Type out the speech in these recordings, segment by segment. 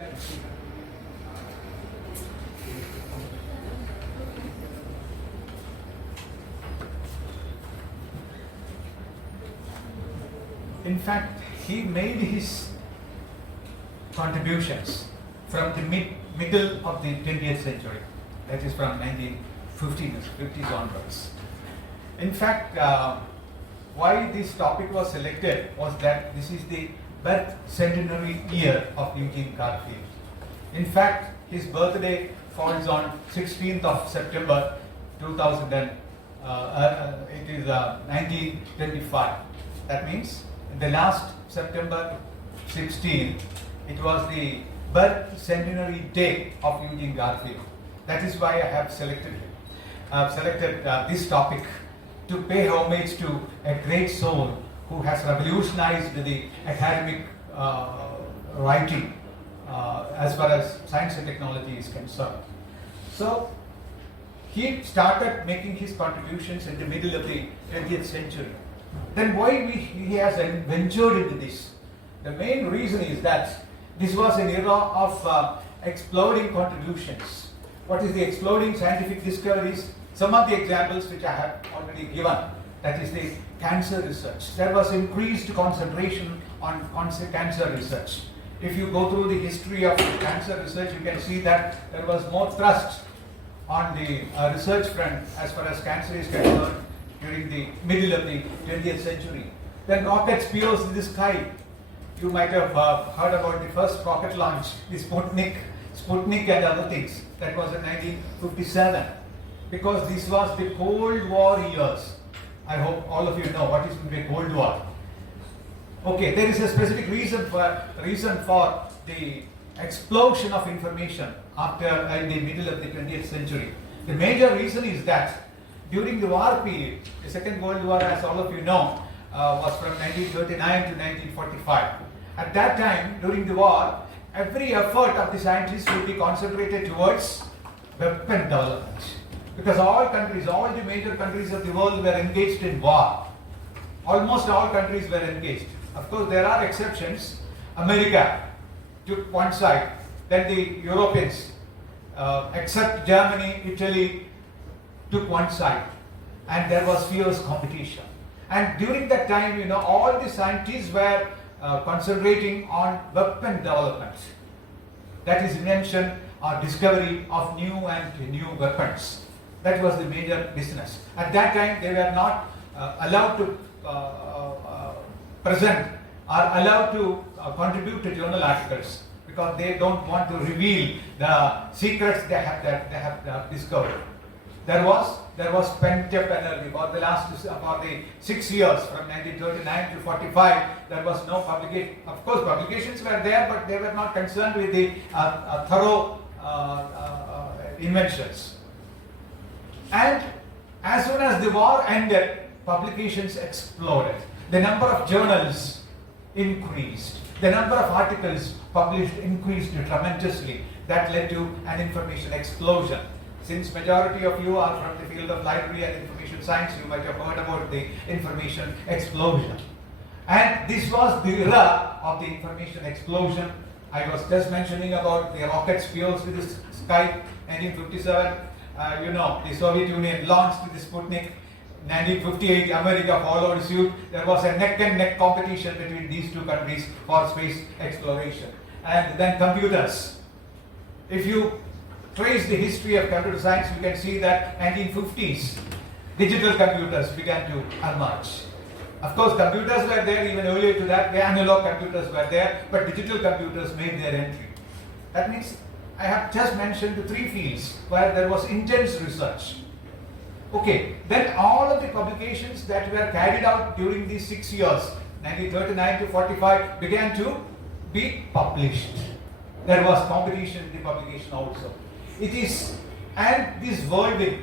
In fact, he made his contributions from the middle of the 20th century, that is from 1950s onwards. In fact, why this topic was selected was that this is the birth centenary year of Eugene Garfield. In fact, his birthday falls on 16th of September 2000 and it is 1925. That means in the last September 16, it was the birth centenary day of Eugene Garfield. That is why I have selected this topic to pay homage to a great soul who has revolutionized the academic writing as far as science and technology is concerned. So he started making his contributions in the middle of the 20th century. Then why he has ventured into this? The main reason is that this was an era of exploding contributions. What is the exploding scientific discoveries? Some of the examples which I have already given, that is the cancer research. There was increased concentration on cancer research. If you go through the history of cancer research, you can see that there was more thrust on the research front as far as cancer is concerned during the middle of the 20th century. Then rockets pierced in the sky. You might have heard about the first rocket launch, the Sputnik and other things. That was in 1957. Because this was the Cold War years. I hope all of you know what is the Cold War. Okay, there is a specific reason for the explosion of information after in the middle of the 20th century. The major reason is that during the war period, the Second World War, as all of you know, was from 1939 to 1945. At that time, during the war, every effort of the scientists would be concentrated towards weapon development. Because all the major countries of the world were engaged in war. Almost all countries were engaged. Of course, there are exceptions. America took one side, then the Europeans, except Germany, Italy, took one side. And there was fierce competition. And during that time, all the scientists were concentrating on weapon development. That is invention or discovery of new weapons. That was the major business. At that time, they were not allowed to present or allowed to contribute to journal articles because they don't want to reveal the secrets they have discovered. There was pent-up energy for the 6 years from 1939 to 45. There was no publication. Of course, publications were there, but they were not concerned with the thorough inventions. And as soon as the war ended, publications exploded. The number of journals increased. The number of articles published increased tremendously. That led to an information explosion. Since majority of you are from the field of library and information science, you might have heard about the information explosion. And this was the era of the information explosion. I was just mentioning about the rockets pierced with the sky, 1957. The Soviet Union launched the Sputnik. 1958, America followed suit. There was a neck-and-neck competition between these two countries for space exploration. And then computers. If you trace the history of computer science, you can see that 1950s, digital computers began to emerge. Of course, computers were there even earlier to that. The analog computers were there, but digital computers made their entry. That means I have just mentioned the three fields where there was intense research. Okay, then all of the publications that were carried out during these 6 years, 1939 to 45, began to be published. There was competition in the publication also. And this whirlwind,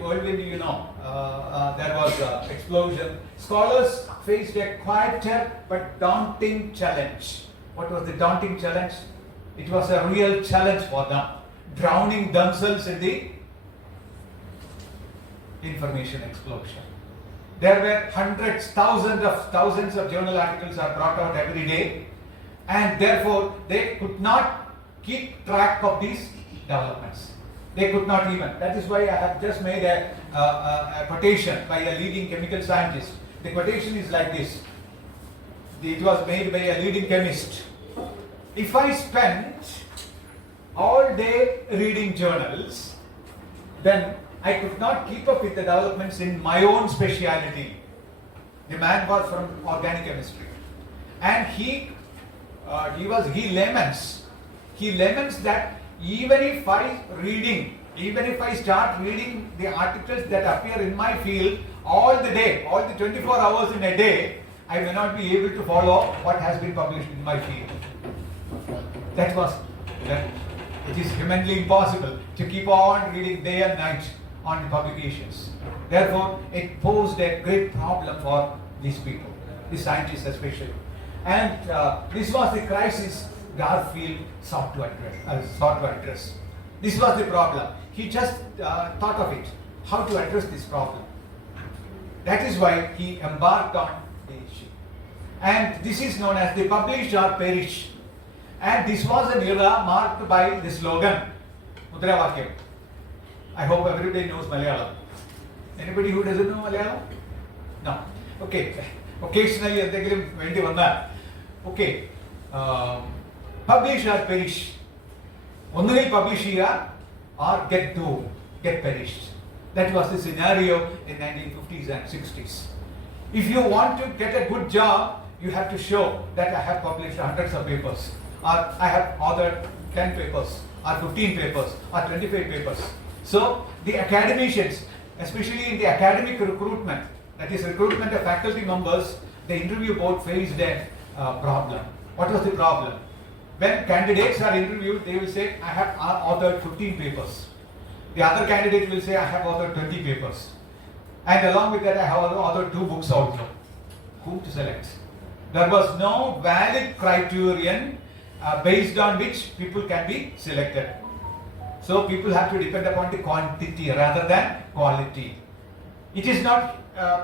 there was explosion. Scholars faced a quieter but daunting challenge. What was the daunting challenge? It was a real challenge for them, drowning themselves in the information explosion. There were hundreds, thousands of journal articles are brought out every day, and therefore they could not keep track of these developments. They could not even. That is why I have just made a quotation by a leading chemical scientist. The quotation is like this. It was made by a leading chemist. If I spent all day reading journals, then I could not keep up with the developments in my own speciality. The man was from organic chemistry, and he laments that even if I start reading the articles that appear in my field all the day, all the 24 hours in a day, I may not be able to follow what has been published in my field. It is humanly impossible to keep on reading day and night on the publications. Therefore, it posed a great problem for these people, the scientists especially. And this was the crisis Garfield sought to address. This was the problem. He just thought of it, how to address this problem. That is why he embarked on the issue. And this is known as the publish or perish. And this was an era marked by the slogan, Mudravakyam. I hope everybody knows Malayalam. Anybody who doesn't know Malayalam? No. Okay. Occasionally, okay. Publish or perish. Only publish here or get doomed, get perished. That was the scenario in 1950s and 60s. If you want to get a good job, you have to show that I have published hundreds of papers, or I have authored 10 papers, or 15 papers, or 25 papers. So the academicians, especially in the academic recruitment, that is recruitment of faculty members, the interview board faced a problem. What was the problem? When candidates are interviewed, they will say, I have authored 15 papers. The other candidate will say, I have authored 20 papers. And along with that, I have authored 2 books also. Whom to select? There was no valid criterion based on which people can be selected. So people have to depend upon the quantity rather than quality. It is not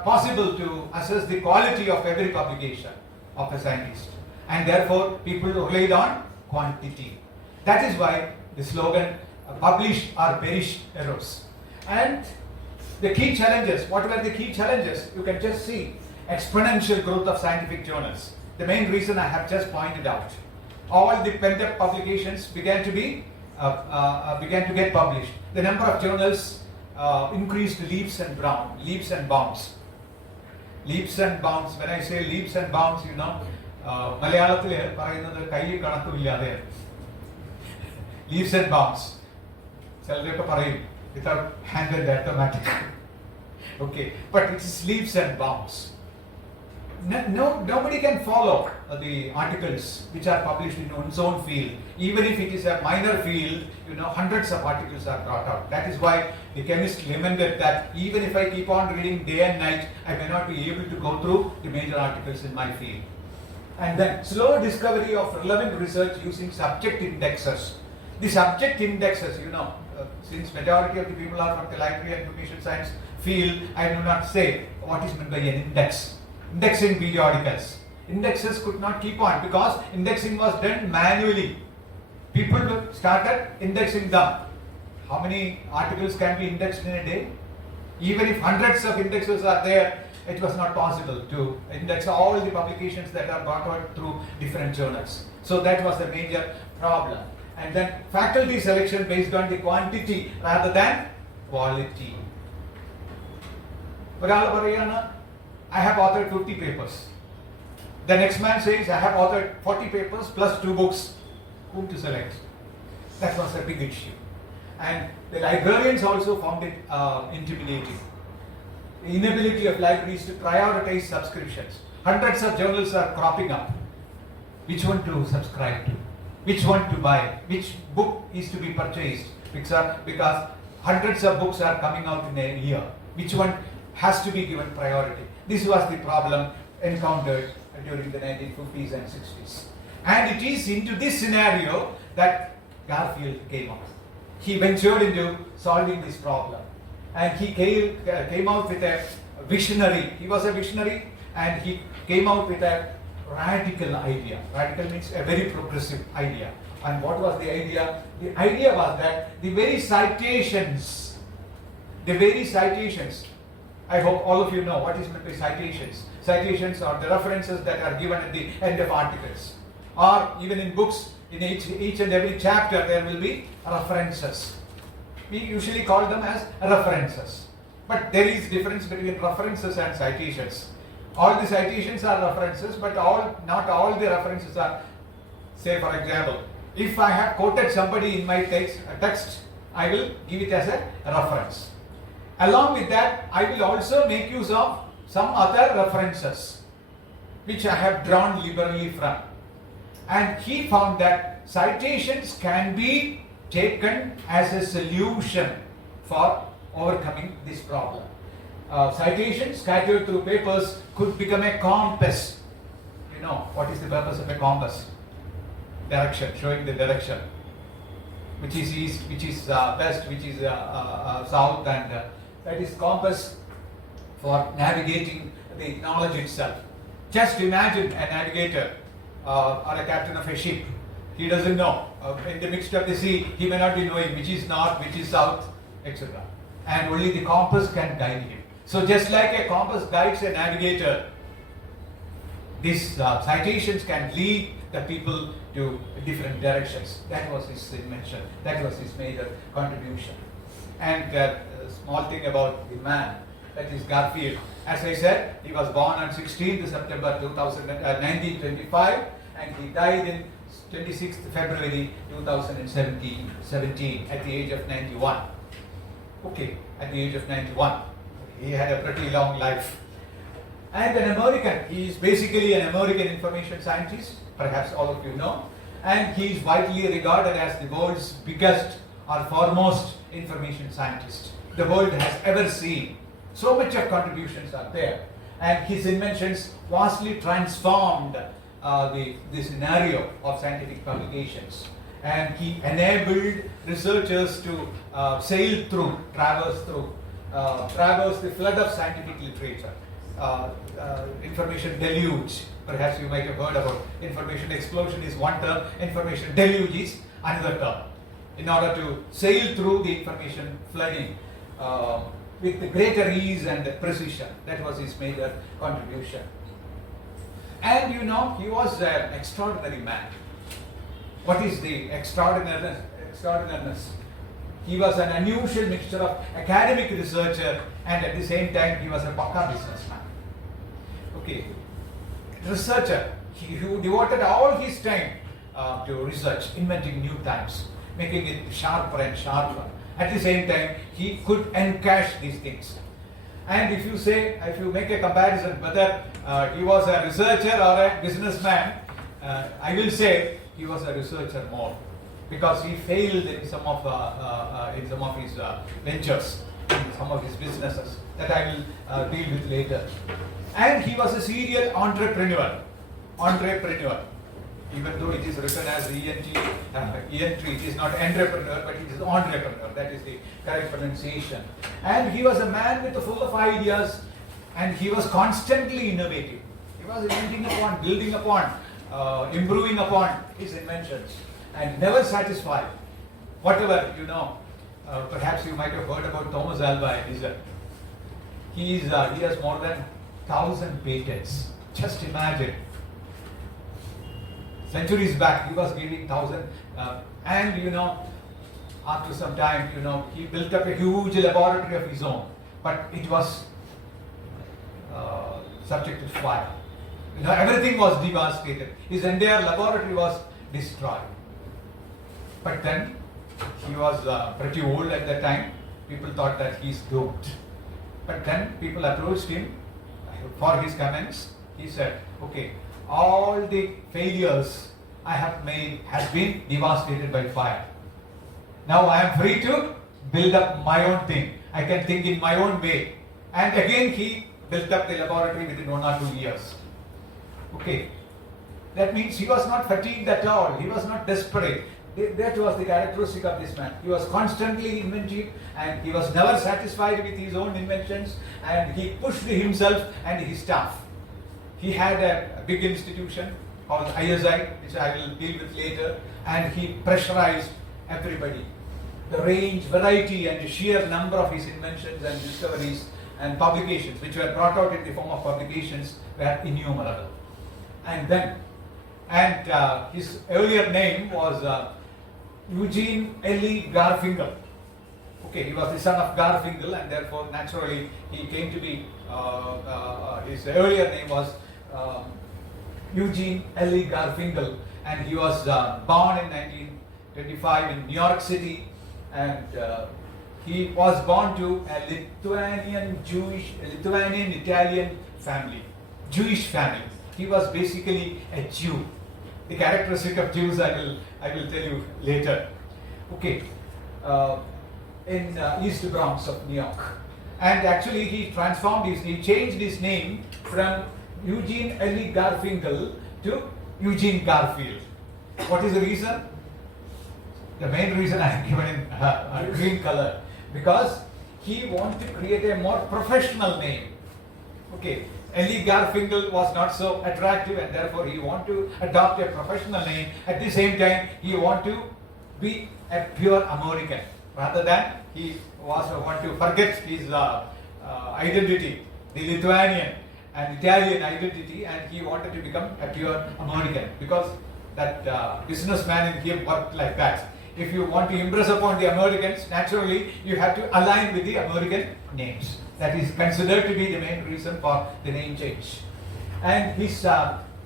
possible to assess the quality of every publication of a scientist. And therefore, people relied on quantity. That is why the slogan, publish or perish, arose. And the key challenges, what were the key challenges? You can just see exponential growth of scientific journals. The main reason I have just pointed out. All the pent-up publications began to get published. The number of journals increased leaps and bounds. Leaps and bounds. When I say leaps and bounds, you know, Malayalatile parayunnathu kayil kanakku leaps and bounds. Celebrate parayum without handled mathematics. Okay, but it is leaps and bounds. Nobody can follow the articles which are published in one's own field. Even if it is a minor field, you know, hundreds of articles are brought out. That is why the chemist lamented that even if I keep on reading day and night, I may not be able to go through the major articles in my field. And then slow discovery of relevant research using subject indexes. The subject indexes, you know, since majority of the people are from the library and information science field, I do not say what is meant by an index. Indexing periodicals. Indexes could not keep on because indexing was done manually. People started indexing them. How many articles can be indexed in a day? Even if hundreds of indexes are there, it was not possible to index all the publications that are brought out through different journals. So that was the major problem. And then faculty selection based on the quantity rather than quality. I have authored 50 papers. The next man says, I have authored 40 papers plus 2 books. Whom to select? That was a big issue. And the librarians also found it intimidating. The inability of libraries to prioritize subscriptions. Hundreds of journals are cropping up. Which one to subscribe to? Which one to buy? Which book is to be purchased? Because hundreds of books are coming out in a year. Which one has to be given priority? This was the problem encountered during the 1950s and 60s. And it is into this scenario that Garfield came up. He ventured into solving this problem. And he came out with a visionary. He was a visionary and he came out with a radical idea. Radical means a very progressive idea And what was the idea? The idea was that the very citations, I hope all of you know what is meant by citations. Citations are the references that are given at the end of articles, or even in books. In each and every chapter there will be references. We usually call them as references. But there is difference between references and citations. All the citations are references, but not all the references are. Say for example, if I have quoted somebody in my text, I will give it as a reference. Along with that, I will also make use of some other references which I have drawn liberally from. And he found that citations can be taken as a solution for overcoming this problem. Citations scattered through papers could become a compass. You know, what is the purpose of a compass? Direction, showing the direction. Which is east, which is west, which is south, and that is compass for navigating the knowledge itself. Just imagine a navigator or a captain of a ship. He doesn't know. In the midst of the sea, he may not be knowing which is north, which is south, etc. And only the compass can guide him. So just like a compass guides a navigator, these citations can lead the people to different directions. That was his invention. That was his major contribution. And a small thing about the man, that is Garfield. As I said, he was born on 16th September 1925 and he died in 26th February 2017 at the age of 91. Okay, at the age of 91. He had a pretty long life. And an American, he is basically an American information scientist, perhaps all of you know, and he is widely regarded as the world's biggest or foremost information scientist the world has ever seen. So much of contributions are there, and his inventions vastly transformed the scenario of scientific publications, and he enabled researchers to traverse the flood of scientific literature. Information deluge, perhaps you might have heard about. Information explosion is one term, information deluge is another term. In order to sail through the information flooding with greater ease and precision, that was his major contribution. And you know, he was an extraordinary man. What is the extraordinariness? He was an unusual mixture of academic researcher and at the same time he was a Pakka businessman. Okay, researcher, he devoted all his time to research, inventing new types, making it sharper and sharper. At the same time, he could encash these things. And if you make a comparison whether he was a researcher or a businessman, I will say he was a researcher more, because he failed in some of his ventures, in some of his businesses that I will deal with later. And he was a serial entrepreneur. Even though it is written as ENT, it is not entrepreneur, but it is entrepreneur. That is the correct pronunciation. And he was a man with full of ideas, and he was constantly innovative. He was inventing upon, building upon, improving upon his inventions, and never satisfied. Whatever, you know, perhaps you might have heard about Thomas Alva Edison. He has more than 1,000 patents. Just imagine. Centuries back, he was giving 1,000, and you know, after some time, you know, he built up a huge laboratory of his own, but it was subject to fire. You know, everything was devastated. His entire laboratory was destroyed. But then he was pretty old at that time. People thought that he's doomed. But then people approached him for his comments. He said, "Okay, all the failures I have made has been devastated by fire. Now I am free to build up my own thing. I can think in my own way." And again he built up the laboratory within 1 or 2 years. Okay, that means he was not fatigued at all. He was not desperate. That was the characteristic of this man. He was constantly inventive, and he was never satisfied with his own inventions, and he pushed himself and his staff. He had a big institution called ISI, which I will deal with later. and he pressurized everybody. The range, variety, and the sheer number of his inventions and discoveries and publications, which were brought out in the form of publications, were innumerable. His earlier name was Eugene Garfield. Okay, he was the son of Garfield, and therefore naturally he came to be. His earlier name was Eugene Garfield, and he was born in 1925 in New York City, and he was born to a Lithuanian Italian family, Jewish family. He was basically a Jew. The characteristic of Jews I will tell you later. Okay, in East Bronx of New York, and actually he changed his name from Eugene Garfield to Eugene Garfield. What is the reason? The main reason I have given in green color, because he wanted to create a more professional name. Okay, Garfield was not so attractive, and therefore he wanted to adopt a professional name. At the same time, he wanted to be a pure American, rather than he want to forget his identity, the Lithuanian and Italian identity, and he wanted to become a pure American, because that businessman in him worked like that. If you want to impress upon the Americans, naturally you have to align with the American names. That is considered to be the main reason for the name change. And his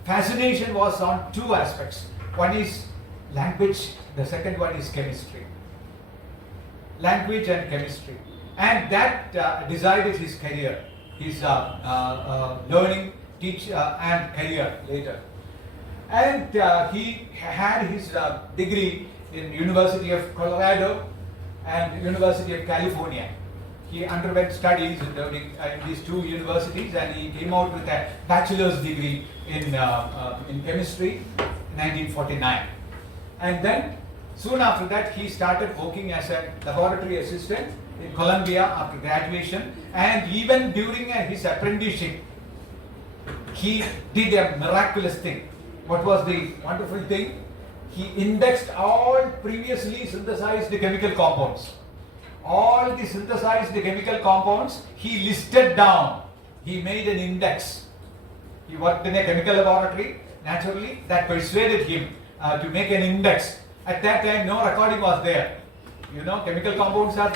fascination was on two aspects. One is language, the second one is chemistry. Language and chemistry. And that decided his career, his learning, teach and career later. And he had his degree in University of Colorado and University of California. He underwent studies in these two universities, and he came out with a bachelor's degree in chemistry in 1949. And then soon after that he started working as a laboratory assistant in Columbia after graduation, and even during his apprenticeship he did a miraculous thing. What was the wonderful thing? He indexed all previously synthesized chemical compounds. All the synthesized chemical compounds he listed down. He made an index. He worked in a chemical laboratory. Naturally, that persuaded him to make an index. At that time, no recording was there. You know, chemical compounds are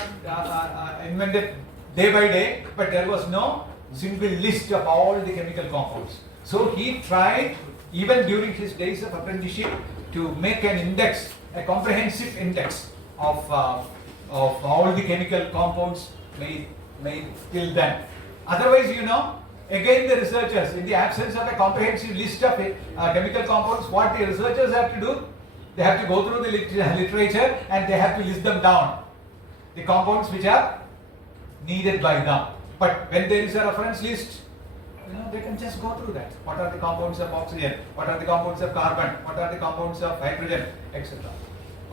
invented day by day, but there was no single list of all the chemical compounds. So he tried, even during his days of apprenticeship, to make an index, a comprehensive index of all the chemical compounds made till then. Otherwise, you know, again the researchers, in the absence of a comprehensive list of chemical compounds, what the researchers have to do? They have to go through the literature and they have to list them down, the compounds which are needed by them. But when there is a reference list, you know, they can just go through that. What are the compounds of oxygen? What are the compounds of carbon? What are the compounds of hydrogen, etc.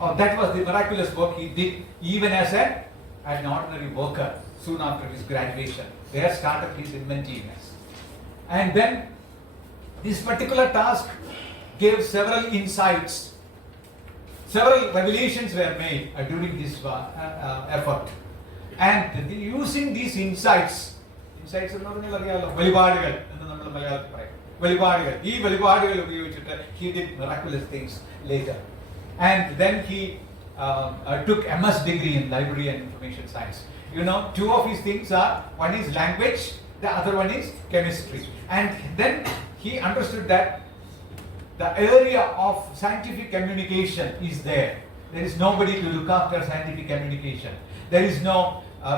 Oh, that was the miraculous work he did, even as an ordinary worker soon after his graduation. There started his inventiveness. And then this particular task gave several insights. Several revelations were made during this effort. And using these insights എന്ന് പറഞ്ഞാൽ അറിയാമല്ലോ, വെളിപാടുകൾ എന്ന് നമ്മൾ മലയാളത്തിൽ പറയും. വെളിപാടുകൾ, ഈ വെളിപാടുകൾ ഉപയോഗിച്ചിട്ട് he did miraculous things later. And then he took MS degree in library and information science. You know, two of his things are, one is language, the other one is chemistry. And then he understood that the area of scientific communication is there. There is nobody to look after scientific communication. There is no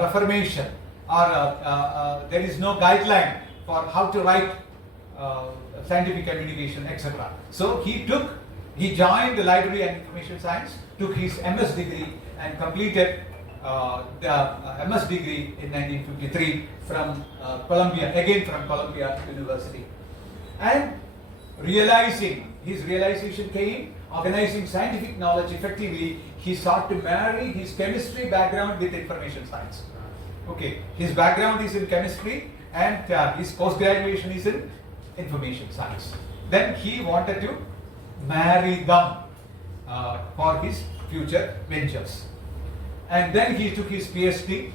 reformation, or there is no guideline for how to write scientific communication, etc. So he joined the library and information science, took his MS degree and completed the MS degree in 1953 from Columbia University. And his realization came, organizing scientific knowledge effectively, he sought to marry his chemistry background with information science. Okay, his background is in chemistry and his post-graduation is in information science. Then he wanted to marry them. for his future ventures. And then he took his PhD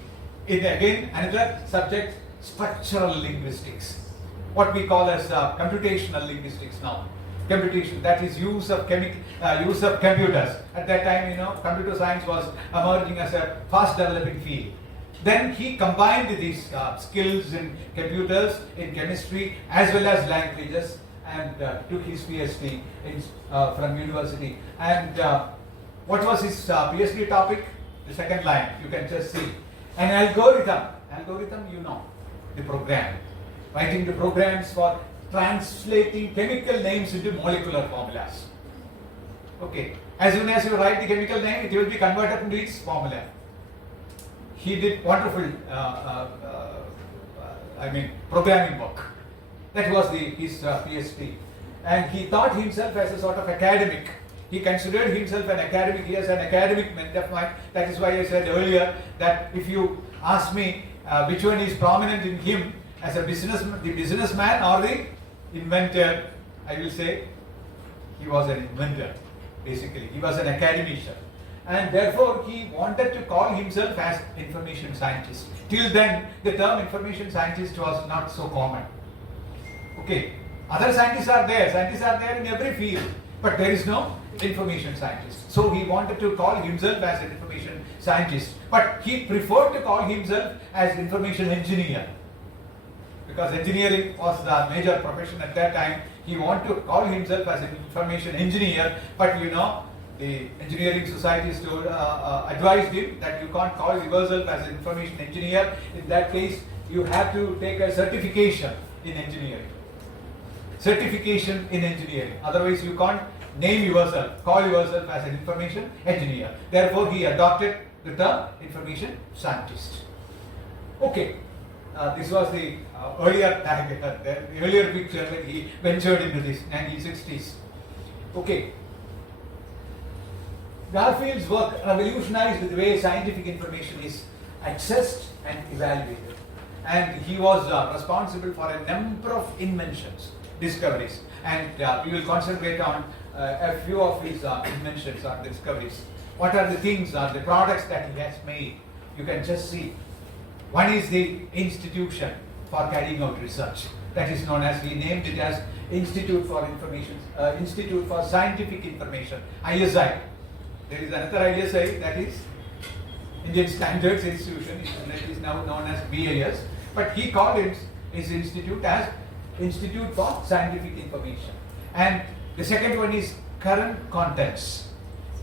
in again another subject, structural linguistics, what we call as computational linguistics now. Computation, that is use of computers. At that time, computer science was emerging as a fast developing field. Then he combined these skills in computers, in chemistry, as well as languages, and took his PhD from university. And what was his PhD topic? The second line, you can just see. An algorithm, the program. Writing the programs for translating chemical names into molecular formulas. Okay, as soon as you write the chemical name, it will be converted into its formula. He did wonderful, programming work. That was his PhD. And he thought himself as a sort of academic. He considered himself an academic. He has an academic bent of mind. That is why I said earlier that if you ask me which one is prominent in him as a businessman or the inventor, I will say he was an inventor. Basically, he was an academician. And therefore, he wanted to call himself as information scientist. Till then, the term information scientist was not so common. Okay, other scientists are there. Scientists are there in every field, but there is no information scientist. So he wanted to call himself as an information scientist, but he preferred to call himself as information engineer, because engineering was the major profession at that time. He wanted to call himself as an information engineer, but the engineering societies advised him that you can't call yourself as an information engineer. In that case, you have to take a certification in engineering. Certification in engineering. Otherwise, you can't call yourself as an information engineer. Therefore, he adopted the term information scientist. Okay, this was the earlier picture when he ventured into this 1960s. Okay. Garfield's work revolutionized the way scientific information is accessed and evaluated. And he was responsible for a number of inventions, discoveries. And we will concentrate on a few of his inventions or discoveries. What are the things, the products that he has made? You can just see. One is the institution for carrying out research. That is known as, he named it as Institute for Scientific Information, ISI. There is another ISI, that is Indian Standards Institution, it is now known as BIS, but he called his institute as Institute for Scientific Information. And the second one is Current Contents.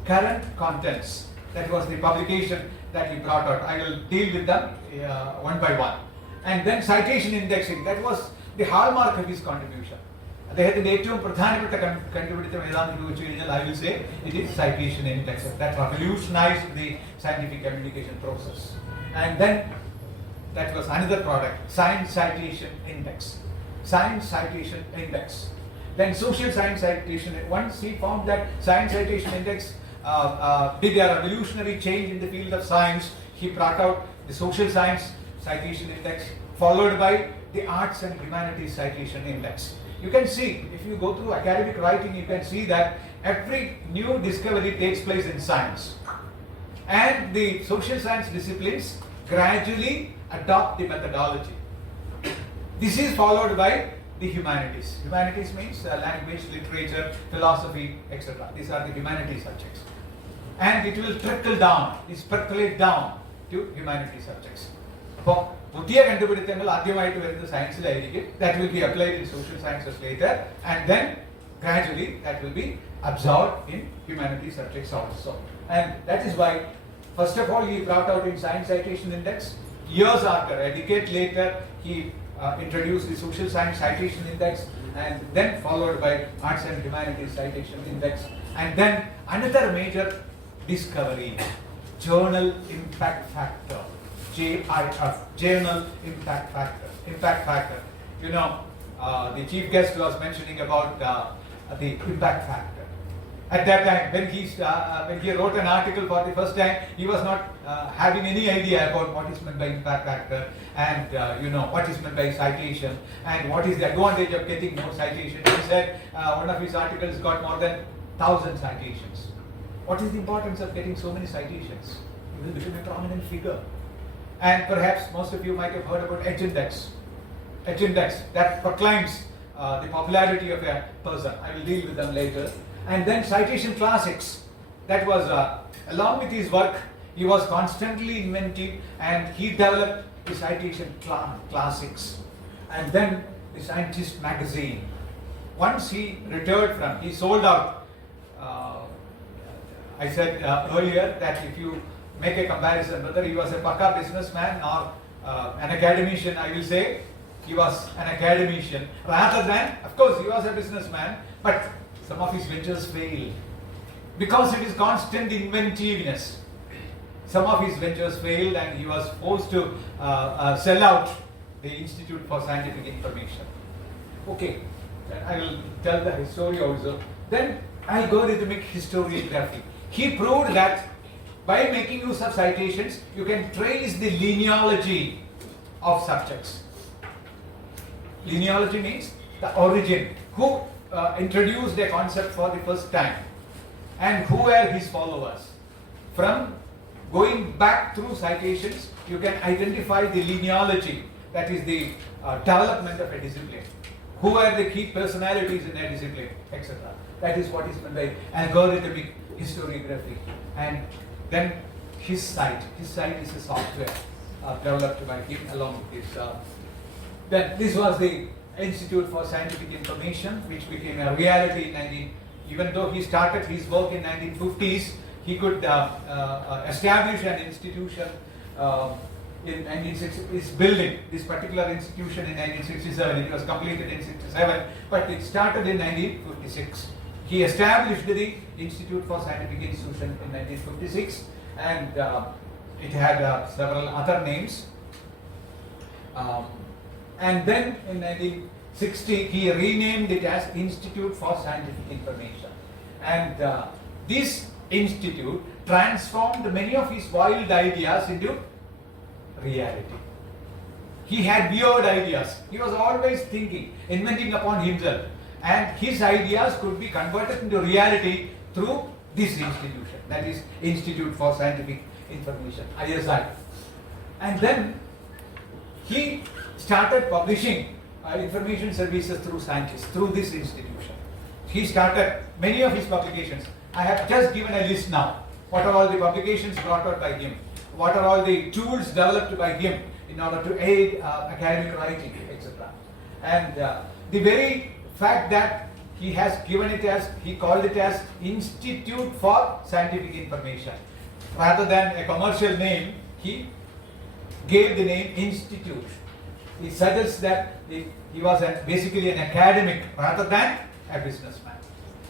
Current Contents, that was the publication that he brought out. I will deal with them one by one. And then Citation Indexing, that was the hallmark of his contribution. അദ്ദേഹത്തിന്റെ ഏറ്റവും പ്രധാനപ്പെട്ട കണ്ടുപിടുത്തം ഏതാണെന്ന് ചോദിച്ചു കഴിഞ്ഞാൽ I will say it is citation index. That revolutionized the scientific communication process. And then that was another product, Science Citation Index. Science Citation Index. Then Social Science Citation. Once he found that Science Citation Index did a revolutionary change in the field of science, he brought out the Social Science Citation Index, followed by the Arts and Humanities Citation Index. You can see, if you go through academic writing, you can see that every new discovery takes place in science. And the social science disciplines gradually adopt the methodology. This is followed by the humanities. Humanities means language, literature, philosophy, etc. These are the humanities subjects. And it will trickle down, percolate down to humanities subjects. പുതിയ കണ്ടുപിടുത്തങ്ങൾ ആദ്യമായിട്ട് വരുന്ന സയൻസിലായിരിക്കും. That will be applied in social sciences later, and then gradually that will be absorbed in humanities subjects also. And that is why, first of all, he brought out in Science Citation Index. Years after, a decade later, he introduced the Social Science Citation Index, and then followed by Arts and Humanities Citation Index. And then another major discovery, Journal Impact Factor. JIF, Journal Impact Factor. Impact Factor. The chief guest was mentioning about the impact factor. At that time, when he wrote an article for the first time, he was not having any idea about what is meant by impact factor, and what is meant by citation, and what is the advantage of getting more citation. He said one of his articles got more than 1,000 citations. What is the importance of getting so many citations? You will become a prominent figure. And perhaps most of you might have heard about Index. Index that proclaims the popularity of a person. I will deal with them later. And then citation classics. That was, along with his work, he was constantly inventive and he developed the citation classics. And then the Scientist magazine. Once he retired from, he sold out. I said earlier that if you make a comparison whether he was a Pakka businessman or an academician, I will say he was an academician rather than, of course he was a businessman, but some of his ventures failed because it is constant inventiveness. Some of his ventures failed and he was forced to sell out the Institute for Scientific Information. Okay, I will tell the story also. Then algorithmic historiography. He proved that by making use of citations, you can trace the genealogy of subjects. Genealogy means the origin, who introduced a concept for the first time and who were his followers. From going back through citations, you can identify the genealogy, that is the development of a discipline. Who are the key personalities in a discipline, etc. That is what is meant by algorithmic historiography. And then his site is a software developed by him along with his. Then this was the Institute for Scientific Information, which became a reality in even though he started his work in 1950s, he could establish an institution in 1960. Is building this particular institution in 1967. It was completed in 67, but it started in 1956. He established the Institute for Scientific Institution in 1956, and it had several other names. And then in 1960, he renamed it as Institute for Scientific Information. And this institute transformed many of his wild ideas into reality. He had weird ideas. He was always thinking, inventing upon himself. And his ideas could be converted into reality through this institution, that is Institute for Scientific Information, ISI. And then he started publishing information services through scientists, through this institution. He started many of his publications. I have just given a list now. What are all the publications brought out by him? What are all the tools developed by him in order to aid academic writing, etc. And the very fact that he has given it as, he called it as Institute for Scientific Information. Rather than a commercial name, he gave the name Institute. It suggests that he was basically an academic rather than a businessman.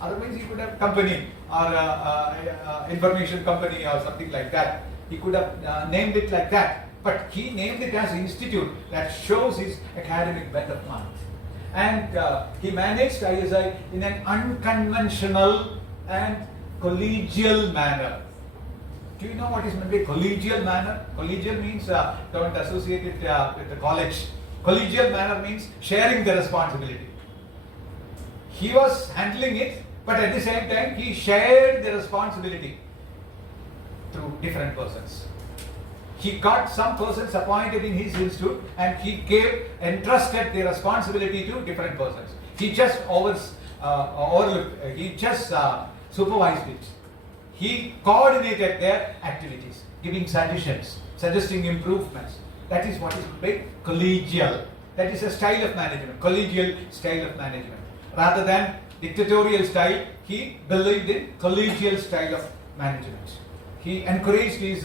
Otherwise, he could have company or information company or something like that. He could have named it like that. But he named it as Institute. That shows his academic bent of mind. And he managed ISI in an unconventional and collegial manner. Do you know what is meant by collegial manner? Collegial means, don't associate it with the college. Collegial manner means sharing the responsibility. He was handling it, but at the same time, he shared the responsibility through different persons. He got some persons appointed in his institute and he entrusted the responsibility to different persons. He just overlooked, he just supervised it. He coordinated their activities, giving suggestions, suggesting improvements. That is what is big collegial. That is a style of management, collegial style of management. Rather than dictatorial style, he believed in collegial style of management. He encouraged his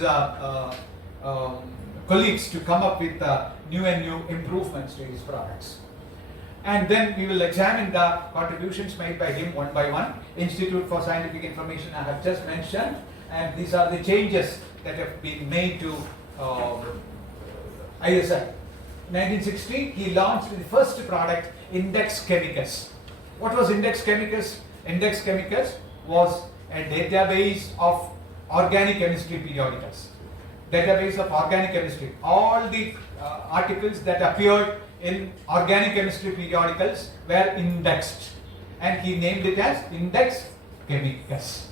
colleagues to come up with new and new improvements to his products. And then we will examine the contributions made by him one by one. Institute for Scientific Information I have just mentioned, and these are the changes that have been made to ISI. In 1960, he launched the first product, Index Chemicus. What was Index Chemicus? Index Chemicus was a database of organic chemistry periodicals. Database of organic chemistry. All the articles that appeared in organic chemistry periodicals were indexed, and he named it as Index Chemicus.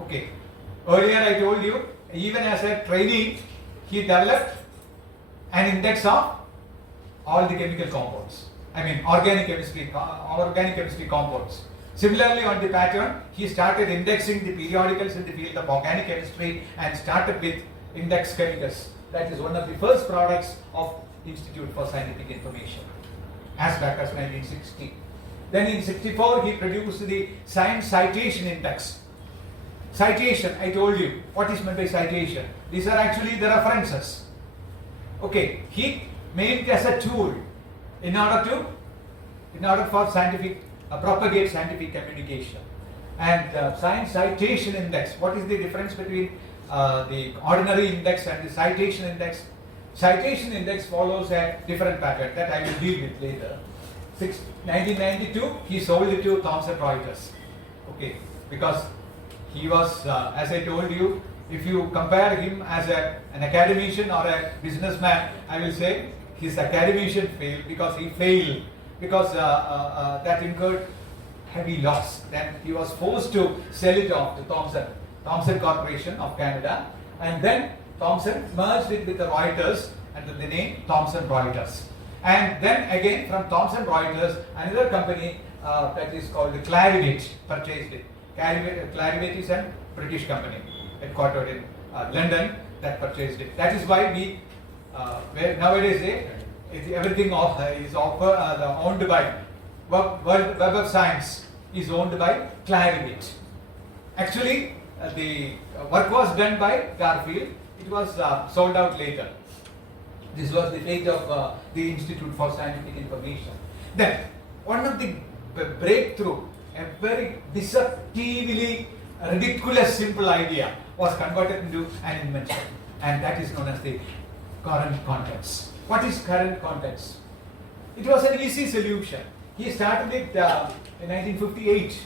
Okay, Earlier I told you, even as a trainee, he developed an index of all the chemical compounds. I mean organic chemistry compounds. Similarly, on the pattern, he started indexing the periodicals in the field of organic chemistry and started with Index Chemicus. That is one of the first products of Institute for Scientific Information, as back as 1960. Then in 64, he produced the Science Citation Index. Citation, I told you, what is meant by citation? These are actually the references. Okay, he made it as a tool in order for scientific propagate scientific communication. And Science Citation Index, what is the difference between the ordinary index and the citation index? Citation index follows a different pattern that I will deal with later. 1992, he sold it to Thomson Reuters. Okay, because he was, as I told you, if you compare him as an academician or a businessman, I will say his academician failed because he failed, because that incurred heavy loss. Then he was forced to sell it off to Thomson Corporation of Canada, and then Thomson merged it with the Reuters under the name Thomson Reuters. And then again from Thomson Reuters, another company that is called Clarivate purchased it. Clarivate is a British company headquartered in London that purchased it. That is why we nowadays everything is owned by Web of Science is owned by Clarivate. Actually, the work was done by Garfield. It was sold out later. This was the fate of the Institute for Scientific Information. Then, one of the breakthrough, a very deceptively ridiculous simple idea was converted into an invention, and that is known as the current contents. What is current contents? It was an easy solution. He started it in 1958,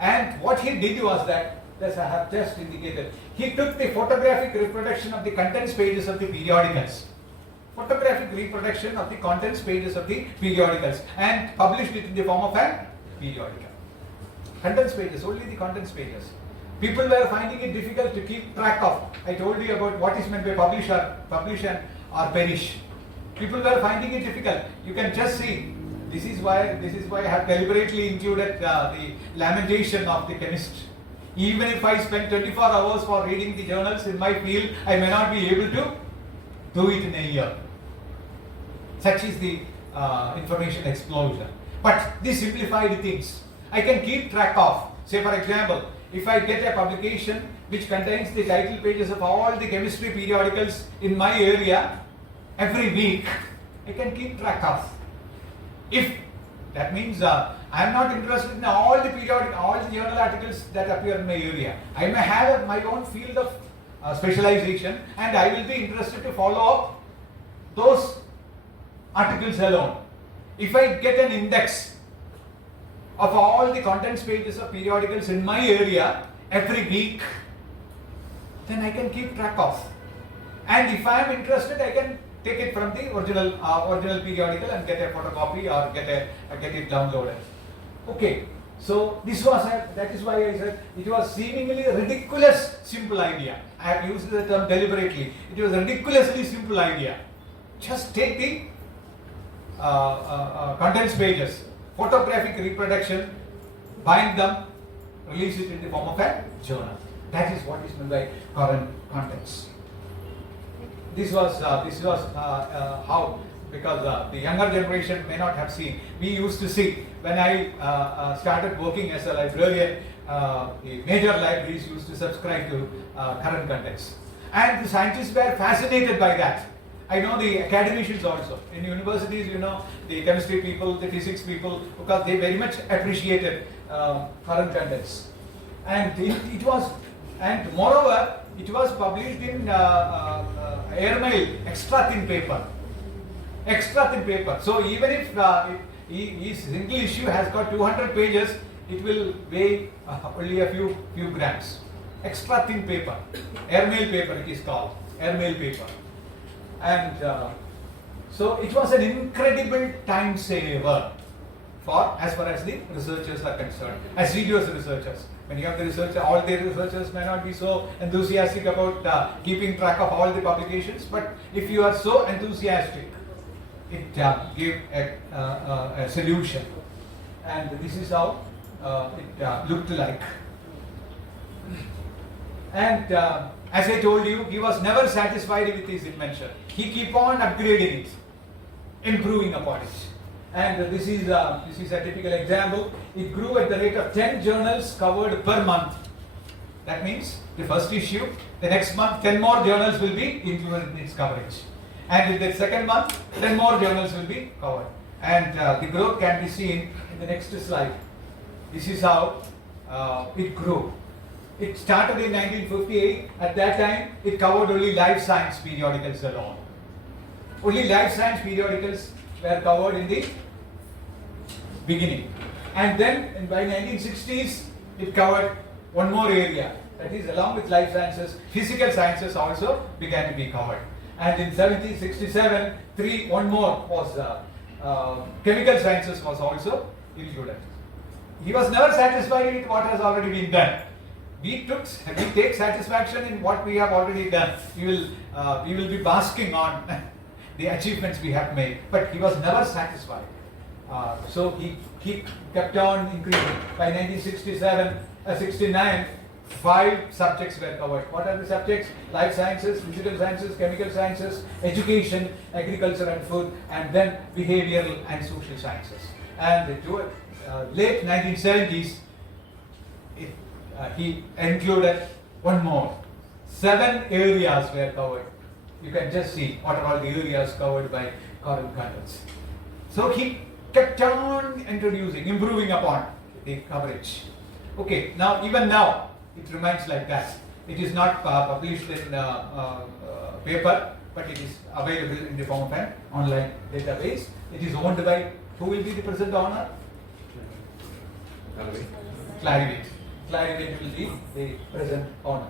and what he did was that, as I have just indicated, he took the photographic reproduction of the contents pages of the periodicals. Photographic reproduction of the contents pages of the periodicals and published it in the form of a periodical. Contents pages, only the contents pages. People were finding it difficult to keep track of. I told you about what is meant by publish or perish. People were finding it difficult. You can just see. This is why I have deliberately included the lamentation of the chemist. Even if I spend 24 hours for reading the journals in my field, I may not be able to do it in a year. Such is the information explosion. But these simplified things, I can keep track of. Say for example, if I get a publication which contains the title pages of all the chemistry periodicals in my area every week, I can keep track of. If that means I am not interested in all the journal articles that appear in my area. I may have my own field of specialization, and I will be interested to follow up those articles alone. If I get an index of all the contents pages of periodicals in my area every week, then I can keep track of. And if I am interested, I can take it from the original periodical and get a photocopy or get it downloaded. Okay, so that is why I said it was seemingly a ridiculous simple idea. I have used the term deliberately. It was a ridiculously simple idea. Just take the contents pages, photographic reproduction, bind them, release it in the form of a journal. That is what is meant by current contents. This was how, because the younger generation may not have seen. We used to see, when I started working as a librarian, the major libraries used to subscribe to current contents. And the scientists were fascinated by that. I know the academicians also. In universities, the chemistry people, the physics people, because they very much appreciated current contents. And and moreover, it was published in airmail, extra thin paper. So even if each single issue has got 200 pages, it will weigh only a few grams. Extra thin paper, airmail paper it is called, airmail paper. And so it was an incredible time saver as far as the researchers are concerned, assiduous researchers. When you have the researcher, all the researchers may not be so enthusiastic about keeping track of all the publications, but if you are so enthusiastic, it gave a solution. And this is how it looked like. And as I told you, he was never satisfied with his invention. He keep on upgrading it, improving upon it. And this is a typical example. It grew at the rate of 10 journals covered per month. That means the first issue, the next month 10 more journals will be included in its coverage. And in the second month, 10 more journals will be covered. And the growth can be seen in the next slide. This is how it grew. It started in 1958. At that time, it covered only life science periodicals alone. Only life science periodicals were covered in the beginning. And then by 1960s, it covered one more area. That is, along with life sciences, physical sciences also began to be covered. And in 1767, one more was chemical sciences was also included. He was never satisfied with what has already been done. We take satisfaction in what we have already done. We will be basking on the achievements we have made. But he was never satisfied. So he kept on increasing. By 1969, 5 subjects were covered. What are the subjects? Life sciences, physical sciences, chemical sciences, education, agriculture and food, and then behavioral and social sciences. And late 1970s, he included one more. 7 areas were covered. You can just see what are all the areas covered by current contents. So he kept on introducing, improving upon the coverage. Okay, even now, it remains like that. It is not published in paper, but it is available in the form of an online database. It is owned by, who will be the present owner? Clarivate. Clarivate will be the present owner.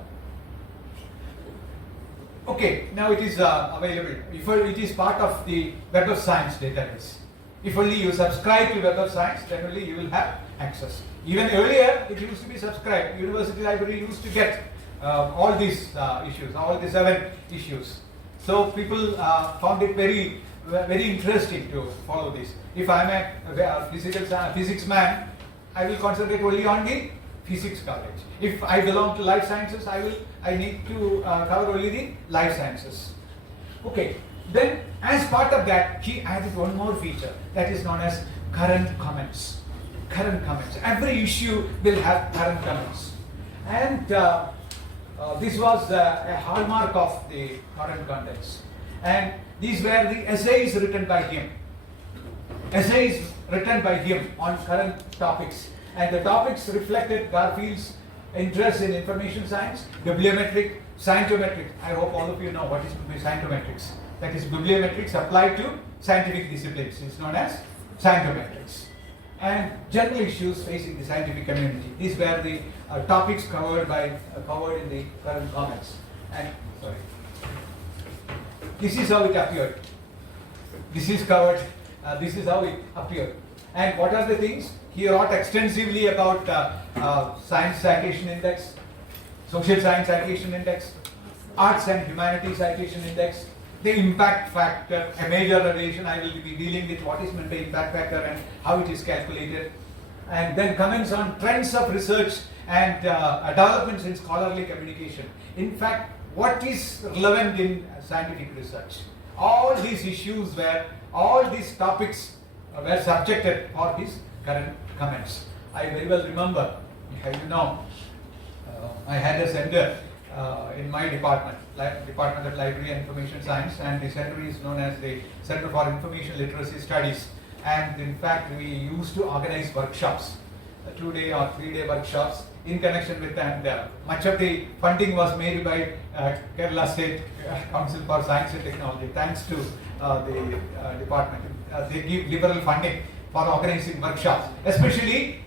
Okay, now it is available. If it is part of the Web of Science database. If only you subscribe to Web of Science, then only you will have access. Even earlier, it used to be subscribed. University Library used to get all these issues, all the 7 issues. So people found it very, very interesting to follow this. If I am a physics man, I will concentrate only on the physics coverage. If I belong to life sciences, I need to cover only the life sciences. Okay. Then, as part of that, he added one more feature that is known as current comments. Current comments. Every issue will have current comments. And this was a hallmark of the current contents. And these were the essays written by him. Essays written by him on current topics. And the topics reflected Garfield's interest in information science, bibliometric, scientometric. I hope all of you know what is scientometrics. That is bibliometrics applied to scientific disciplines. It's known as scientometrics. And general issues facing the scientific community. These were the topics covered in the current comments. And this is how it appeared. This is covered. This is how it appeared. And what are the things? He wrote extensively about Science Citation Index, Social Science Citation Index, Arts and Humanities Citation Index, the impact factor, a major relation. I will be dealing with what is meant by impact factor and how it is calculated. And then comments on trends of research and developments in scholarly communication. In fact, what is relevant in scientific research? All these issues all these topics were subjected for his current comments. I very well remember, I had a center in my department, Department of Library and Information Science, and the center is known as the Center for Information Literacy Studies. And in fact, we used to organize workshops, 2-day or 3-day workshops in connection with, and much of the funding was made by Kerala State Council for Science and Technology. Thanks to the department, they give liberal funding for organizing workshops, especially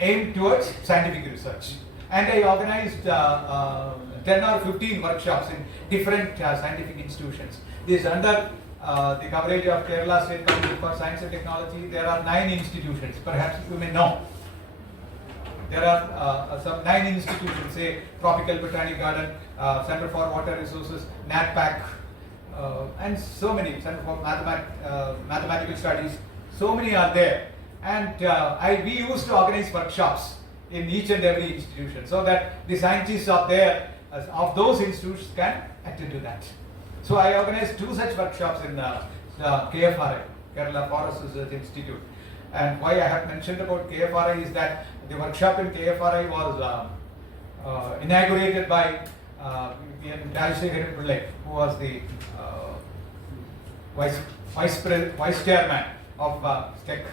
aimed towards scientific research. And I organized 10 or 15 workshops in different scientific institutions. This is under the coverage of Kerala State Council for Science and Technology. There are 9 institutions, perhaps you may know. There are some 9 institutions, say Tropical Botanic Garden, Center for Water Resources, NAAC, and so many, Center for Mathematical Studies, so many are there. And we used to organize workshops in each and every institution so that the scientists of those institutions can attend to that. So I organized 2 such workshops in the KFRI, Kerala Forest Research Institute. And why I have mentioned about KFRI is that the workshop in KFRI was inaugurated by who was the vice chairman of STEC,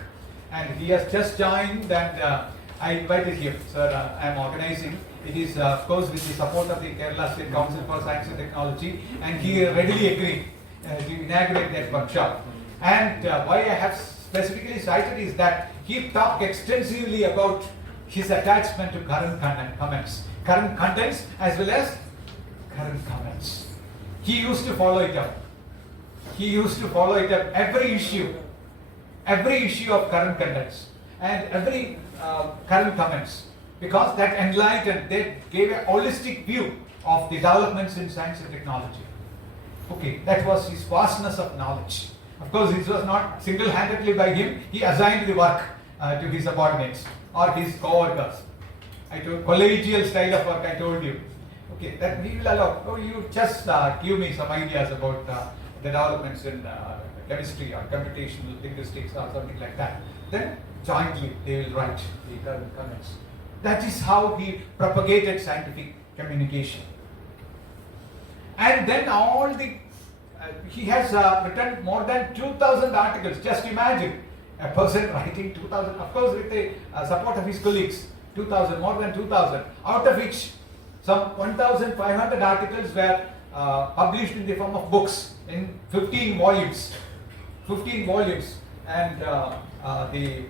and he has just joined, and I invited him. Sir, I am organizing. It is of course with the support of the Kerala State Council for Science and Technology, and he readily agreed to inaugurate that workshop. And why I have specifically cited is that he talked extensively about his attachment to current contents as well as current comments. He used to follow it up. Every issue of current contents and every current comments, because that enlightened, they gave a holistic view of the developments in science and technology. Okay, that was his vastness of knowledge. Of course, this was not single-handedly by him. He assigned the work to his subordinates or his co-workers. I told collegial style of work, I told you. Okay, that we will allow. Oh, you just give me some ideas about the developments in chemistry or computational linguistics or something like that. Then jointly they will write the current comments. That is how he propagated scientific communication. And then he has written more than 2,000 articles. Just imagine a person writing 2,000, of course with the support of his colleagues, 2,000, more than 2,000, out of which some 1,500 articles were published in the form of books in 15 volumes. 15 volumes, and the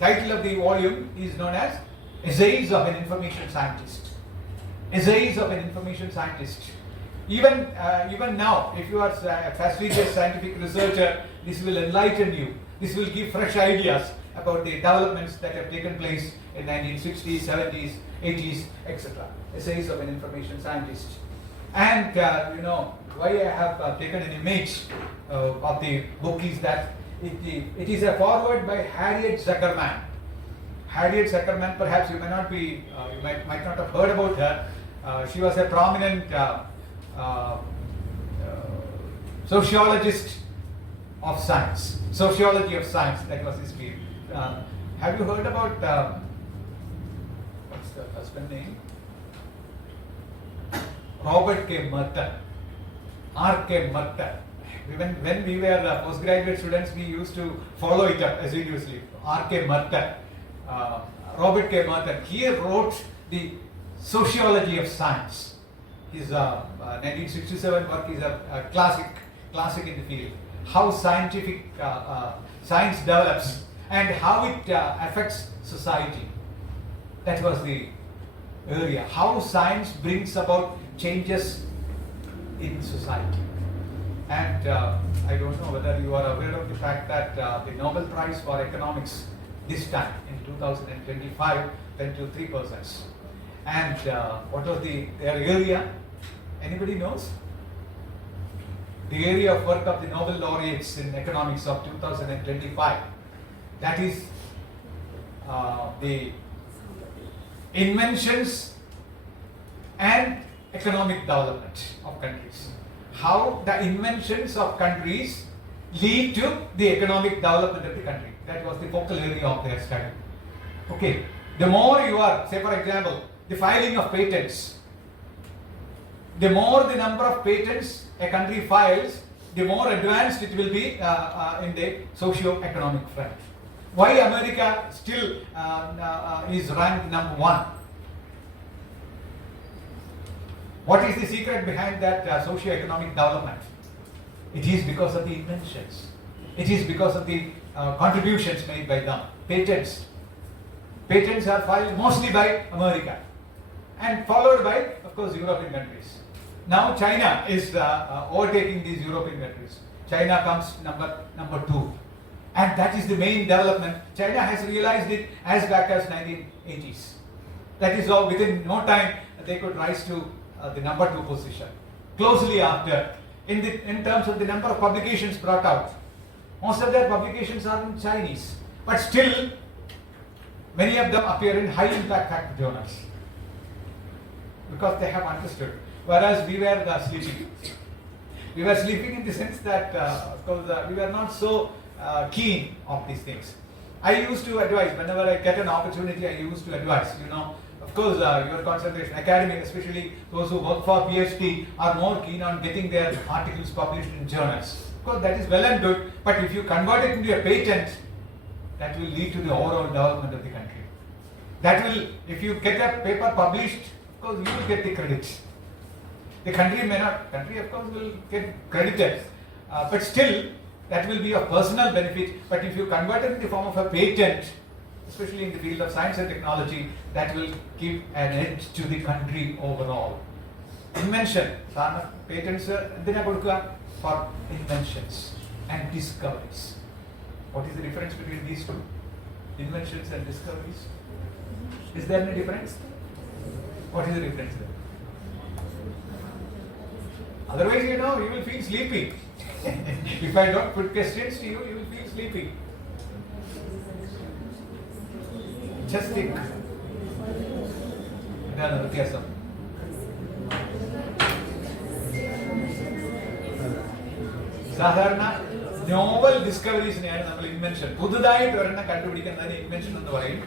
title of the volume is known as Essays of an Information Scientist. Essays of an Information Scientist. Even now, if you are a fastidious scientific researcher, this will enlighten you. This will give fresh ideas about the developments that have taken place in 1960s, 70s, 80s, etc. Essays of an Information Scientist. And why I have taken an image of the book is that it is a foreword by Harriet Zuckerman. Harriet Zuckerman, perhaps you may not be, you might not have heard about her. She was a prominent sociologist of science, sociology of science, that was his field. Have you heard about, what's the husband name? Robert K. Merton, R.K. Merton. When we were postgraduate students, we used to follow it up assiduously. R.K. Merton, Robert K. Merton, he wrote the Sociology of Science. His 1967 work is a classic in the field. How scientific science develops and how it affects society. That was the area. How science brings about changes in society. And I don't know whether you are aware of the fact that the Nobel Prize for Economics this time in 2025 went to 3 persons. And what was their area? Anybody knows? The area of work of the Nobel laureates in economics of 2025. That is the inventions and economic development of countries. How the inventions of countries lead to the economic development of the country. That was the focal area of their study. Okay, the more you are, say for example, the filing of patents. The more the number of patents a country files, the more advanced it will be in the socio-economic front. Why America still is ranked number 1? What is the secret behind that socio-economic development? It is because of the inventions. It is because of the contributions made by them. Patents. Patents are filed mostly by America and followed by, of course, European countries. Now China is overtaking these European countries. China comes number 2. And that is the main development. China has realized it as back as 1980s. That is how within no time they could rise to the number 2 position. Closely after, in terms of the number of publications brought out, most of their publications are in Chinese. But still, many of them appear in high impact fact journals because they have understood. Whereas we were sleeping. We were sleeping in the sense that we were not so keen of these things. I used to advise, whenever I get an opportunity, I used to advise, of course, your concentration, academic, especially those who work for PhD, are more keen on getting their articles published in journals. Of course, that is well and good, but if you convert it into a patent, that will lead to the overall development of the country. That will, if you get a paper published, of course, you will get the credit. The country may not, country of course will get credited, but still, that will be a personal benefit. But if you convert it in the form of a patent, especially in the field of science and technology, that will give an edge to the country overall. Invention, patents for inventions and discoveries. What is the difference between these two? Inventions and discoveries? Is there any difference? What is the difference there? Otherwise, you will feel sleepy. If I don't put questions to you, you will feel sleepy. Just think. Sasthra, novel discoveries in invention. പുതുതായിട്ട് ഒരെണ്ണം കണ്ടുപിടിക്കുന്നതിന് invention എന്ന് പറയും.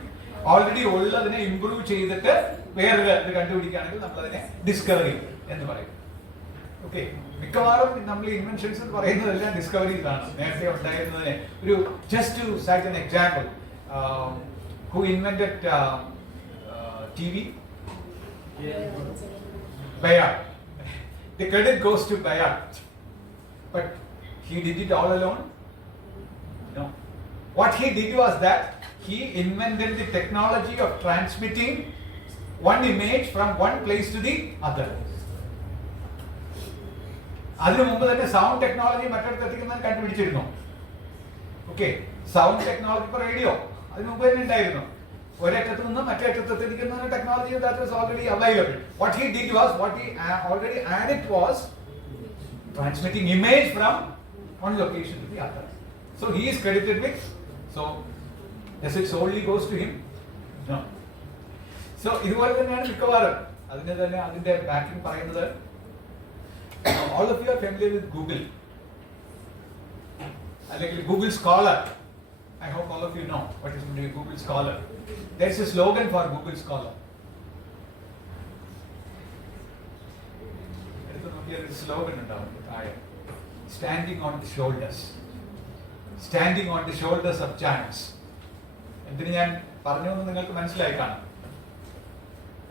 Already ഉള്ളതിനെ improve ചെയ്തിട്ട് വേറെ കണ്ടുപിടിക്കുകയാണെങ്കിൽ നമ്മൾ അതിനെ discovery എന്ന് പറയും. ഓക്കെ, മിക്കവാറും നമ്മൾ ഇൻവെൻഷൻസ് എന്ന് പറയുന്നതെല്ലാം ഡിസ്കവറീസ് ആണ്. നേരത്തെ ഉണ്ടായിരുന്നതിനെ ഒരു just to cite an example, who invented TV? Bayard. The credit goes to Bayard. But he did it all alone? No. What he did was that he invented the technology of transmitting one image from one place to the other. അതിനു മുമ്പ് തന്നെ sound technology മറ്റൊരു എത്തിക്കുന്നതിന് കണ്ടുപിടിച്ചിരുന്നു. Okay, sound technology ഇപ്പോൾ radio അതിന് മുമ്പ് തന്നെ ഉണ്ടായിരുന്നു. ഒരറ്റത്ത് നിന്ന് മറ്റേ അറ്റത്ത് എത്തിക്കുന്ന technology that was already available. What he did was, what he already added was transmitting image from one location to the other. So he is credited with. So does it solely goes to him? No. So ഇതുപോലെ തന്നെയാണ് മിക്കവാറും അതിനെ തന്നെ അതിന്റെ backing പറയുന്നത്. All of you are familiar with Google. Like Google Scholar. I hope all of you know what is Google Scholar. There is a slogan for Google Scholar. Here is a slogan standing on the shoulders. Standing on the shoulders of giants. എന്തിനു ഞാൻ പറഞ്ഞു എന്ന് നിങ്ങൾക്ക് മനസ്സിലായി കാണും.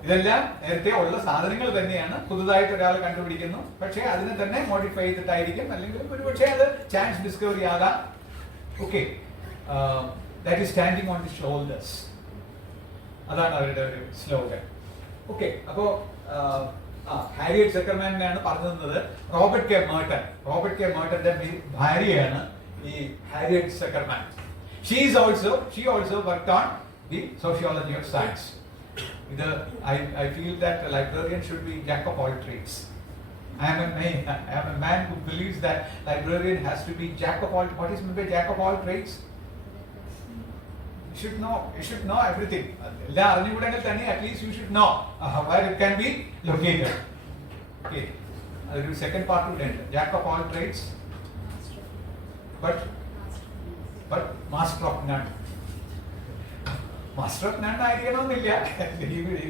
ഇതെല്ലാം നേരത്തെ ഉള്ള സാധനങ്ങൾ തന്നെയാണ്, പുതുതായിട്ട് ഒരാൾ കണ്ടുപിടിക്കുന്നു, പക്ഷേ അതിനെ തന്നെ മോഡിഫൈ ചെയ്തിട്ടായിരിക്കും, അല്ലെങ്കിൽ ഒരു പക്ഷേ അത് ചാൻസ് ഡിസ്കവറി ആകാം. Okay, that is standing on the shoulders. അതാണ് അവരുടെ ഒരു സ്ലോഗൻ. ഓക്കെ, അപ്പോൾ ഹാരിയറ്റ് സെക്കർമാനാണ് പറഞ്ഞു തന്നത്. റോബർട്ട് കെ മേർട്ടന്റെ ഭാര്യയാണ് ഈ Harriet സെക്കർമാൻ. She also worked on the sociology of science. I feel that a librarian should be jack of all trades. I am a man who believes that librarian has to be jack of all. What is meant by jack of all trades? You should know everything. At least you should know where it can be located. Okay, I'll do second part to end. Jack of all trades, but master of none. Master of none idea.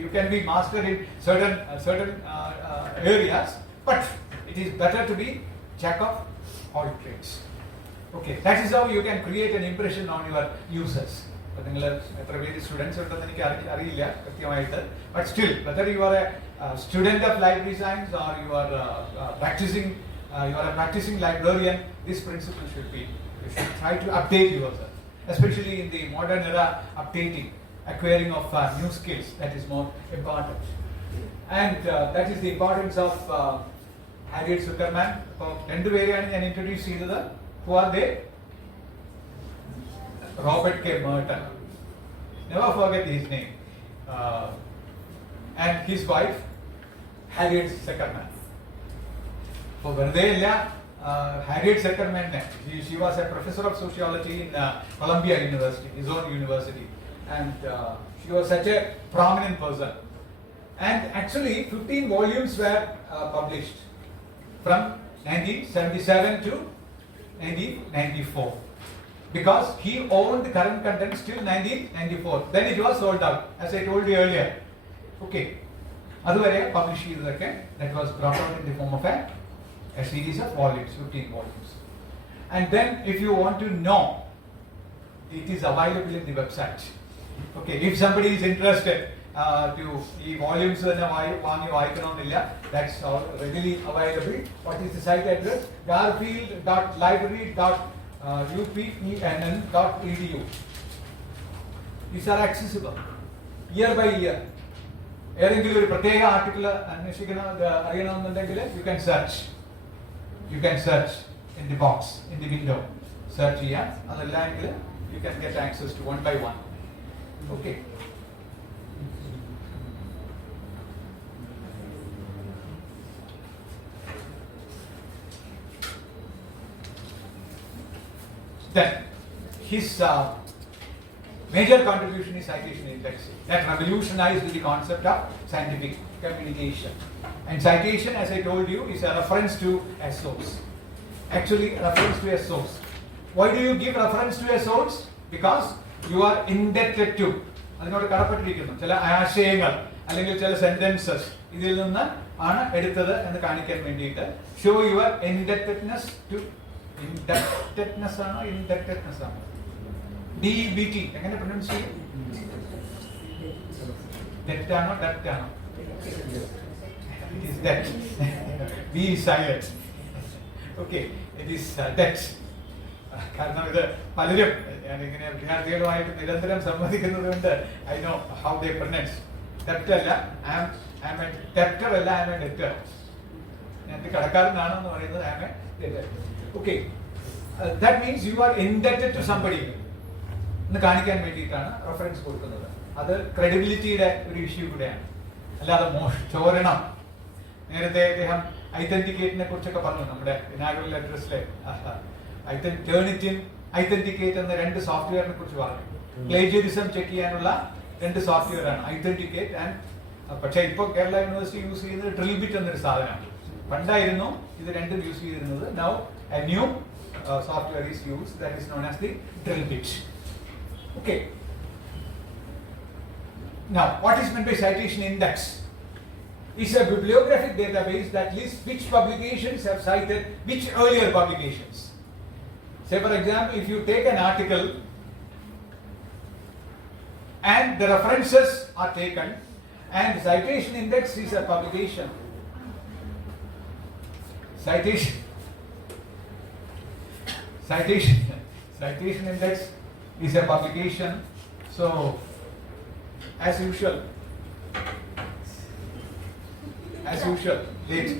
You can be master in certain areas, but it is better to be jack of all trades. Okay, that is how you can create an impression on your users. Students, but still, whether you are a student of library science or you are a practicing librarian, this principle should be. You should try to update yourself, especially in the modern era. Updating, acquiring of new skills, that is more important, and that is the importance of Harriet Zuckerman. Rendu pereയാണ് ഞാൻ introduce ചെയ്തത്. Who are they? Robert K. Merton. Never forget his name. And his wife, Harriet Seckerman. For Harriet Seckerman, she was a professor of sociology in Columbia University, his own university. And she was such a prominent person. And actually, 15 volumes were published from 1977 to 1994. Because he owned the current contents till 1994. Then it was sold out, as I told you earlier. Okay. That was brought out in the form of a series of volumes, 15 volumes. And then, if you want to know, it is available in the website. Okay, if somebody is interested to the volumes, that's all readily available. What is the site address? garfield.library.uppenn.edu. These are accessible year by year. ഏതെങ്കിലും ഒരു പ്രത്യേക article അറിയണമെന്നുണ്ടെങ്കിൽ you can search in the box, in the window. Search ചെയ്യാം. അതല്ലെങ്കിൽ you can get access to one by one. Okay. Then his major contribution is citation indexing. That revolutionized the concept of scientific communication. And citation, as I told you, is a reference to a source. Actually, a reference to a source. Why do you give reference to a source? Because you are indebted to. അതിനോട് കടപ്പെട്ടിരിക്കുന്നു ചില ആശയങ്ങൾ അല്ലെങ്കിൽ ചില sentences ഇതിൽ നിന്ന് ആണ് എടുത്തത് എന്ന് കാണിക്കാൻ വേണ്ടിയിട്ട് ഷോ യുവർ ഇൻഡെപ്റ്റഡ്നെസ് ടു ഇൻഡെപ്റ്റഡ്നെസ് ആണോ ഇൻഡെപ്റ്റഡ്നെസ് ആണോ DBT എങ്ങനെ പ്രൊനൗൺസ് ചെയ്യും ഡെപ്റ്റാണോ ഡെപ്റ്റാണോ it is debt be silent okay it is debt കാരണം ഇത് പലരും ഞാനിങ്ങനെ വിദ്യാർത്ഥികളുമായിട്ട് നിരന്തരം സംവദിക്കുന്നതുകൊണ്ട് I know how they pronounce ഡെപ്റ്റ് അല്ല I am a debtor അല്ല I am a debtor ഞാൻ കടക്കാരനാണെന്ന് പറയുന്നത് I am a debtor okay that means you are indebted to somebody എന്ന് കാണിക്കാൻ വേണ്ടിയിട്ടാണ് റെഫറൻസ് കൊടുക്കുന്നത് അത് ക്രെഡിബിലിറ്റിയുടെ ഒരു ഇഷ്യൂ കൂടെയാണ് അല്ലാതെ ചോരണം നേരത്തെ അദ്ദേഹം ഐതന്റിക്കേറ്റിനെ കുറിച്ചൊക്കെ പറഞ്ഞു നമ്മുടെ ഇനാഗുറൽ അഡ്രസ്സിലെ ഐതന്റിക്കേറ്റ് എന്ന 2 സോഫ്റ്റ്വെയറിനെ കുറിച്ച് പറഞ്ഞു പ്ലേജിയറിസം ചെക്ക് ചെയ്യാനുള്ള 2 സോഫ്റ്റ്വെയർ ആണ് ഐതന്റിക്കേറ്റ് ആൻഡ് പക്ഷേ ഇപ്പോൾ കേരള യൂണിവേഴ്സിറ്റി യൂസ് ചെയ്യുന്നത് ഡ്രിൽബിറ്റ് എന്നൊരു സാധനമാണ് പണ്ടായിരുന്നു ഇത് രണ്ടും യൂസ് ചെയ്തിരുന്നത് now a new software is use that is known as the drill bit okay now what is meant by citation index is a bibliographic database that lists which publications have cited which earlier publications. Say for example, if you take an article and the references are taken and the citation index is a publication. Citation index is a publication. So as usual late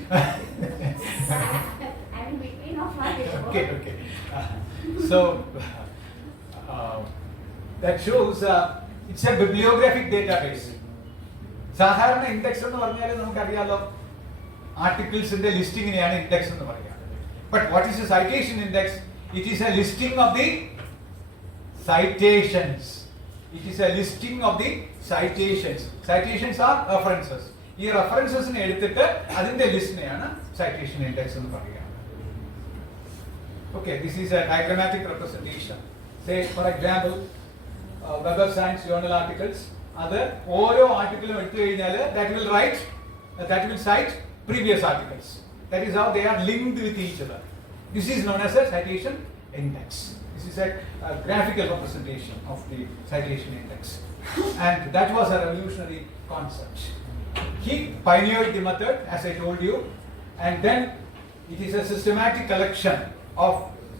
I'm in between of my okay so that shows it's a bibliographic database സാധാരണ index എന്ന് പറഞ്ഞാൽ നമുക്കറിയാലോ ആർട്ടിക്കിൾസിന്റെ ലിസ്റ്റിങ്ങിനെയാണ് index എന്ന് പറയുക but what is a citation index? It is a listing of the citations. It is a listing of the citations. Citations are references. ഈ റെഫറൻസസിനെ എടുത്തിട്ട് അതിന്റെ ലിസ്റ്റിനെയാണ് citation index എന്ന് പറയുക. Okay, this is a diagrammatic representation. Say for example, Web of Science journal articles. അത് ഓരോ ആർട്ടിക്കിളും എടുത്തു കഴിഞ്ഞാൽ that will cite previous articles. That is how they are linked with each other. This is known as a citation index. This is a graphical representation of the citation index, and that was a revolutionary concept. He pioneered the method, as I told you, and then it is a systematic collection of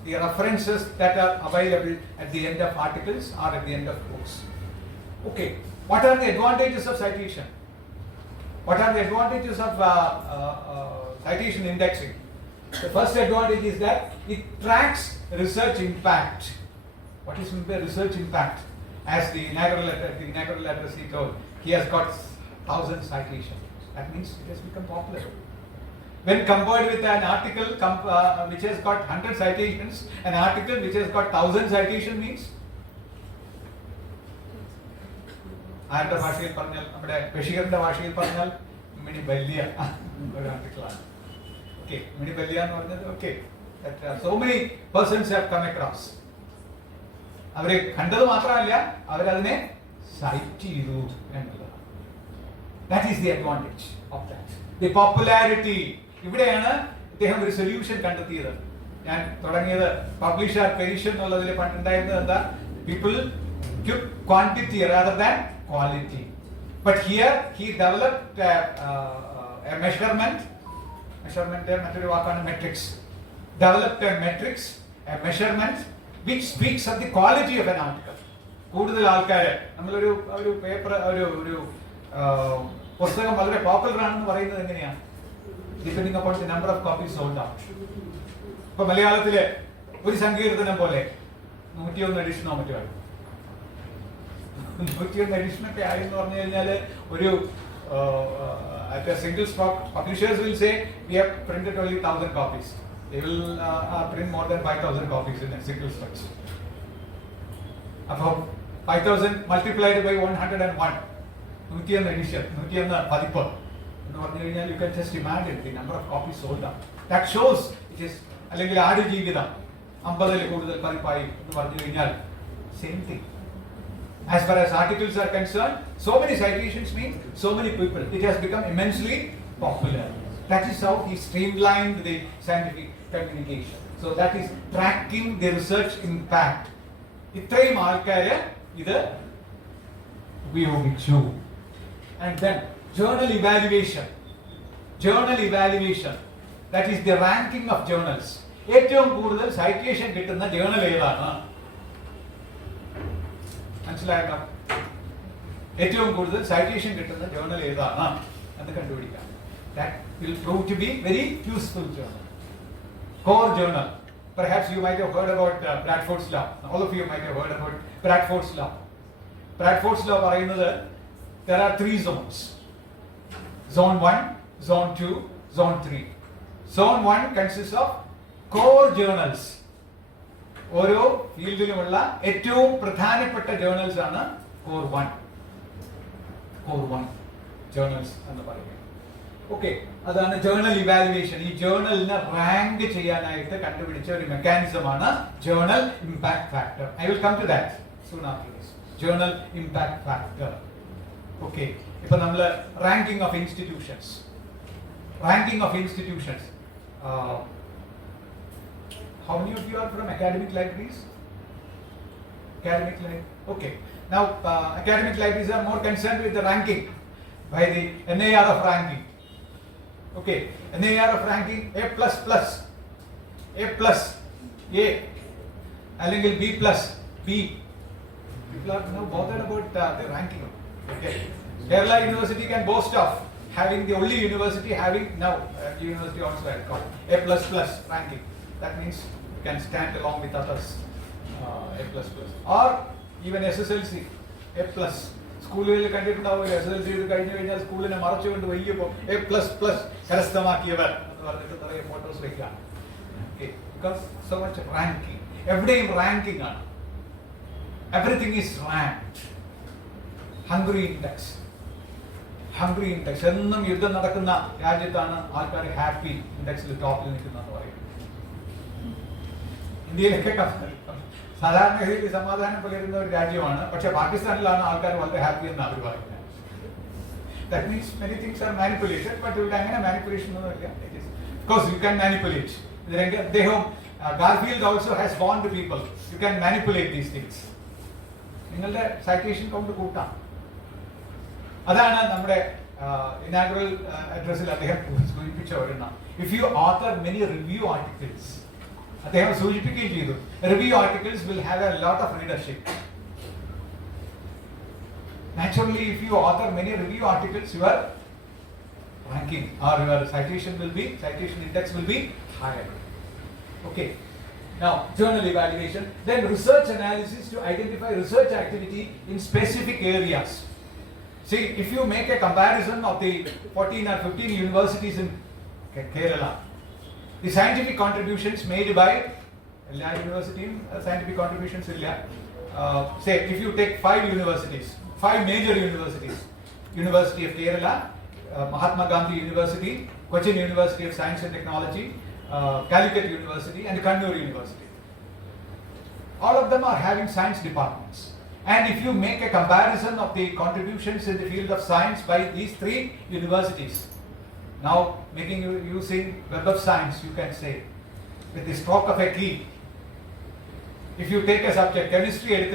the references that are available at the end of articles or at the end of books. Okay, what are the advantages of citation? What are the advantages of citation indexing? The first advantage is that it tracks research impact. What is meant by research impact? As the inaugural address he told, he has got 1,000 citations. That means it has become popular. When compared with an article which has got 100 citations, an article which has got 1,000 citations means ആരുടെ ഭാഷയിൽ പറഞ്ഞാൽ നമ്മുടെ ബഷീറിന്റെ ഭാഷയിൽ പറഞ്ഞാൽ mini ബല്യ ഒരു ആർട്ടിക്കിളാണ്. Okay, mini ബല്യ എന്ന് പറഞ്ഞത് okay, so many persons have come across. അവരെ കണ്ടത് മാത്രമല്ല, അവരതിനെ സൈറ്റ് ചെയ്തു എന്നുള്ളതാണ്. That is the advantage of that, the popularity. ഇവിടെയാണ് ഇദ്ദേഹം ഒരു സൊല്യൂഷൻ കണ്ടെത്തിയത്. ഞാൻ തുടങ്ങിയത് പബ്ലിഷ് ആർ പെരിഷ് എന്നുള്ളതിൽ പണ്ടുണ്ടായിരുന്നത് എന്താ, people took quantity rather than quality. But here he developed a measurement മറ്റൊരു വാക്കാണ് metrics. Developed a metrics, a measurement which speaks of the quality of an article. കൂടുതൽ ആൾക്കാർ നമ്മളൊരു ഒരു പേപ്പർ ഒരു പുസ്തകം വളരെ പോപ്പുലർ ആണെന്ന് പറയുന്നത് എങ്ങനെയാണ്? Depending upon the number of copies sold out. ഇപ്പൊ മലയാളത്തിലെ ഒരു സങ്കീർത്തനം പോലെ 101 എഡിഷനോ മറ്റോ 101 എഡിഷനൊക്കെ ആയി എന്ന് പറഞ്ഞു കഴിഞ്ഞാൽ ഒരു at a single stock, publishers will say we have printed only 1,000 copies. They will print more than 5,000 copies in a single stock. About 5,000 multiplied by 101, 101 edition, 101 പതിപ്പ് എന്ന് പറഞ്ഞു കഴിഞ്ഞാൽ you can just imagine the number of copies sold out. That shows it is, അല്ലെങ്കിൽ ആടുജീവിതം 50 കൂടുതൽ പതിപ്പായി എന്ന് പറഞ്ഞു കഴിഞ്ഞാൽ same thing. As far as articles are concerned, so many citations mean so many people. It has become immensely popular. That is how he streamlined the scientific communication. So that is tracking the research impact. ഇത്രയും ആൾക്കാര് ഇത് ഉപയോഗിച്ചു. And then journal evaluation. Journal evaluation. That is the ranking of journals. ഏറ്റവും കൂടുതൽ citation കിട്ടുന്ന journal ഏതാണ്? മനസ്സിലായോ? ഏറ്റവും കൂടുതൽ citation കിട്ടുന്ന journal ഏതാണ് എന്ന് കണ്ടുപിടിക്കാം. That will prove to be very useful journal. Core journal. Perhaps you might have heard about Bradford's law. All of you might have heard about Bradford's law. Bradford's law പറയുന്നത് there are 3 zones. Zone 1, Zone 2, Zone 3. Zone 1 consists of core journals. ഓരോ ഫീൽഡിലുമുള്ള ഏറ്റവും പ്രധാനപ്പെട്ട journals ആണ് core 1 journals എന്ന് പറയുന്നത്. Okay, അതാണ് journal evaluation. ഈ ജേർണലിനെ rank ചെയ്യാനായിട്ട് കണ്ടുപിടിച്ച ഒരു മെക്കാനിസമാണ് journal impact factor. I will come to that soon after this. Journal impact factor. Okay, ഇപ്പൊ നമ്മൾ ranking of institutions. How many of you are from academic libraries? Okay. Now, academic libraries are more concerned with the ranking by the NAR of ranking. Okay, NAR of ranking A++, A, അല്ലെങ്കിൽ B+, B. People are now bothered about the ranking. Okay, Kerala University can boast of having the only university having now university also had got A++ ranking. That means you can stand along with others. A++. Or even SSLC, A+. സ്കൂളുകളിൽ കണ്ടിട്ടുണ്ടാവും SSLC കഴിഞ്ഞു കഴിഞ്ഞാൽ സ്കൂളിനെ മറച്ചുകൊണ്ട് വലിയപ്പോൾ A++ കരസ്ഥമാക്കിയവർ എന്ന് പറഞ്ഞിട്ട് നിറയെ photos വയ്ക്കാം. Okay, because so much ranking. എവിടെയും റാങ്കിങ് ആണ്. Everything is ranked. Hungry index. എന്നും യുദ്ധം നടക്കുന്ന രാജ്യത്താണ് ആൾക്കാർ ഹാപ്പി ഇൻഡെക്സിൽ ടോപ്പിൽ നിൽക്കുന്നതെന്ന് പറയും. ഇന്ത്യയിലൊക്കെ സാധാരണഗതിയിൽ സമാധാനം പുലരുന്ന ഒരു രാജ്യമാണ്. പക്ഷെ പാകിസ്ഥാനിലാണ് ആൾക്കാർ വളരെ ഹാപ്പി എന്ന് അവർ പറയുന്നത്. That means many things are manipulated, but ഇവിടെ അങ്ങനെ മാനിപ്പുലേഷൻ ഒന്നുമില്ല. Because you can manipulate. അദ്ദേഹം Garfield also has warned people. You can manipulate these things. നിങ്ങളുടെ സൈറ്റേഷൻ കൗണ്ട് കൂട്ടാം. അതാണ് നമ്മുടെ ഇനാഗുറൽ അഡ്രസ്സിൽ അദ്ദേഹം സൂചിപ്പിച്ച ഒരെണ്ണം. If you author many review articles, അദ്ദേഹം സൂചിപ്പിക്കുകയും ചെയ്തു, review articles will have a lot of readership. Naturally, if you author many review articles, your ranking or your citation index will be higher. Okay, Now, journal evaluation, then research analysis to identify research activity in specific areas. See, if you make a comparison of the 14 or 15 universities in Kerala, the scientific contributions made by university, scientific contributions, say if you take 5 universities, 5 major universities, University of Kerala, Mahatma Gandhi University, Cochin University of Science and Technology, Calicut University and Kannur University. All of them are having science departments. And if you make a comparison of the contributions in the field of science by these 3 universities, now using Web of Science, you can say, with the stroke of a key, if you take a subject, chemistry,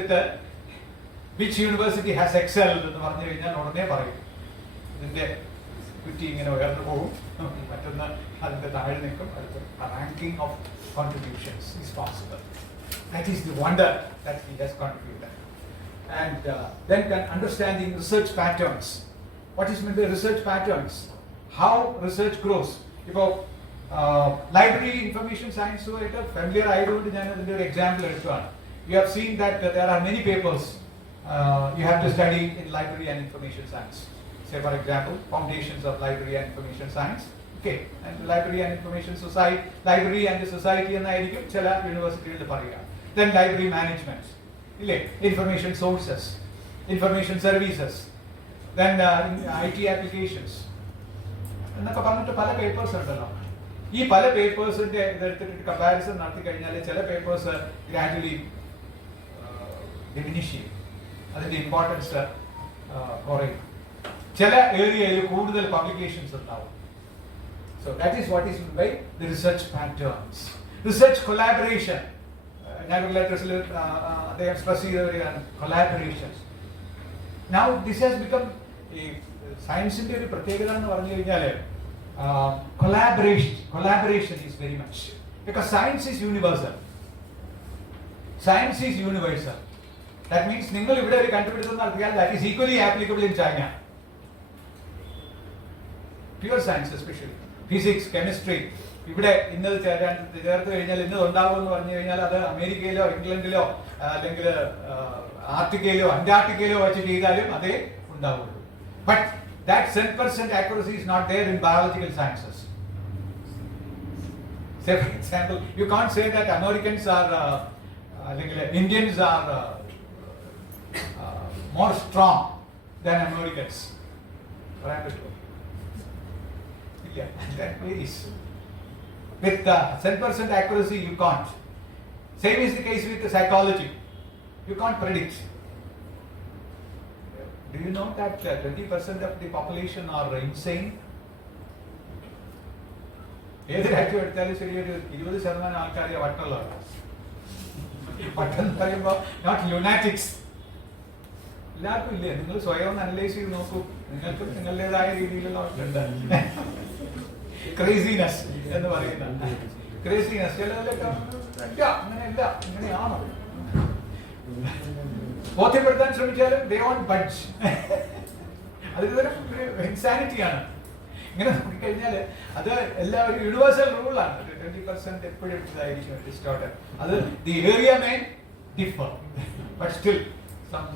which university has excelled in the ranking of contributions is possible. That is the wonder that he has contributed. And then understanding research patterns. What is meant by research patterns? How research grows. If library information science familiar example, you have seen that there are many papers you have to study in library and information science. Say for example, foundations of library and information science. Okay, and library and information society, library and the society and university. Then library management, information sources, information services, then IT applications. And pala papers these pala papers comparison papers gradually diminishing. That is the importance area publications. So that is what is meant by the research patterns. Research collaboration. They have specified collaborations. Now this has become a science in collaboration is very much, because science is universal. Science is universal. That means that is equally applicable in China. Pure science especially. Physics, chemistry. ഇവിടെ ഇന്നത് ചേർത്ത് കഴിഞ്ഞാൽ ഇന്നത് ഉണ്ടാവും എന്ന് പറഞ്ഞു കഴിഞ്ഞാൽ അത് അമേരിക്കയിലോ ഇംഗ്ലണ്ടിലോ അല്ലെങ്കിൽ ആർട്ടിക്കയിലോ അന്റാർട്ടിക്കയിലോ വെച്ച് ചെയ്താലും അതേ ഉണ്ടാവുള്ളൂ. But that 10% accuracy is not there in biological sciences. Say for example, you can't say that Americans are Indians are more strong than Americans. Yeah, that varies. With 10% accuracy, you can't. Same is the case with the psychology. You can't predict. Do you know that 20% of the population are insane? Not lunatics. Craziness. Craziness. They won't budge. Insanity. That's universal rule. 20% distorted. The area may differ, but still some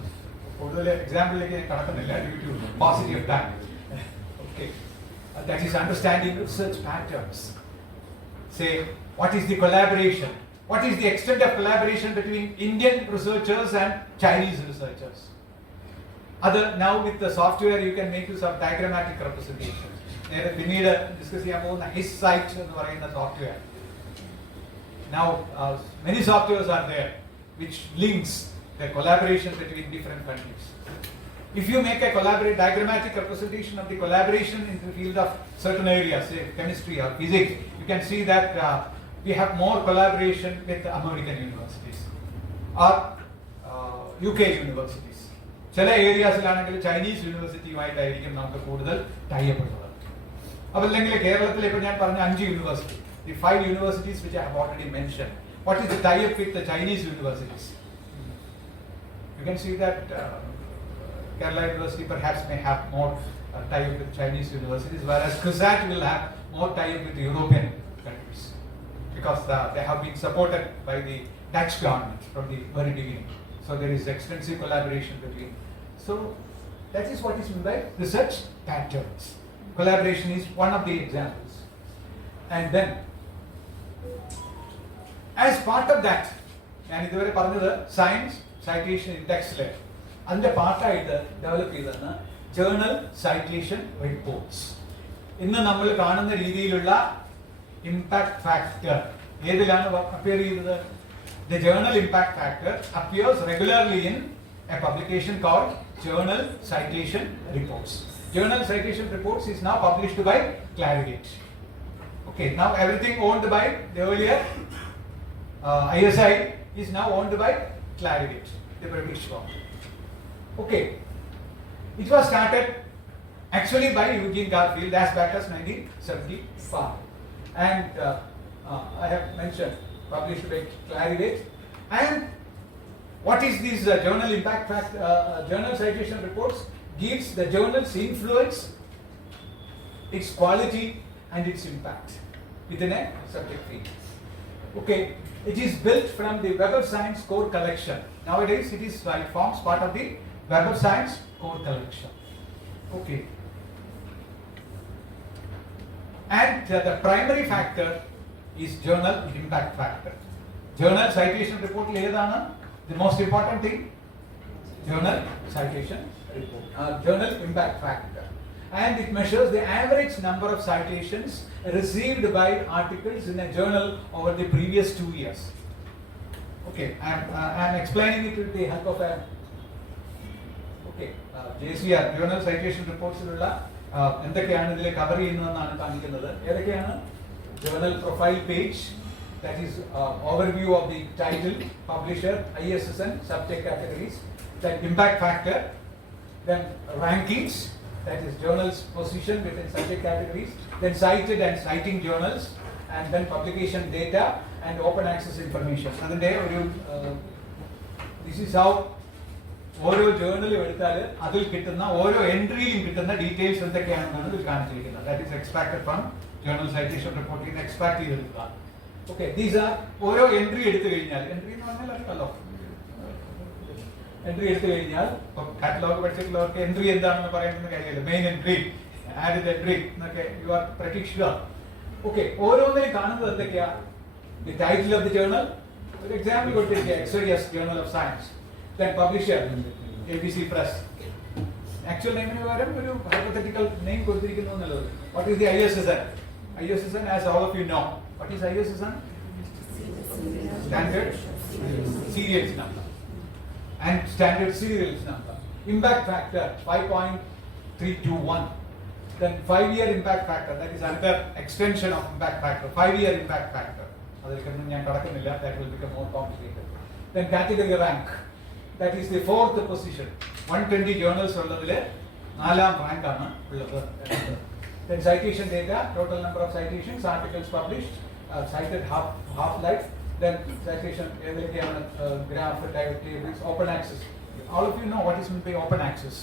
example due to paucity of time. Okay. That is understanding research patterns. Say, what is the collaboration? What is the extent of collaboration between Indian researchers and Chinese researchers? Now with the software you can make use of diagrammatic representation. We need to discuss his site software. Now many softwares are there which links the collaboration between different countries. If you make a diagrammatic representation of the collaboration in the field of certain areas, say chemistry or physics, you can see that we have more collaboration with American universities or UK universities. Some areas Chinese university might tie up. University, the 5 universities which I have already mentioned. What is the tie-up with the Chinese universities? You can see that Kerala University perhaps may have more tie-up with Chinese universities, whereas KSCSTE will have more tie-up with European countries. because they have been supported by the Dutch government from the very beginning. So there is extensive collaboration between. So that is what is meant by research patterns. Collaboration is one of the examples. And then, as part of that, ഞാൻ ഇതുവരെ പറഞ്ഞത് science citation ഇൻഡെക്സിലെ അതിൻ്റെ പാർട്ടായിട്ട് develop ചെയ്തതാണ് journal citation reports. ഇന്ന് നമ്മൾ കാണുന്ന രീതിയിലുള്ള ഇമ്പാക്ട് ഫാക്ടർ ഏതിലാണ് അപ്പിയർ ചെയ്തത്? The journal impact factor appears regularly in a publication called Journal Citation Reports. Journal Citation Reports is now published by Clarivate. Okay, now everything owned by the earlier ISI is now owned by Clarivate, the British one. Okay, it was started actually by Eugene Garfield as back as 1975, and I have mentioned published by Clarivate. And what is this journal impact factor? Journal citation reports gives the journal's influence, its quality, and its impact within a subject field. Okay, it is built from the Web of Science core collection. Nowadays, it forms part of the Web of Science core collection. Okay, and the primary factor is journal impact factor. Journal citation report ledana the most important thing, journal citation report, journal impact factor, and it measures the average number of citations received by articles in a journal over the previous 2 years. Okay, I am explaining it with the help of a JCR journal citation reports ulla എന്തൊക്കെയാണ് ഇതിൽ cover ചെയ്യുന്നതെന്നാണ് കാണിക്കുന്നത്. ഏതൊക്കെയാണ്? Journal profile page, that is overview of the title, publisher, ISSN, subject categories, then impact factor, then rankings, that is journals position within subject categories, then cited and citing journals, and then publication data and open access information. And then this is how ഓരോ ജേർണലും എടുത്താൽ അതിൽ കിട്ടുന്ന ഓരോ എൻട്രിയിലും കിട്ടുന്ന details എന്തൊക്കെയാണെന്നാണ് ഇതിൽ കാണിച്ചിരിക്കുന്നത്. That is extracted from journal citation reporting extract ചെയ്തെടുക്കുക. Okay, these are ഓരോ എൻട്രി എടുത്തു കഴിഞ്ഞാൽ, എൻട്രി എന്ന് പറഞ്ഞാൽ അറിയാമല്ലോ, എൻട്രി എടുത്തു കഴിഞ്ഞാൽ ഇപ്പം കാറ്റലോഗ് പഠിച്ചിട്ടുള്ളവർക്ക് എൻട്രി എന്താണെന്ന് പറയുന്ന കാര്യമില്ല. മെയിൻ എൻട്രി, ആഡഡ് എൻട്രി എന്നൊക്കെ you are pretty sure. Okay, ഓരോന്നിലും കാണുന്നത് എന്തൊക്കെയാ? The title of the journal, ഒരു എക്സാമ്പിൾ കൊടുത്തിരിക്കുക, XYS journal of science, then publisher ABC press. Actual നെയിമിന് പകരം ഒരു ഹൈപ്പോത്തറ്റിക്കൽ നെയിം കൊടുത്തിരിക്കുന്നു എന്നുള്ളത്. What is the ISSN? ISSN, as all of you know, what is ISSN? Standard Serials Number and Standard Serials Number. Impact factor 5.321. Then 5-year impact factor, that is another extension of impact factor. 5-year impact factor. That will become more complicated. Then category rank, that is the 4th position. 120 journals ഉള്ളതിലെ 4ാം rank ആണ് ഉള്ളത്. Then citation data, total number of citations, articles published, cited half-life, then citation ability on graph, tables, open access. All of you know what is meant by open access.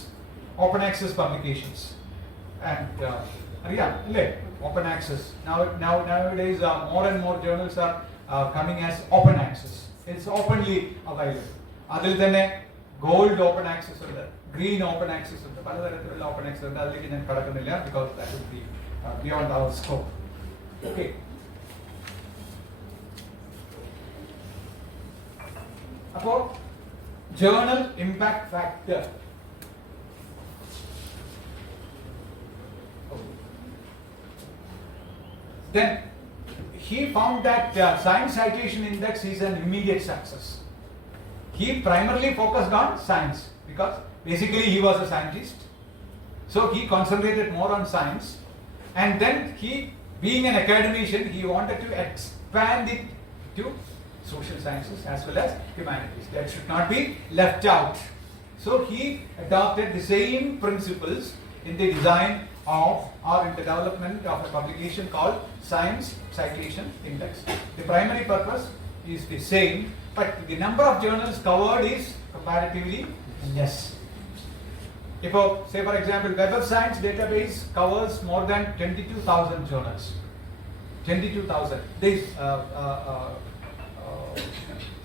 Open access publications. And open access. Nowadays more and more journals are coming as open access. It's openly available. അതിൽ തന്നെ gold open access ഉണ്ട്, green open access ഉണ്ട്, പലതരത്തിലുള്ള open access ഉണ്ട്. അതിലേക്ക് ഞാൻ കടക്കുന്നില്ല, because that will be beyond our scope. Okay, അപ്പോൾ journal impact factor then he found that Science Citation Index is an immediate success. He primarily focused on science because basically he was a scientist, so he concentrated more on science, and then he, being an academician, he wanted to expand it to social sciences as well as humanities. That should not be left out. So he adopted the same principles in the design of or in the development of a publication called Science Citation Index. The primary purpose is the same, but the number of journals covered is comparatively less. If, say for example, Web of Science database covers more than 22,000 journals. 22,000. This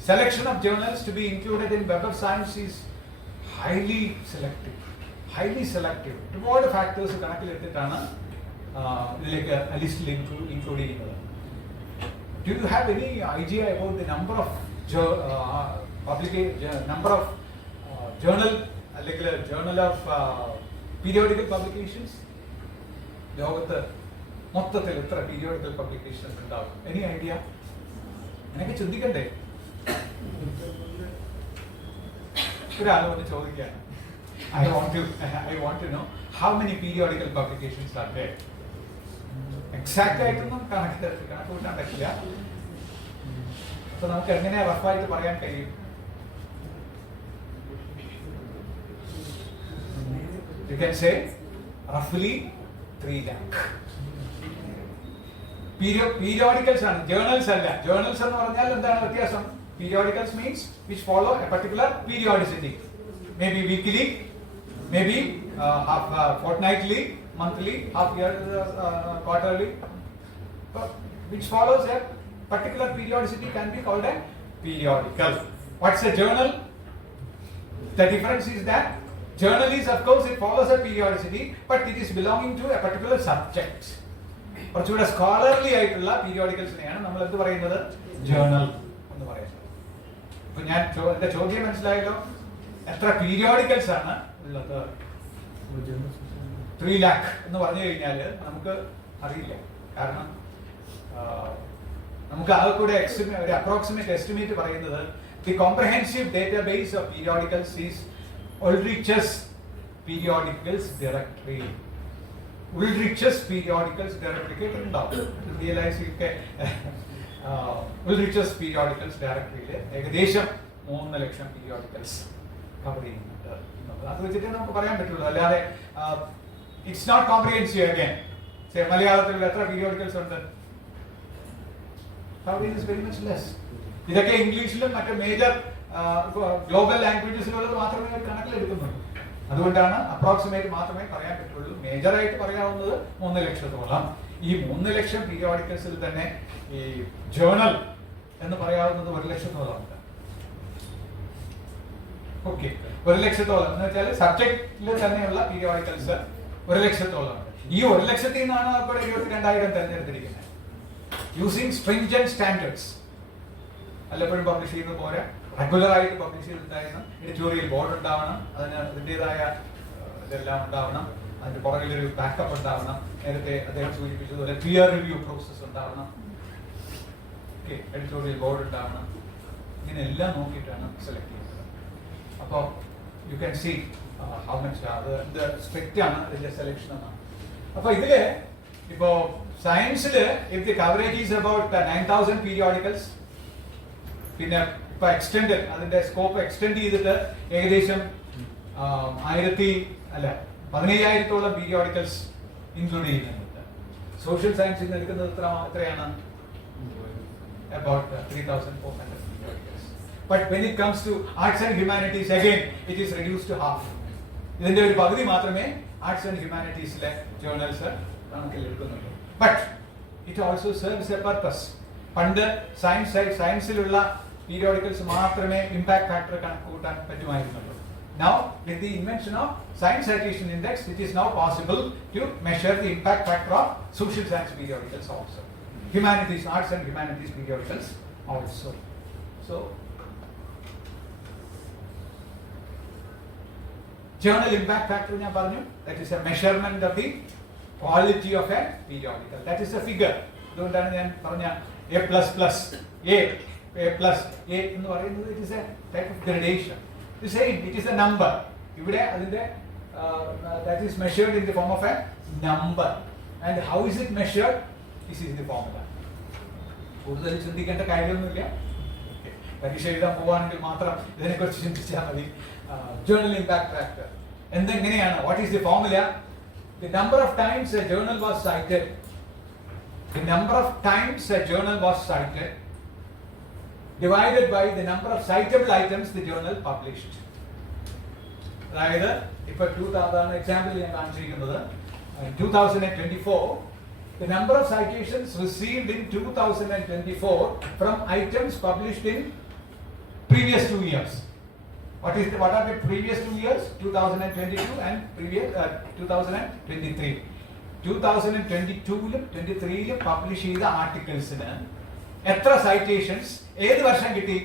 selection of journals to be included in Web of Science is highly selective. Highly selective. ഒരുപാട് factors കണക്കിലെടുത്തിട്ടാണ് ഇതിലേക്ക് ലിസ്റ്റിൽ include ചെയ്യുന്നത്. Do you have any idea about the number of journal അല്ലെങ്കിൽ journal of periodical publications? ലോകത്ത് മൊത്തത്തിൽ എത്ര periodical publications ഉണ്ടാവും? Any idea? എനിക്ക് ചിന്തിക്കണ്ടേ? ഒരാളോട് ചോദിക്കുകയാണ്. I want to know how many periodical publications are there. Exact ആയിട്ടൊന്നും കണക്ക് കൂട്ടാൻ പറ്റില്ല. അപ്പൊ നമുക്ക് എങ്ങനെ റഫായിട്ട് പറയാൻ കഴിയും? You can say roughly 3 lakh. Periodicals ആണ്, journals അല്ല. Journals എന്ന് പറഞ്ഞാൽ എന്താണ് വ്യത്യാസം? Periodicals means which follow a particular periodicity. Maybe weekly, maybe fortnightly, monthly, half year, quarterly, which follows a particular periodicity can be called a periodical. What's a journal? The difference is that journal is, of course, it follows a periodicity, but it is belonging to a particular subject. കുറച്ചുകൂടെ scholarly ആയിട്ടുള്ള പീരിയോഡിക്കൽസിനെയാണ് നമ്മൾ എന്ത് പറയുന്നത്? Journal എന്ന് പറയുന്നത്. ഇപ്പൊ ഞാൻ എന്റെ ചോദ്യം മനസ്സിലായല്ലോ. എത്ര പീരിയോഡിക്കൽസ് ആണ് ഉള്ളത്? 3 lakh എന്ന് പറഞ്ഞു കഴിഞ്ഞാൽ നമുക്ക് അറിയില്ല. കാരണം നമുക്ക് ആകെ കൂടെ ഒരു അപ്രോക്സിമേറ്റ് എസ്റ്റിമേറ്റ് പറയുന്നത് the comprehensive database of periodicals is Ulrich's periodicals directory. Ulrich's periodicals directory കേട്ടിട്ടുണ്ടാവും. റിയലൈസ് Ulrich's periodicals directory ഏകദേശം 3 ലക്ഷം പീരിയോഡിക്കൽസ് കവർ ചെയ്യുന്നുണ്ട്. അത് വെച്ചിട്ട് നമുക്ക് പറയാൻ പറ്റുള്ളൂ. അല്ലാതെ ഇറ്റ്സ് നോട്ട് കോംപ്രിഹെൻസീവ് അഗൈൻ. മലയാളത്തിൽ എത്ര പീരിയോഡിക്കൽസ് ഉണ്ട്? Coverage is very much less. ഇതൊക്കെ ഇംഗ്ലീഷിലും മറ്റു മേജർ ഗ്ലോബൽ ലാംഗ്വേജസിലുള്ളത് മാത്രമേ അവർ കണക്കിലെടുക്കുന്നുള്ളൂ. അതുകൊണ്ടാണ് അപ്രോക്സിമേറ്റ് മാത്രമേ പറയാൻ പറ്റുള്ളൂ. മേജറായിട്ട് പറയാവുന്നത് 3 ലക്ഷത്തോളം. ഈ 3 ലക്ഷം പീരിയോഡിക്കൽസിൽ തന്നെ ഈ ജേർണൽ എന്ന് പറയാവുന്നത് 1 ലക്ഷത്തോളം ഉണ്ട്. ഓക്കെ, 1 ലക്ഷത്തോളം എന്ന് വെച്ചാൽ സബ്ജക്റ്റിൽ തന്നെയുള്ള പീരിയോഡിക്കൽസ് 1 ലക്ഷത്തോളം ഉണ്ട്. ഈ 1 ലക്ഷത്തിൽ നിന്നാണ് അവിടെ 22,000 തെരഞ്ഞെടുത്തിരിക്കുന്നത്. Using stringent standards. വല്ലപ്പോഴും പബ്ലിഷ് ചെയ്യുന്ന പോലെ റെഗുലർ ആയിട്ട് പബ്ലിഷ് ചെയ്തിട്ടുണ്ടായിരുന്നു. എഡിറ്റോറിയൽ ബോർഡ് ഉണ്ടാവണം, അതിന് അതിൻ്റെതായ ഇതെല്ലാം ഉണ്ടാവണം, അതിന്റെ പുറകിലൊരു ബാക്കപ്പ് ഉണ്ടാവണം, നേരത്തെ അദ്ദേഹം സൂചിപ്പിച്ചതുപോലെ പിയർ റിവ്യൂ പ്രോസസ് ഉണ്ടാവണം, ഓക്കെ, എഡിറ്റോറിയൽ ബോർഡ് ഉണ്ടാവണം. ഇങ്ങനെ എല്ലാം നോക്കിയിട്ടാണ് സെലക്ട് ചെയ്യുന്നത്. അപ്പോൾ you can see how much ഇത് സ്ട്രിക്റ്റ് ആണ് ഇതിന്റെ സെലക്ഷൻ എന്നാണ്. അപ്പോൾ ഇതില് ഇപ്പോ സയൻസിൽ if the coverage is about 9,000 periodicals, പിന്നെ ഇപ്പൊ എക്സ്റ്റെൻഡ് അതിന്റെ സ്കോപ്പ് എക്സ്റ്റെൻഡ് ചെയ്തിട്ട് ഏകദേശം 15,000-ഓളം പീരിയോഡിക്കൽസ് ഇൻക്ലൂഡ് ചെയ്യുന്നുണ്ട്. സോഷ്യൽ സയൻസിൽ എടുക്കുന്നത് എത്രയാണ്? About 3,400 periodicals. But when it comes to arts and humanities, again it is reduced to half. ഇതിന്റെ ഒരു പകുതി മാത്രമേ ആർട്സ് ആൻഡ് ഹ്യൂമാനിറ്റീസിലെ ജേർണൽസ് കണക്കിലെടുക്കുന്നുള്ളൂ. But it also serves a purpose. പണ്ട് സയൻസിലുള്ള പീരിയോഡിക്കൽസ് മാത്രമേ ഇമ്പാക്ട് ഫാക്ടർ കണക്ക് കൂട്ടാൻ പറ്റുമായിരുന്നുള്ളൂ. Now with the invention of Science Citation Index, it is now possible to measure the impact factor of social science periodicals also. Humanities, arts and humanities periodicals also. So journal impact factor ഞാൻ പറഞ്ഞു, that is a measurement of the quality of a periodical. That is a figure. അതുകൊണ്ടാണ് ഞാൻ പറഞ്ഞ A++, A എന്ന് പറയുന്നത് it is a type of gradation. The same, it is a number. ഇവിടെ അതിന്റെ that is measured in the form of a number. And how is it measured? This is the formula. കൂടുതൽ ചിന്തിക്കേണ്ട കാര്യമൊന്നുമില്ല. പരീക്ഷ എഴുതാൻ പോവാണെങ്കിൽ മാത്രം ഇതിനെക്കുറിച്ച് ചിന്തിച്ചാൽ മതി. ജേർണൽ ഇമ്പാക്ട് ഫാക്ടർ എന്തെങ്ങനെയാണ്? What is the formula? The number of times a journal was cited, the number of times a journal was cited divided by the number of citable items the journal published. അതായത് ഇപ്പൊ 2000 example ഞാൻ കാണിച്ചിരിക്കുന്നത് 2024 the number of citations received in 2024 from items published in previous 2 years. What are the previous 2 years? 2022 and previous 2023. 2022-ലും 23-ലും publish ചെയ്ത ആർട്ടിക്കിൾസിന് എത്ര citations ഏത് വർഷം കിട്ടി?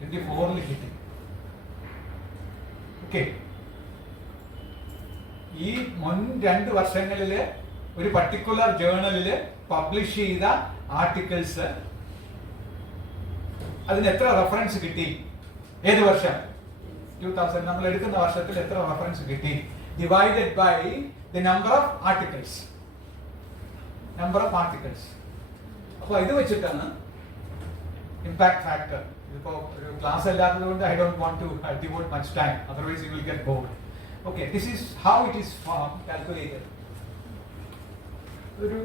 24-ൽ കിട്ടി. ഓക്കെ, ഈ മുൻ 2 വർഷങ്ങളിൽ ഒരു പർട്ടിക്കുലർ ജേർണലിൽ പബ്ലിഷ് ചെയ്ത ആർട്ടിക്കിൾസ് അതിന് എത്ര റെഫറൻസ് കിട്ടി? ഏത് വർഷം? 2000. നമ്മൾ എടുക്കുന്ന വർഷത്തിൽ എത്ര റെഫറൻസ് കിട്ടി? Divided by the number of articles. അപ്പോൾ ഇത് വെച്ചിട്ടാണ് ഇമ്പാക്ട് ഫാക്ടർ. ഇതിപ്പോ ഒരു ക്ലാസ് അല്ലാത്തത് കൊണ്ട് I don't want to devote much time, otherwise you will get bored. Okay, this is how it is calculated. ഒരു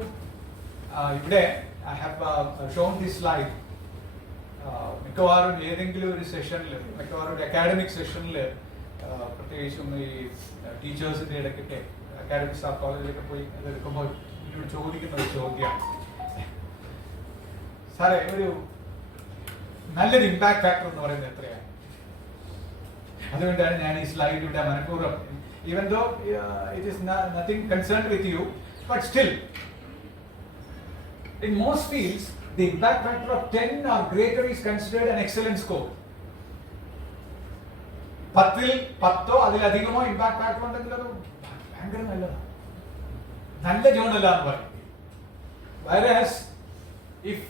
ഇവിടെ I have shown this slide. മിക്കവാറും ഏതെങ്കിലും ഒരു സെഷനിൽ, മിക്കവാറും ഒരു അക്കാഡമിക് സെഷനിൽ, പ്രത്യേകിച്ചും ഈ ടീച്ചേഴ്സിന്റെ ഇടയ്ക്കൊക്കെ അക്കാഡമിക് സ്റ്റാഫ് കോളേജിലൊക്കെ പോയി അതെടുക്കുമ്പോൾ എന്നോട് ചോദിക്കുന്ന ഒരു ചോദ്യമാണ്, സാറേ ഒരു നല്ലൊരു ഇമ്പാക്ട് ഫാക്ടർ എന്ന് പറയുന്നത് എത്രയാണ്? അതുകൊണ്ടാണ് ഞാൻ ഈ സ്ലൈഡ് ഇവിടെ മനഃപൂർവ്വം, even though it is nothing concerned with you, but still in most fields the impact factor of 10 or greater is considered an excellent score. 10-ൽ 10ഓ അതിലധികമോ ഇമ്പാക്ട് ഫാക്ടർ ഉണ്ടെങ്കിൽ അത് ഭയങ്കര നല്ലതാണ്, നല്ല ജേർണലാന്ന് പറയും. Whereas if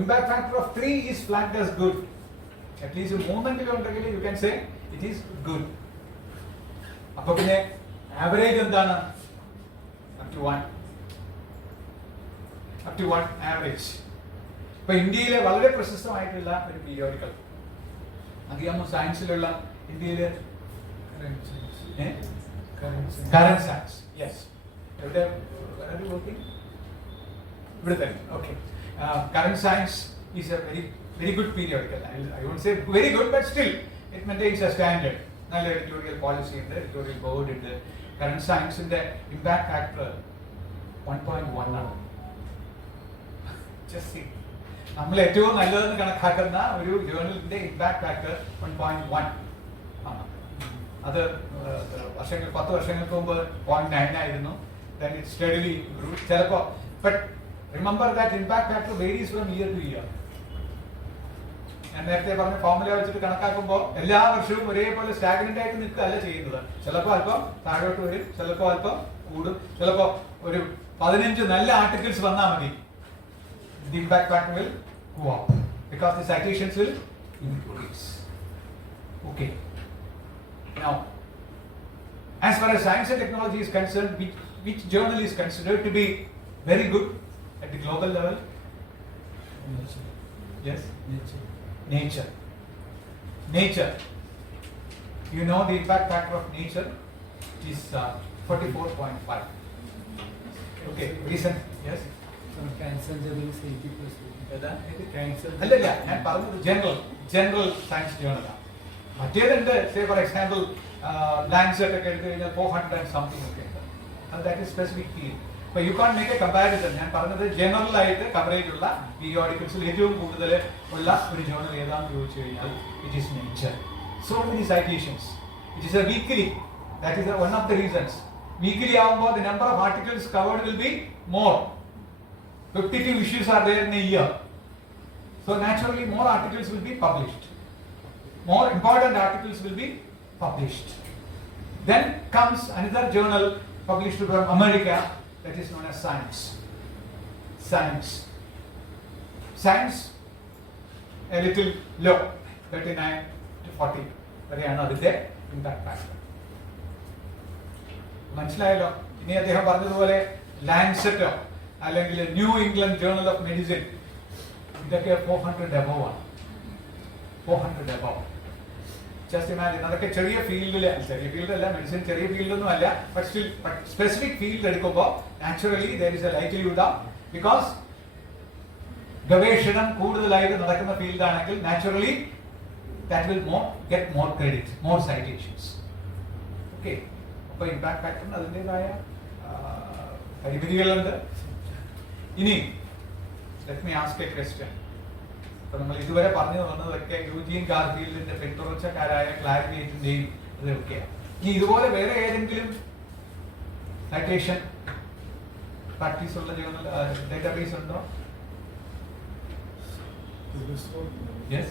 impact factor of 3 is flagged as good, at least 3 ഉണ്ടെങ്കിൽ you can say it is good. അപ്പൊ പിന്നെ ആവറേജ് എന്താണ്? up to 1 average. ഇപ്പൊ ഇന്ത്യയിലെ വളരെ പ്രശസ്തമായിട്ടുള്ള ഒരു പീരിയോഡിക്കൽ, അറിയാമോ? സയൻസിലുള്ള ഇന്ത്യയിലെ കറന്റ് സയൻസ്. യെസ്, എവിടെ ഇവിടെ തന്നെ. Okay, current science is a very good periodical. I won't say very good, but still it maintains a standard. നല്ല എഡിറ്റോറിയൽ പോളിസി ഉണ്ട്, എഡിറ്റോറിയൽ ബോർഡ് ഉണ്ട്. കറന്റ് സയൻസിന്റെ ഇമ്പാക്ട് ഫാക്ടർ 1.1 ആണ്. നമ്മൾ ഏറ്റവും നല്ലതെന്ന് കണക്കാക്കുന്ന ഒരു ജേർണലിന്റെ ഇമ്പാക്ട് ഫാക്ടർ 1.1 ആണ്. അത് 10 വർഷങ്ങൾക്ക് മുമ്പ് 0.9 ആയിരുന്നു. Then it steadily grew. ചിലപ്പോ, but remember that impact factor varies from year to year. ഞാൻ നേരത്തെ പറഞ്ഞ ഫോർമുല വെച്ചിട്ട് കണക്കാക്കുമ്പോൾ എല്ലാ വർഷവും ഒരേപോലെ സ്റ്റാഗ്നന്റ് ആയിട്ട് നിൽക്കുകയല്ല ചെയ്യുന്നത്. ചിലപ്പോൾ അല്പം താഴോട്ട് വരും, ചിലപ്പോൾ അല്പം കൂടും, ചിലപ്പോൾ ഒരു 15 നല്ല ആർട്ടിക്കിൾസ് വന്നാൽ മതി, the impact factor will go up because the citations will increase. Okay. Now, as far as science and technology is concerned, which journal is considered to be very good at the global level? Nature. Yes? Nature. You know the impact factor of Nature is 44.5. Okay, recent. Yes? Cancer is 80%. അല്ലല്ല, ഞാൻ പറഞ്ഞത് general science ജേർണലാണ്. മറ്റേതുണ്ട്, say for example Lancet ഒക്കെ എടുത്തു കഴിഞ്ഞാൽ 400 and something ഒക്കെ ഉണ്ട്. That is specific field. അപ്പൊ you can make a comparison. ഞാൻ പറഞ്ഞത് ജനറൽ ആയിട്ട് കവറേജ് ഉള്ള പീരിയോഡിക്കൽസിൽ ഏറ്റവും കൂടുതൽ ഉള്ള ഒരു ജേർണൽ ഏതാണെന്ന് ചോദിച്ചു കഴിഞ്ഞാൽ it is Nature. So many citations. It is a weekly. That is one of the reasons. Weekly ആവുമ്പോൾ the number of articles covered will be more. 52 issues are there in a year. So naturally more articles will be published. More important articles will be published. Then comes another journal published from America that is known as Science. A little low, 39 to 40. വരെയാണ് അതിന്റെ impact factor. മനസ്സിലായല്ലോ? ഇനി അദ്ദേഹം പറഞ്ഞതുപോലെ ലാൻസെറ്റോ അല്ലെങ്കിൽ new England journal of medicine, ഇതൊക്കെ 400 above ആണ്. 400 above. Just imagine. അതൊക്കെ ചെറിയ ഫീൽഡല്ല, മെഡിസിൻ ചെറിയ ഫീൽഡൊന്നും അല്ല, ബട്ട് സ്റ്റിൽ സ്പെസിഫിക് ഫീൽഡ് എടുക്കുമ്പോൾ naturally there is A likelihood of, because ഗവേഷണം കൂടുതലായിട്ട് നടക്കുന്ന ഫീൽഡ് ആണെങ്കിൽ naturally that will get more credit, more citations. Okay, അപ്പോൾ ഇമ്പാക്ട് ഫാക്ടറിന് അതിൻ്റെതായ പരിമിതികളുണ്ട്. ഇനി let me ask a question. അപ്പോൾ നമ്മൾ ഇതുവരെ പറഞ്ഞു വന്നതൊക്കെ യൂജീൻ ഗാർഫീൽഡിന്റെ പിന്തുടർച്ചക്കാരായ ക്ലാരിറ്റിന്റെയും ഇതൊക്കെയാണ്. ഇനി ഇതുപോലെ വേറെ ഏതെങ്കിലും സൈറ്റേഷൻ പ്രാക്ടീസ് ഉള്ള ഡേറ്റാബേസ് ഉണ്ടോ? Yes,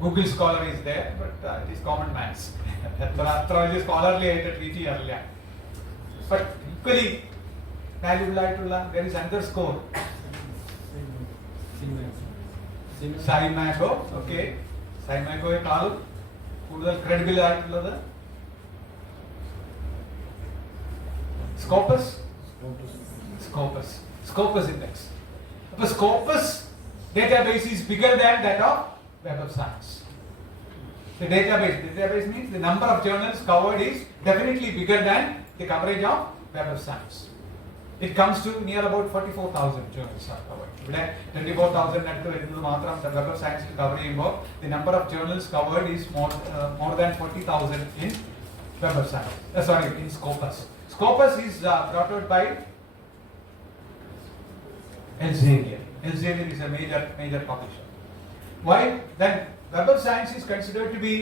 Google Scholar is there, but it is common man's. അത്ര വലിയ സ്കോളർലി ആയിട്ട് ട്രീറ്റ് ചെയ്യാറില്ല. But equally valuable ആയിട്ടുള്ള there is another score. Scimago. Okay, സൈമാഗോയെക്കാളും കൂടുതൽ ക്രെഡിബിൾ ആയിട്ടുള്ളത് സ്കോപ്പസ് ഇൻഡെക്സ്. അപ്പോൾ Scopus database is bigger than that of Web of Science. The database means the number of journals covered is definitely bigger than the coverage of Web of Science. It comes to near about 44,000 journals are covered. ഇവിടെ 24,000 അടുത്ത് വരുന്നത് മാത്രം Web of Science cover ചെയ്യുമ്പോൾ the number of journals covered is more than 40,000 in Web of Science. In Scopus. Scopus is brought out by Elsevier. Elsevier is a major publisher. Why? Then Web of Science is considered to be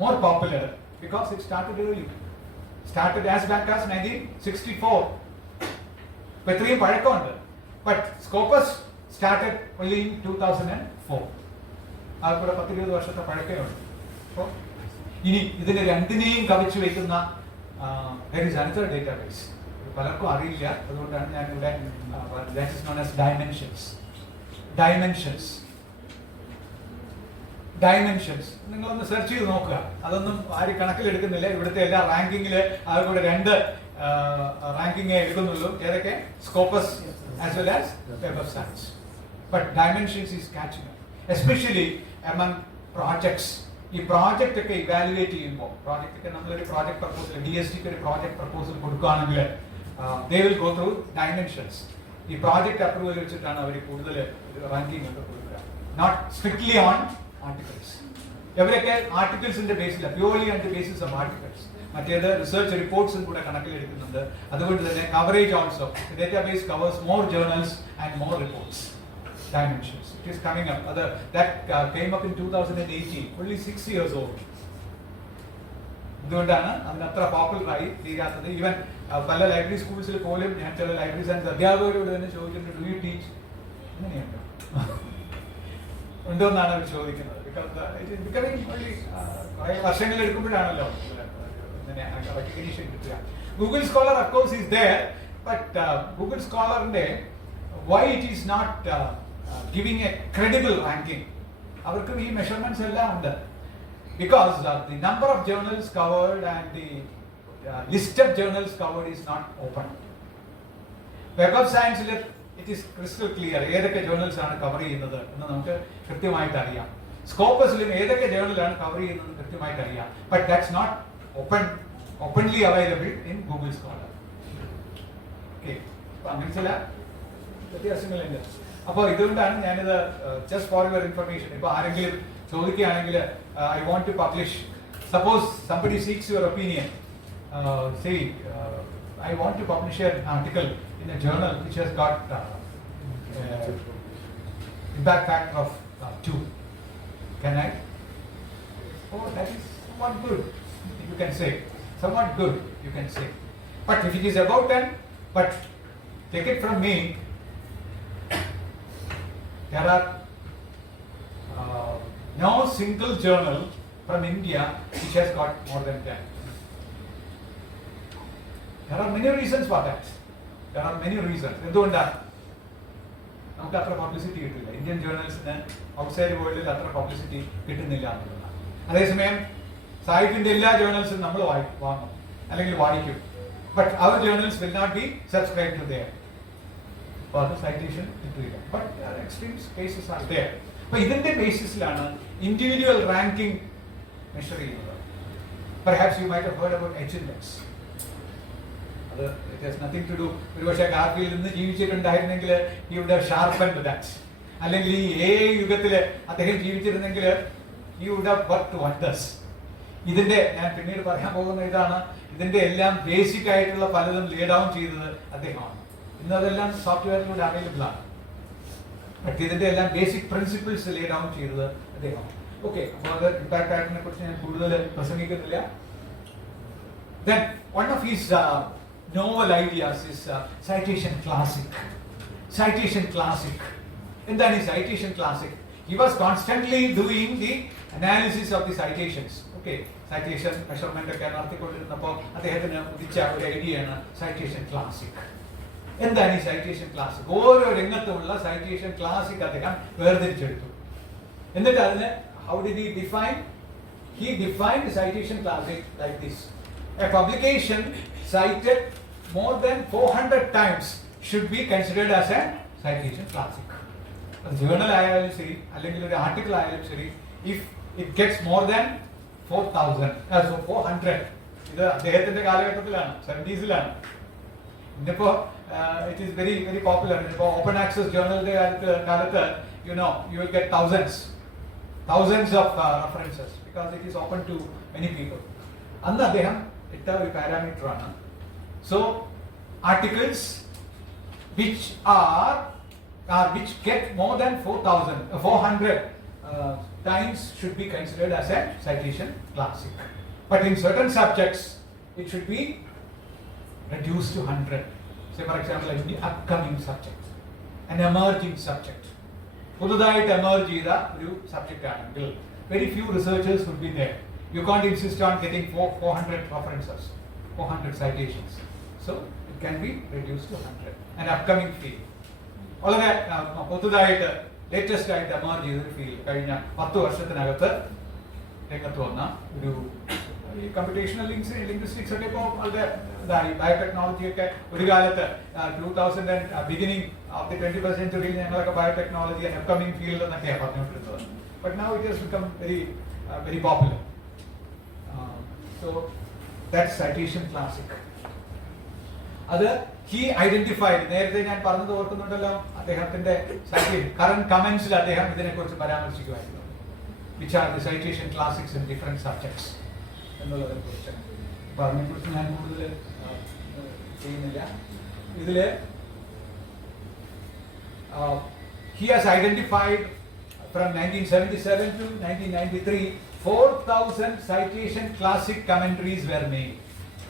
more popular because it started early. Started as back as 1964. Petrium പഴക്കമുണ്ട്. But Scopus started only in 2004. അതുകൂടെ 10-20 വർഷത്തെ പഴക്കമുണ്ട്. അപ്പോൾ ഇനി ഇതിനെ രണ്ടിനെയും കവച്ചു വയ്ക്കുന്ന there is another database. പലർക്കും അറിയില്ല, അതുകൊണ്ടാണ് ഞാൻ ഇവിടെ that is known as dimensions. നിങ്ങളൊന്ന് സെർച്ച് ചെയ്ത് നോക്കുക. അതൊന്നും ആരും കണക്കിലെടുക്കുന്നില്ല. ഇവിടുത്തെ എല്ലാ റാങ്കിങ്ങില് അതുകൂടെ 2 റാങ്കിങ് എടുക്കുന്നുള്ളൂ. ഏതൊക്കെ? Scopus as well as Web of Science. But Dimensions is catching up, especially among projects. ഈ പ്രോജക്റ്റ് ഒക്കെ ഇവാലുവേറ്റ് ചെയ്യുമ്പോൾ, പ്രോജക്റ്റ് ഒക്കെ നമ്മളൊരു പ്രോജക്ട് പ്രപ്പോസൽ, DSTക്ക് ഒരു പ്രോജക്ട് പ്രപ്പോസൽ കൊടുക്കുകയാണെങ്കിൽ they will go through dimensions. ഈ പ്രോജക്റ്റ് അപ്രൂവൽ വെച്ചിട്ടാണ് അവർ കൂടുതൽ റാങ്കിങ് ഒക്കെ കൊടുക്കുക. Not strictly on articles. എവരൊക്കെ ആർട്ടിക്കിൾസിന്റെ ബേസിൽ, purely on the basis of articles. മറ്റേത് റിസർച്ച് റിപ്പോർട്ട്സും കൂടെ കണക്കിലെടുക്കുന്നുണ്ട്. അതുകൊണ്ട് തന്നെ coverage also, database covers more journals and more reports. Dimensions. It is coming up. That came up in 2018, only 6 years old. അതുകൊണ്ടാണ് അതിന് അത്ര പോപ്പുലർ ആയി തീരാത്തത്. ഈവൻ പല ലൈബ്രറി സ്കൂൾസിൽ പോലും ഞാൻ ചില ലൈബ്രറീസ് ആൻഡ് അധ്യാപകരോട് തന്നെ ചോദിച്ചിട്ടുണ്ട്, ഡു യു ടീച്ച്? അങ്ങനെയുണ്ടോ ഉണ്ടോ എന്നാണ് അവർ ചോദിക്കുന്നത്. ബിക്കോസ് കുറേ വർഷങ്ങൾ എടുക്കുമ്പോഴാണല്ലോ റെക്കഗ്നീഷൻ കിട്ടുക. Google Scholar of course is there, but Google സ്കോളറിന്റെ why it is not giving a credible ranking, avarku ee measurements ella undu, because the number of journals covered and the list of journals covered is not open. Web of Science it is crystal clear ഏതൊക്കെ journals ആണ് cover ചെയ്യുന്നത് എന്ന് നമുക്ക് കൃത്യമായിട്ട് അറിയാം. സ്കോപ്പസിലും ഏതൊക്കെ journal ആണ് cover ചെയ്യുന്നത് കൃത്യമായിട്ട് അറിയാം. but that's not openly available in Google Scholar. okay, അപ്പോൾ അങ്ങനെ ചില വ്യത്യാസങ്ങളുണ്ട്. അപ്പോൾ ഇതുകൊണ്ടാണ് ഞാനിത് ജസ്റ്റ് ഫോർ യുവർ ഇൻഫർമേഷൻ. ഇപ്പോൾ ആരെങ്കിലും ചോദിക്കുകയാണെങ്കിൽ I want to publish, suppose somebody seeks your opinion, say I want to publish an article in a journal which has got impact factor of 2. Can I? Oh, that is somewhat good, you can say. Somewhat good, you can say. But if it is about 10, but take it from me, there are no single journal from India which has got more than 10. There are many reasons for that. എന്തുകൊണ്ടാണ് നമുക്ക് അത്ര publicity കിട്ടില്ല? Indian ജേർണൽസിന് outside വേൾഡിൽ അത്ര publicity കിട്ടുന്നില്ല എന്നുള്ളതാണ്. അതേസമയം സാഹിത്യത്തിന്റെ എല്ലാ ജേർണൽസും നമ്മൾ വാങ്ങും അല്ലെങ്കിൽ വായിക്കും. But our journals will not be subscribe to there. അപ്പോൾ അത് സൈറ്റേഷൻ കിട്ടില്ല. But extremes cases are there. അപ്പോൾ ഇതിന്റെ ബേസിസിലാണ് ഇൻഡിവിജ്വൽ റാങ്കിങ് മെഷർ ചെയ്യുന്നത്. Perhaps you might have heard about H index. അത് it has nothing to do, ഒരുപക്ഷെ Garfield നിന്ന് ജീവിച്ചിട്ടുണ്ടായിരുന്നെങ്കിൽ he would have sharpened that. അല്ലെങ്കിൽ ഈ AI യുഗത്തിൽ അദ്ദേഹം ജീവിച്ചിരുന്നെങ്കിൽ he would have worked wonders. ഇതിന്റെ ഞാൻ പിന്നീട് പറയാൻ പോകുന്ന ഇതാണ്, ഇതിന്റെ എല്ലാം ബേസിക് ആയിട്ടുള്ള പലതും ലേ ഡൗൺ ചെയ്തത് അദ്ദേഹമാണ്. ഇന്ന് അതെല്ലാം സോഫ്റ്റ്വെയറിലൂടെ അവൈലബിൾ ആണ്. പക്ഷേ ഇതിന്റെ എല്ലാം ബേസിക് പ്രിൻസിപ്പിൾസ് ലേ ഡൗൺ ചെയ്തത് അദ്ദേഹമാണ്. ഓക്കെ, അപ്പോൾ അത് ഇമ്പാക്ട് ആക്ടിനെ കുറിച്ച് ഞാൻ കൂടുതൽ പ്രസംഗിക്കുന്നില്ല. Then one of his novel ideas is citation classic. Citation classic. എന്താണ് ഈ citation classic? He was constantly doing the analysis of the citations. Okay, citation measurement ഒക്കെ നടത്തിക്കൊണ്ടിരുന്നപ്പോൾ അദ്ദേഹത്തിന് ഉദിച്ച ഒരു ഐഡിയയാണ് citation classic. എന്താണ് ഈ citation classic? ഓരോ രംഗത്തുമുള്ള citation classic അദ്ദേഹം വേർതിരിച്ചെടുത്തു. എന്നിട്ട് അതിന് how did he define? He defined the citation classic like this. A publication cited more than 400 times should be considered as a citation classic. A journal ആയാലും ശരി അല്ലെങ്കിൽ ഒരു ആർട്ടിക്കിൾ ആയാലും ശരി, if it gets more than 400, ഇത് അദ്ദേഹത്തിന്റെ കാലഘട്ടത്തിലാണ്, 70s-ലാണ്. ഇന്നിപ്പോ it is very very popular. ഇപ്പോ ഓപ്പൺ ആക്സസ് ജേർണലിന്റെ കാലത്ത് you will get thousands of references because it is open to many people. അന്ന് അദ്ദേഹം ഇട്ട ഒരു പാരാമീറ്റർ ആണ്. So articles which get more than 400 times should be considered as a citation classic. But in certain subjects it should be reduced to 100. Say for example, like the upcoming subject, an emerging subject, പുതുതായിട്ട് emerge ചെയ്ത ഒരു subject ആണെങ്കിൽ very few researchers would be there. You can't insist on getting 400 references, 400 citations. So it can be reduced to 100. An upcoming field. വളരെ പുതുതായിട്ട് latest ആയിട്ട് emerge ചെയ്തൊരു field കഴിഞ്ഞ 10 വർഷത്തിനകത്ത് രംഗത്ത് വന്ന ഒരു കമ്പ്യൂട്ടേഷണൽ ലിംഗ്വിസ്റ്റിക്സ് ഒക്കെ ഇപ്പോൾ വളരെ ഇതായി. ബയോടെക്നോളജി ഒക്കെ ഒരു കാലത്ത് 2000 beginning of the 21st century ഞങ്ങളൊക്കെ ബയോടെക്നോളജി ആൻഡ് അപ്കമിംഗ് ഫീൽഡ് എന്നൊക്കെയാണ് പറഞ്ഞുകൊണ്ടിരുന്നത്. But now it has become very popular. So that's citation classic. അത് he identified, നേരത്തെ ഞാൻ പറഞ്ഞത് ഓർക്കുന്നുണ്ടല്ലോ, അദ്ദേഹത്തിന്റെ കറന്റ് കമന്റ്സിൽ അദ്ദേഹം ഇതിനെക്കുറിച്ച് പരാമർശിക്കുമായിരുന്നു. Which are the citation classics in different subjects എന്നുള്ളതിനെ കുറിച്ച്. അപ്പൊ അതിനെക്കുറിച്ച് ഞാൻ കൂടുതൽ ചെയ്യുന്നില്ല. ഇതില് he has identified from 1977 to 1993 4,000 citation classic commentaries were made.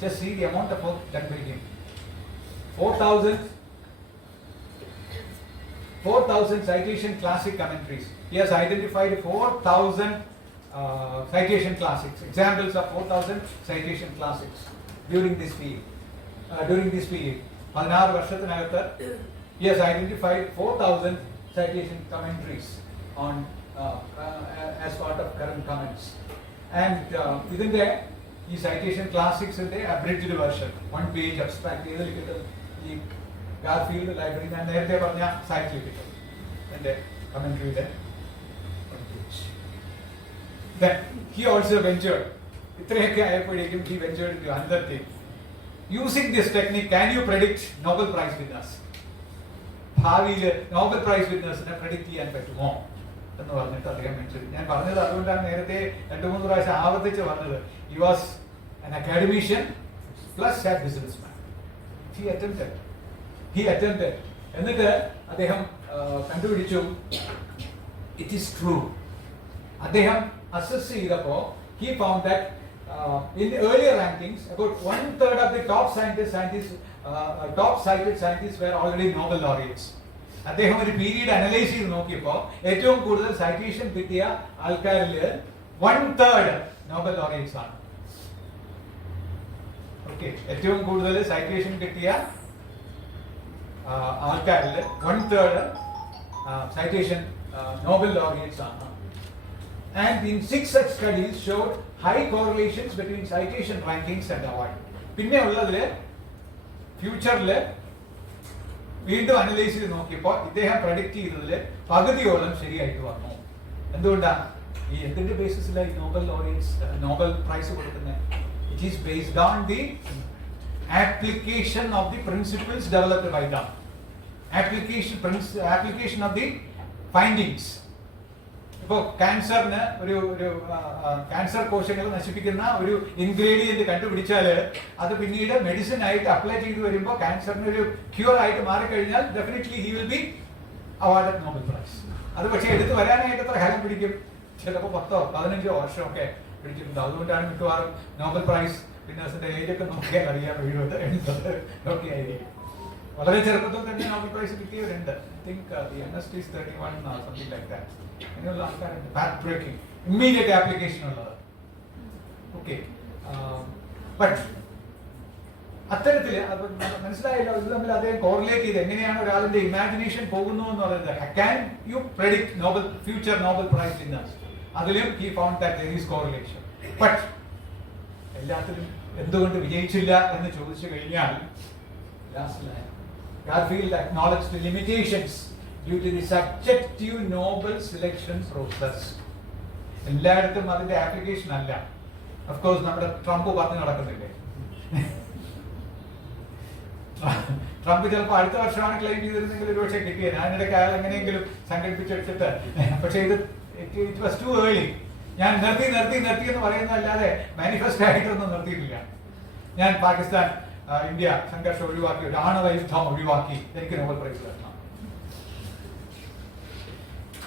Just see the amount of work done by him. 4,000 citation classic commentaries. He has identified 4,000 citation classics, examples of 4,000 citation classics during this period. 16 വർഷത്തിനകത്ത് he has identified 4,000 citation commentaries on as part of current comments. And ഇതിന്റെ ഈ citation classics ന്റെ abridged version, 1 page abstract ചെയ്ത് കിട്ടും. ഈ Garfield library ഞാൻ നേരത്തെ പറഞ്ഞ സൈറ്റിൽ കിട്ടും എന്റെ കമന്ററിയുടെ. Then he also ventured, ഇത്രയൊക്കെ ആയപ്പോഴേക്കും he ventured into another thing. Using this technique, can you predict Nobel Prize winners? ഭാവിയിൽ നോബൽ പ്രൈസ് വിന്നേഴ്സിനെ predict ചെയ്യാൻ പറ്റുമോ എന്ന് പറഞ്ഞിട്ട് അദ്ദേഹം mentioned. ഞാൻ പറഞ്ഞത് അതുകൊണ്ടാണ് നേരത്തെ 2-3 പ്രാവശ്യം ആവർത്തിച്ച് പറഞ്ഞത്. He was an academician plus a businessman. He attempted. എന്നിട്ട് അദ്ദേഹം കണ്ടുപിടിച്ചു, it is true. അദ്ദേഹം assess ചെയ്തപ്പോൾ he found that in the earlier rankings about 1/3 of the top cited scientists were already Nobel laureates. അദ്ദേഹം ഒരു പീരീഡ് അനലൈസ് ചെയ്ത് നോക്കിയപ്പോൾ ഏറ്റവും കൂടുതൽ സൈറ്റേഷൻ കിട്ടിയ ആൾക്കാരിൽ 1/3 നോബൽ ലോറിയേറ്റ്സ് ആണ്. ഓക്കെ, ഏറ്റവും കൂടുതൽ സൈറ്റേഷൻ കിട്ടിയ ആൾക്കാരിൽ 1/3 citation Nobel laureates ആണ്. And in 6 such studies showed high correlations between citation rankings and award. പിന്നെ ഉള്ളതില് ഫ്യൂച്ചറിൽ വീണ്ടും അനലൈസ് ചെയ്ത് നോക്കിയപ്പോൾ ഇദ്ദേഹം പ്രഡിക്റ്റ് ചെയ്തതിൽ പകുതിയോളം ശരിയായിട്ട് വന്നു. എന്തുകൊണ്ടാണ്? ഈ എന്തിന്റെ ബേസിസിലാണ് ഈ നോബൽ ലോറിയേറ്റ്സ് നോബൽ പ്രൈസ് കൊടുക്കുന്നത്? It is based on the application of the principles developed by them, application of the findings. ഇപ്പോൾ ക്യാൻസറിന് ഒരു ക്യാൻസർ കോശങ്ങൾ നശിപ്പിക്കുന്ന ഒരു ഇൻഗ്രീഡിയന്റ് കണ്ടുപിടിച്ചാൽ അത് പിന്നീട് മെഡിസിൻ ആയിട്ട് അപ്ലൈ ചെയ്ത് വരുമ്പോൾ ക്യാൻസറിന് ഒരു ക്യൂർ ആയിട്ട് മാറിക്കഴിഞ്ഞാൽ definitely he will be awarded Nobel prize. അത് പക്ഷേ എടുത്ത് വരാനായിട്ട് എത്ര കാലം പിടിക്കും? ചിലപ്പോൾ 10-15 വർഷമൊക്കെ പിടിച്ചിട്ടുണ്ട്. അതുകൊണ്ടാണ് മിക്കവാറും നോബൽ പ്രൈസ് വിന്നേഴ്സിന്റെ ഏജൊക്കെ നോക്കിയാൽ അറിയാൻ 70-80 ഒക്കെ ആയിരിക്കും. വളരെ ചെറുപ്പത്തിൽ തന്നെ നോബൽ പ്രൈസ് കിട്ടിയവരുണ്ട്. I think youngest is 31 something like that. അങ്ങനെയുള്ള ആൾക്കാരുണ്ട്. പാത്ത് ബ്രേക്കിംഗ് ഇമ്മീഡിയറ്റ് ആപ്ലിക്കേഷൻ ഉള്ളത്. ഓക്കെ, ബട്ട് അത്തരത്തിൽ അത് മനസ്സിലായല്ലോ. ഇത് തമ്മിൽ അദ്ദേഹം കോറിലേറ്റ് ചെയ്ത് എങ്ങനെയാണ് ഒരാളിന്റെ ഇമാജിനേഷൻ പോകുന്നു എന്ന് പറയുന്നത്. Can you predict Nobel future Nobel prize winners? അതിലും he found that there is correlation. ബട്ട് എല്ലാത്തിലും എന്തുകൊണ്ട് വിജയിച്ചില്ല എന്ന് ചോദിച്ചു കഴിഞ്ഞാൽ Garfield acknowledged the limitations due to the subjective Nobel selection process. എല്ലായിടത്തും അതിന്റെ ആപ്ലിക്കേഷൻ അല്ല. ഓഫ് കോഴ്സ് നമ്മുടെ ട്രംപ് പറഞ്ഞു നടക്കുന്നില്ലേ, ട്രംപ് ചിലപ്പോൾ അടുത്ത വർഷമാണ് ക്ലെയിം ചെയ്തിരുന്നെങ്കിൽ ഒരു പക്ഷേ കിട്ടിയത്. അതിനിടയ്ക്ക് അയാൾ എങ്ങനെയെങ്കിലും സംഘടിപ്പിച്ചെടുത്തിട്ട്, പക്ഷേ ഇത് ഇറ്റ് വാസ് ടു ഏർലി. ഞാൻ നിർത്തി എന്ന് പറയുന്നതല്ലാതെ മാനിഫെസ്റ്റോ ആയിട്ടൊന്നും നിർത്തിയിട്ടില്ല. ഞാൻ പാകിസ്ഥാൻ ഇന്ത്യ സംഘർഷം ഒഴിവാക്കി, ഒരു ആണവ യുദ്ധം ഒഴിവാക്കി, എനിക്ക് നോബൽ പ്രൈസ് തരണം.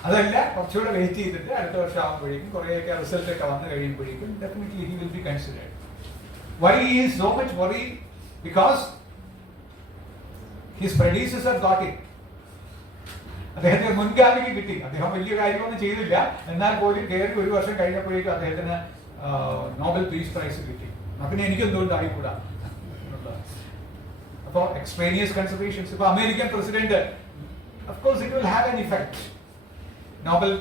അതല്ല, കുറച്ചുകൂടെ വെയിറ്റ് ചെയ്തിട്ട് അടുത്ത വർഷം ആകുമ്പോഴേക്കും കുറേയൊക്കെ റിസൾട്ട് ഒക്കെ വന്നു കഴിയുമ്പോഴേക്കും definitely he will be considered. Why is so much worry? Because his predecessor got it. അദ്ദേഹത്തിന് മുൻഗാമിക്ക് കിട്ടി. അദ്ദേഹം വലിയ കാര്യമൊന്നും ചെയ്തില്ല, എന്നാൽ പോലും കയറി ഒരു വർഷം കഴിഞ്ഞപ്പോഴേക്കും അദ്ദേഹത്തിന് നോബൽ പീസ് പ്രൈസ് കിട്ടി. പിന്നെ എനിക്കെന്തുകൊണ്ട് ആയിക്കൂടാ? അപ്പോൾ എക്സ്ട്രേനിയസ് കൺസിഡറേഷൻസ്. ഇപ്പൊ American president, of course it will have an effect. Nobel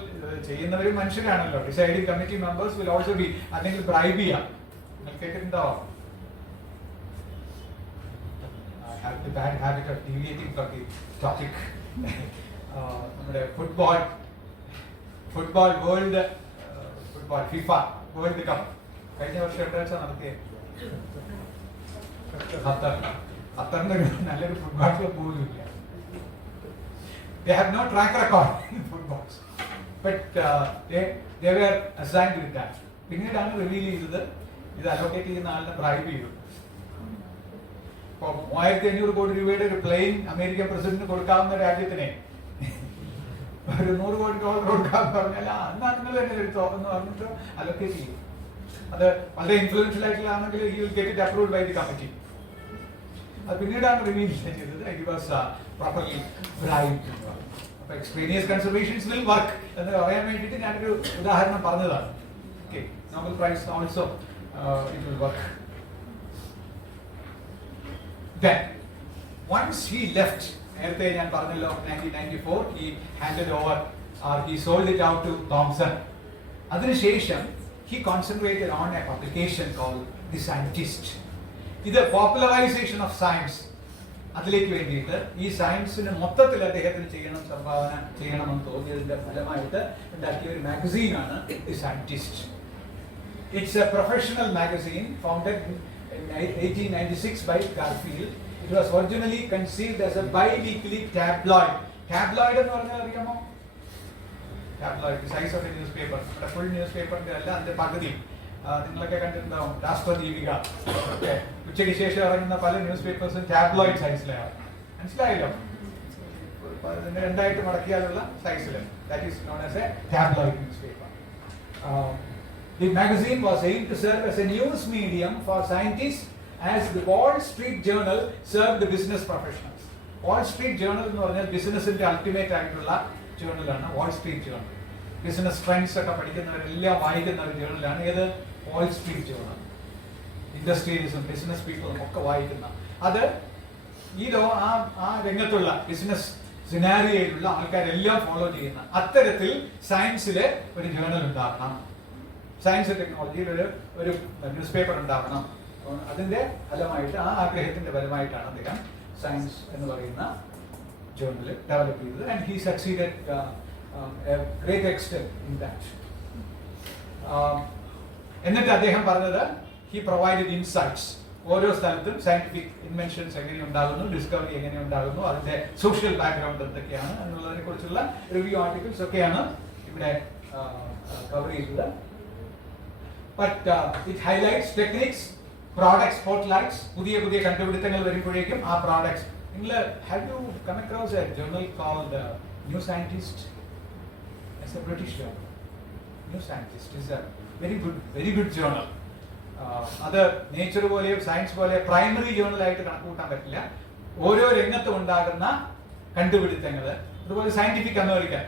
ചെയ്യുന്നവരും മനുഷ്യരാണല്ലോ. Deciding committee members will also be, അല്ലെങ്കിൽ ബ്രൈബ് ചെയ്യാം. കേട്ടിട്ടുണ്ടാവും. I have the bad habit of deviating from the topic. നമ്മുടെ football world football FIFA world cup കഴിഞ്ഞ വർഷം എവിടെയാഴ്ച നടത്തിയത്? ഖത്തറിന്റെ നല്ലൊരു ഫുട്ബോൾ ക്ലബ് പോലും ഇല്ല. They have no track record in football, but they were assigned with that. പിന്നീടാണ് reveal ചെയ്തത് ഇത് അലോക്കേറ്റ് ചെയ്യുന്ന ആളിനെ ബ്രൈബ് ചെയ്തു. 3500 കോടി രൂപയുടെ ഒരു പ്ലെയിൻ അമേരിക്കൻ പ്രസിഡന്റിന് കൊടുക്കാവുന്ന രാജ്യത്തിനെ ഒരു $100 കോടി കൊടുക്കാന്ന് പറഞ്ഞാൽ എന്നാ നിങ്ങൾ തന്നെ എടുത്തോ എന്ന് പറഞ്ഞിട്ട് അലോക്കേറ്റ് ചെയ്യും. അത് വളരെ influential ആയിട്ടുള്ളതാണെങ്കിൽ he will get it approved by the committee. അത് പിന്നീടാണ് റിവീൽ ചെയ്തത് it was properly bribed. അപ്പോൾ എക്സ്ട്രേനിയസ് കൺസിഡറേഷൻസ് വിൽ വർക്ക് എന്ന് പറയാൻ വേണ്ടിയിട്ട് ഞാനൊരു ഉദാഹരണം പറഞ്ഞതാണ്. Okay, Nobel prize also it will work. Then, once he left, നേരത്തെ ഞാൻ പറഞ്ഞല്ലോ 1994, he handed over or he sold it out to Thomson. അതിനുശേഷം he concentrated on a publication called The Scientist. ഇത് പോപ്പുലറൈസേഷൻ ഓഫ് സയൻസ്. അതിലേക്ക് വേണ്ടിയിട്ട് ഈ സയൻസിന് മൊത്തത്തിൽ അദ്ദേഹത്തിന് സംഭാവന ചെയ്യണമെന്ന് തോന്നിയതിന്റെ ഫലമായിട്ട് ഉണ്ടാക്കിയ ഒരു മാഗസീനാണ് the scientist. It's a professional magazine founded in 1896 by Garfield. It was originally conceived as a bi-weekly tabloid. Tabloid എന്ന് പറഞ്ഞാൽ അറിയാമോ? Tabloid, the size of a newspaper. നമ്മുടെ ഫുൾ ന്യൂസ്പേപ്പറിന്റെ അല്ല, അതിന്റെ പകുതി. നിങ്ങളൊക്കെ കണ്ടിട്ടുണ്ടാവും രാഷ്ട്രദീപിക. ഉച്ചയ്ക്ക് ശേഷം ഇറങ്ങുന്ന പല ന്യൂസ് പേപ്പേഴ്സും ടാബ്ലോയിഡ് സൈസിലാണ്. മനസ്സിലായല്ലോ? രണ്ടായിട്ട് മടക്കിയാലുള്ള സൈസിൽ. That is known as a tabloid newspaper. The magazine was aimed to serve as a news medium for scientists as the Wall Street Journal served the business professionals. Wall Street Journal എന്ന് പറഞ്ഞാൽ ബിസിനസിന്റെ ultimate ആയിട്ടുള്ള ജേർണലാണ് Wall Street Journal. Business trends ഒക്കെ പഠിക്കുന്നവരെല്ലാം വായിക്കുന്ന ഒരു ജേർണലാണ് ഏത്? Wall Street Journal. Industrialism, business പീപ്പിളും ഒക്കെ വായിക്കുന്ന അത് ആ രംഗത്തുള്ള ബിസിനസ് സിനാരിയയിലുള്ള ആൾക്കാരെല്ലാം ഫോളോ ചെയ്യുന്ന അത്തരത്തിൽ സയൻസിലെ ഒരു ജേർണൽ ഉണ്ടാകണം. സയൻസ് ടെക്നോളജിയിൽ ഒരു ന്യൂസ് പേപ്പർ ഉണ്ടാവണം. അതിന്റെ ഫലമായിട്ട്, ആ ആഗ്രഹത്തിന്റെ ഫലമായിട്ടാണ് അദ്ദേഹം സയൻസ് എന്ന് പറയുന്ന ജേർണൽ ഡെവലപ്പ് ചെയ്തത്. And he succeeded great extent in that. എന്നിട്ട് അദ്ദേഹം പറഞ്ഞത് ഹി പ്രൊവൈഡഡ് ഇൻസൈറ്റ്സ്. ഓരോ സ്ഥലത്തും സയന്റിഫിക് ഇൻവെൻഷൻസ് എങ്ങനെ ഉണ്ടാകുന്നു, ഡിസ്കവറി എങ്ങനെ ഉണ്ടാകുന്നു, അതിന്റെ സോഷ്യൽ ബാക്ക്ഗ്രൗണ്ട് എന്തൊക്കെയാണ് എന്നുള്ളതിനെ കുറിച്ചുള്ള റിവ്യൂ ആർട്ടിക്കിൾസ് ഒക്കെയാണ് ഇവിടെ cover ചെയ്യുന്നത്. But it highlights techniques, products, spotlights, പുതിയ കണ്ടുപിടുത്തങ്ങൾ വരുമ്പോഴേക്കും ആ products. Have you come across a journal called New Scientist? It's a British journal. New Scientist is a very good journal. അത് നേച്ചർ പോലെയോ science പോലെയോ പ്രൈമറി ജേർണലായിട്ട് കണക്കുകൂട്ടാൻ പറ്റില്ല. ഓരോ രംഗത്തും ഉണ്ടാകുന്ന കണ്ടുപിടുത്തങ്ങൾ, അതുപോലെ സയന്റിഫിക് അമേരിക്കൻ,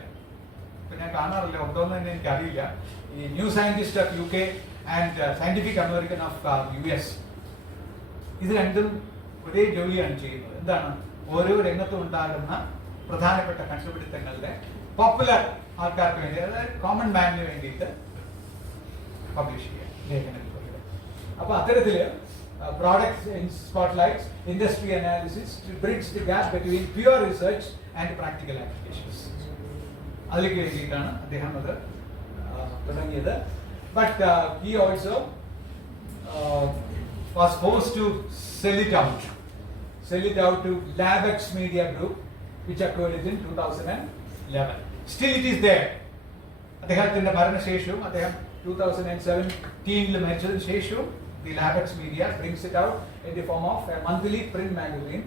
ഇപ്പൊ ഞാൻ കാണാറില്ല, ഉണ്ടോന്ന് തന്നെ എനിക്കറിയില്ല. ഈ new scientist of UK and scientific American of US, ഇത് രണ്ടും ഒരേ ജോലിയാണ് ചെയ്യുന്നത്. എന്താണ്? ഓരോ രംഗത്തും ഉണ്ടാകുന്ന പ്രധാനപ്പെട്ട കണ്ടുപിടുത്തങ്ങളുടെ പോപ്പുലർ ആൾക്കാർക്ക് വേണ്ടി, അതായത് കോമൺ മാനിന് വേണ്ടിയിട്ട് പബ്ലിഷ് ചെയ്യുക ലേഖനങ്ങളിലൂടെ. അപ്പൊ അത്തരത്തില് products in spotlights, industry analysis to bridge the gap between pure research and practical applications, അതിലേക്ക് വേണ്ടിയിട്ടാണ് അദ്ദേഹം അത് തുടങ്ങിയത്. But he also was forced to sell it out to LabX Media Group, which acquired in 2011. Still it is there. അദ്ദേഹത്തിന്റെ മരണശേഷവും, അദ്ദേഹം 2017 മരിച്ചതിന് ശേഷവും the LabX Media brings it out in the form of a monthly print magazine,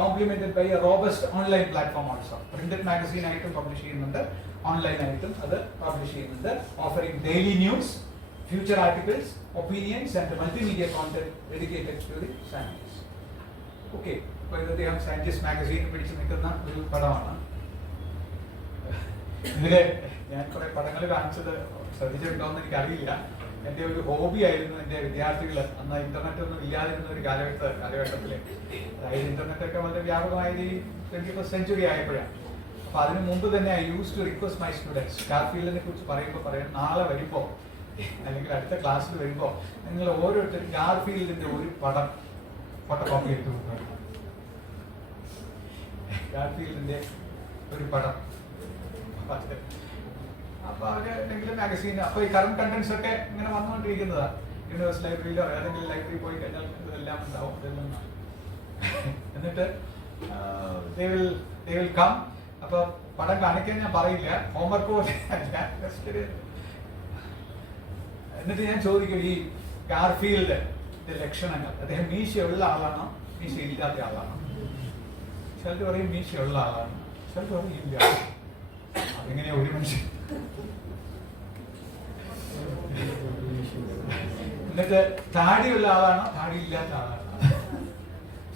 complemented by a robust online platform also. Printed magazine ആയിട്ടും publish ചെയ്യുന്നുണ്ട്, online ആയിട്ടും അത് publish ചെയ്യുന്നുണ്ട്, offering daily news, future articles, opinions and multimedia content dedicated to the scientists. Okay, അപ്പോൾ ഇത് അദ്ദേഹം scientist magazine പിടിച്ചു നിൽക്കുന്ന ഒരു പടമാണ്. ഇതില് ഞാൻ കുറെ പടങ്ങൾ കാണിച്ചത് ശ്രദ്ധിച്ചിട്ടുണ്ടോന്ന് എനിക്കറിയില്ല. എൻ്റെ ഒരു ഹോബി ആയിരുന്നു എൻ്റെ വിദ്യാർത്ഥികൾ, അന്ന് ഇന്റർനെറ്റ് ഒന്നും ഇല്ലാതിരുന്ന ഒരു കാലഘട്ടത്തില്, അതായത് ഇന്റർനെറ്റ് ഒക്കെ വളരെ വ്യാപകമായത് ഈ 21st century ആയപ്പോഴാണ്. അപ്പൊ അതിനു മുമ്പ് തന്നെ I use to request my students, ഗാർഫീൽഡിനെ കുറിച്ച് പറയാം, നാളെ വരുമ്പോ അല്ലെങ്കിൽ അടുത്ത ക്ലാസ്സിൽ വരുമ്പോ നിങ്ങൾ ഓരോരുത്തരും ഗാർഫീൽഡിന്റെ ഒരു പടം ഫോട്ടോകോപ്പി എടുത്ത് കൊടുക്കണം. ഗാർഫീൽഡിന്റെ ഒരു പടം. അപ്പൊ അവര് എന്തെങ്കിലും മാഗസീൻ, അപ്പൊ ഈ കറന്റ് കണ്ടന്റ്സ് ഒക്കെ ഇങ്ങനെ വന്നുകൊണ്ടിരിക്കുന്നതാണ്. യൂണിവേഴ്സ് ലൈബ്രറിയിലോ ഏതെങ്കിലും ലൈബ്രറി പോയി കഴിഞ്ഞാൽ ഇതെല്ലാം ഉണ്ടാവും. എന്നിട്ട് they will come. അപ്പൊ പടം കാണിക്കാൻ ഞാൻ പറയില്ല, ഹോംവർക്ക് പോലെ. എന്നിട്ട് ഞാൻ ചോദിക്കും, ഈ ഗാർഫീൽഡിന്റെ ലക്ഷണങ്ങൾ, അദ്ദേഹം മീശയുള്ള ആളാണോ മീശ ഇല്ലാത്ത ആളാണോ? ചിലർ പറയും മീശയുള്ള ആളാണ്, ചിലർ പറയും ഇല്ല. അതെങ്ങനെയാ ഒരു മനുഷ്യൻ? എന്നിട്ട് താടിയുള്ള ആളാണോ താടി ഇല്ലാത്ത ആളാണോ?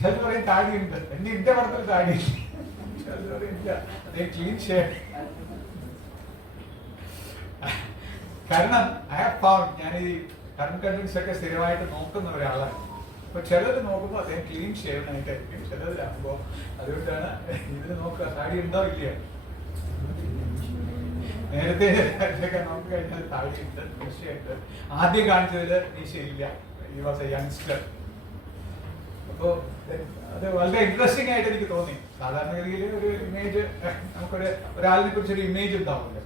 ചിലർ പറയും താടിയുണ്ട്, എന്റെ പടത്തിൽ താടിയില്ല. ചിലർ പറയും ഇല്ല, അതേ ക്ലീൻ ഷേവ്. കാരണം ഐ ഹാവ് ഫൗണ്ട്, ഞാൻ ഈ കറന്റ് കണ്ടന്റ്സ് ഒക്കെ സ്ഥിരമായിട്ട് നോക്കുന്ന ഒരാളാണ്. അപ്പൊ ചിലത് നോക്കുമ്പോൾ അദ്ദേഹം ക്ലീൻ ഷേവനായിട്ടായിരിക്കും, ചിലതിലാകുമ്പോ അതുകൊണ്ടാണ് ഇതിന് നോക്കുക താടി ഉണ്ടോ ഇല്ലയോ. നേരത്തെ നോക്കി കഴിഞ്ഞാൽ താടിയുണ്ട്, മീശയുണ്ട്. ആദ്യം കാണിച്ചതിൽ മീശയില്ല, ഈ വാസ് എ യങ്സ്റ്റർ. അപ്പോ അത് വളരെ ഇൻട്രസ്റ്റിംഗ് ആയിട്ട് എനിക്ക് തോന്നി. സാധാരണഗതിയിൽ ഒരു ഇമേജ്, ഒരാളിനെ കുറിച്ചൊരു ഇമേജ് ഉണ്ടാവില്ല.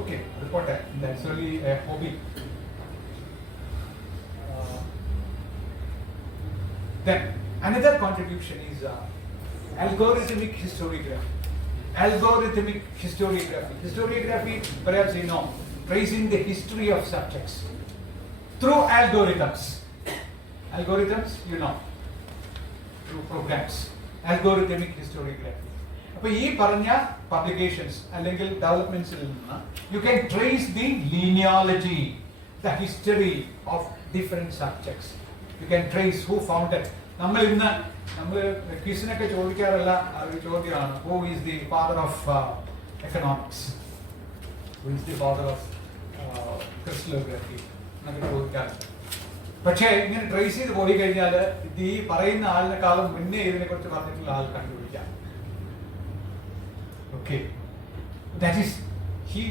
Okay, reporter. That's only a hobby. Then another contribution is algorithmic historiography. Historiography, perhaps you know, tracing the history of subjects through algorithms. Algorithms, you know, through programs. Algorithmic historiography. അപ്പൊ ഈ പറഞ്ഞ publications അല്ലെങ്കിൽ ഡെവലപ്മെന്റ്സിൽ നിന്ന് you can trace the lineology, the history of different subjects. You can trace who founded. നമ്മൾ ക്വിസിനൊക്കെ ചോദിക്കാറുള്ള ഒരു ചോദ്യമാണ്, who is the father of economics, who is the father of crystallography എന്നൊക്കെ ചോദിക്കാറുണ്ട്. പക്ഷേ ഇങ്ങനെ ട്രേസ് ചെയ്ത് പോയി കഴിഞ്ഞാൽ ഇത് ഈ പറയുന്ന ആളിനെക്കാളും മുന്നേ ഇതിനെ കുറിച്ച് പറഞ്ഞിട്ടുള്ള ആൾ കണ്ടുപിടിക്കാം. Okay, that is he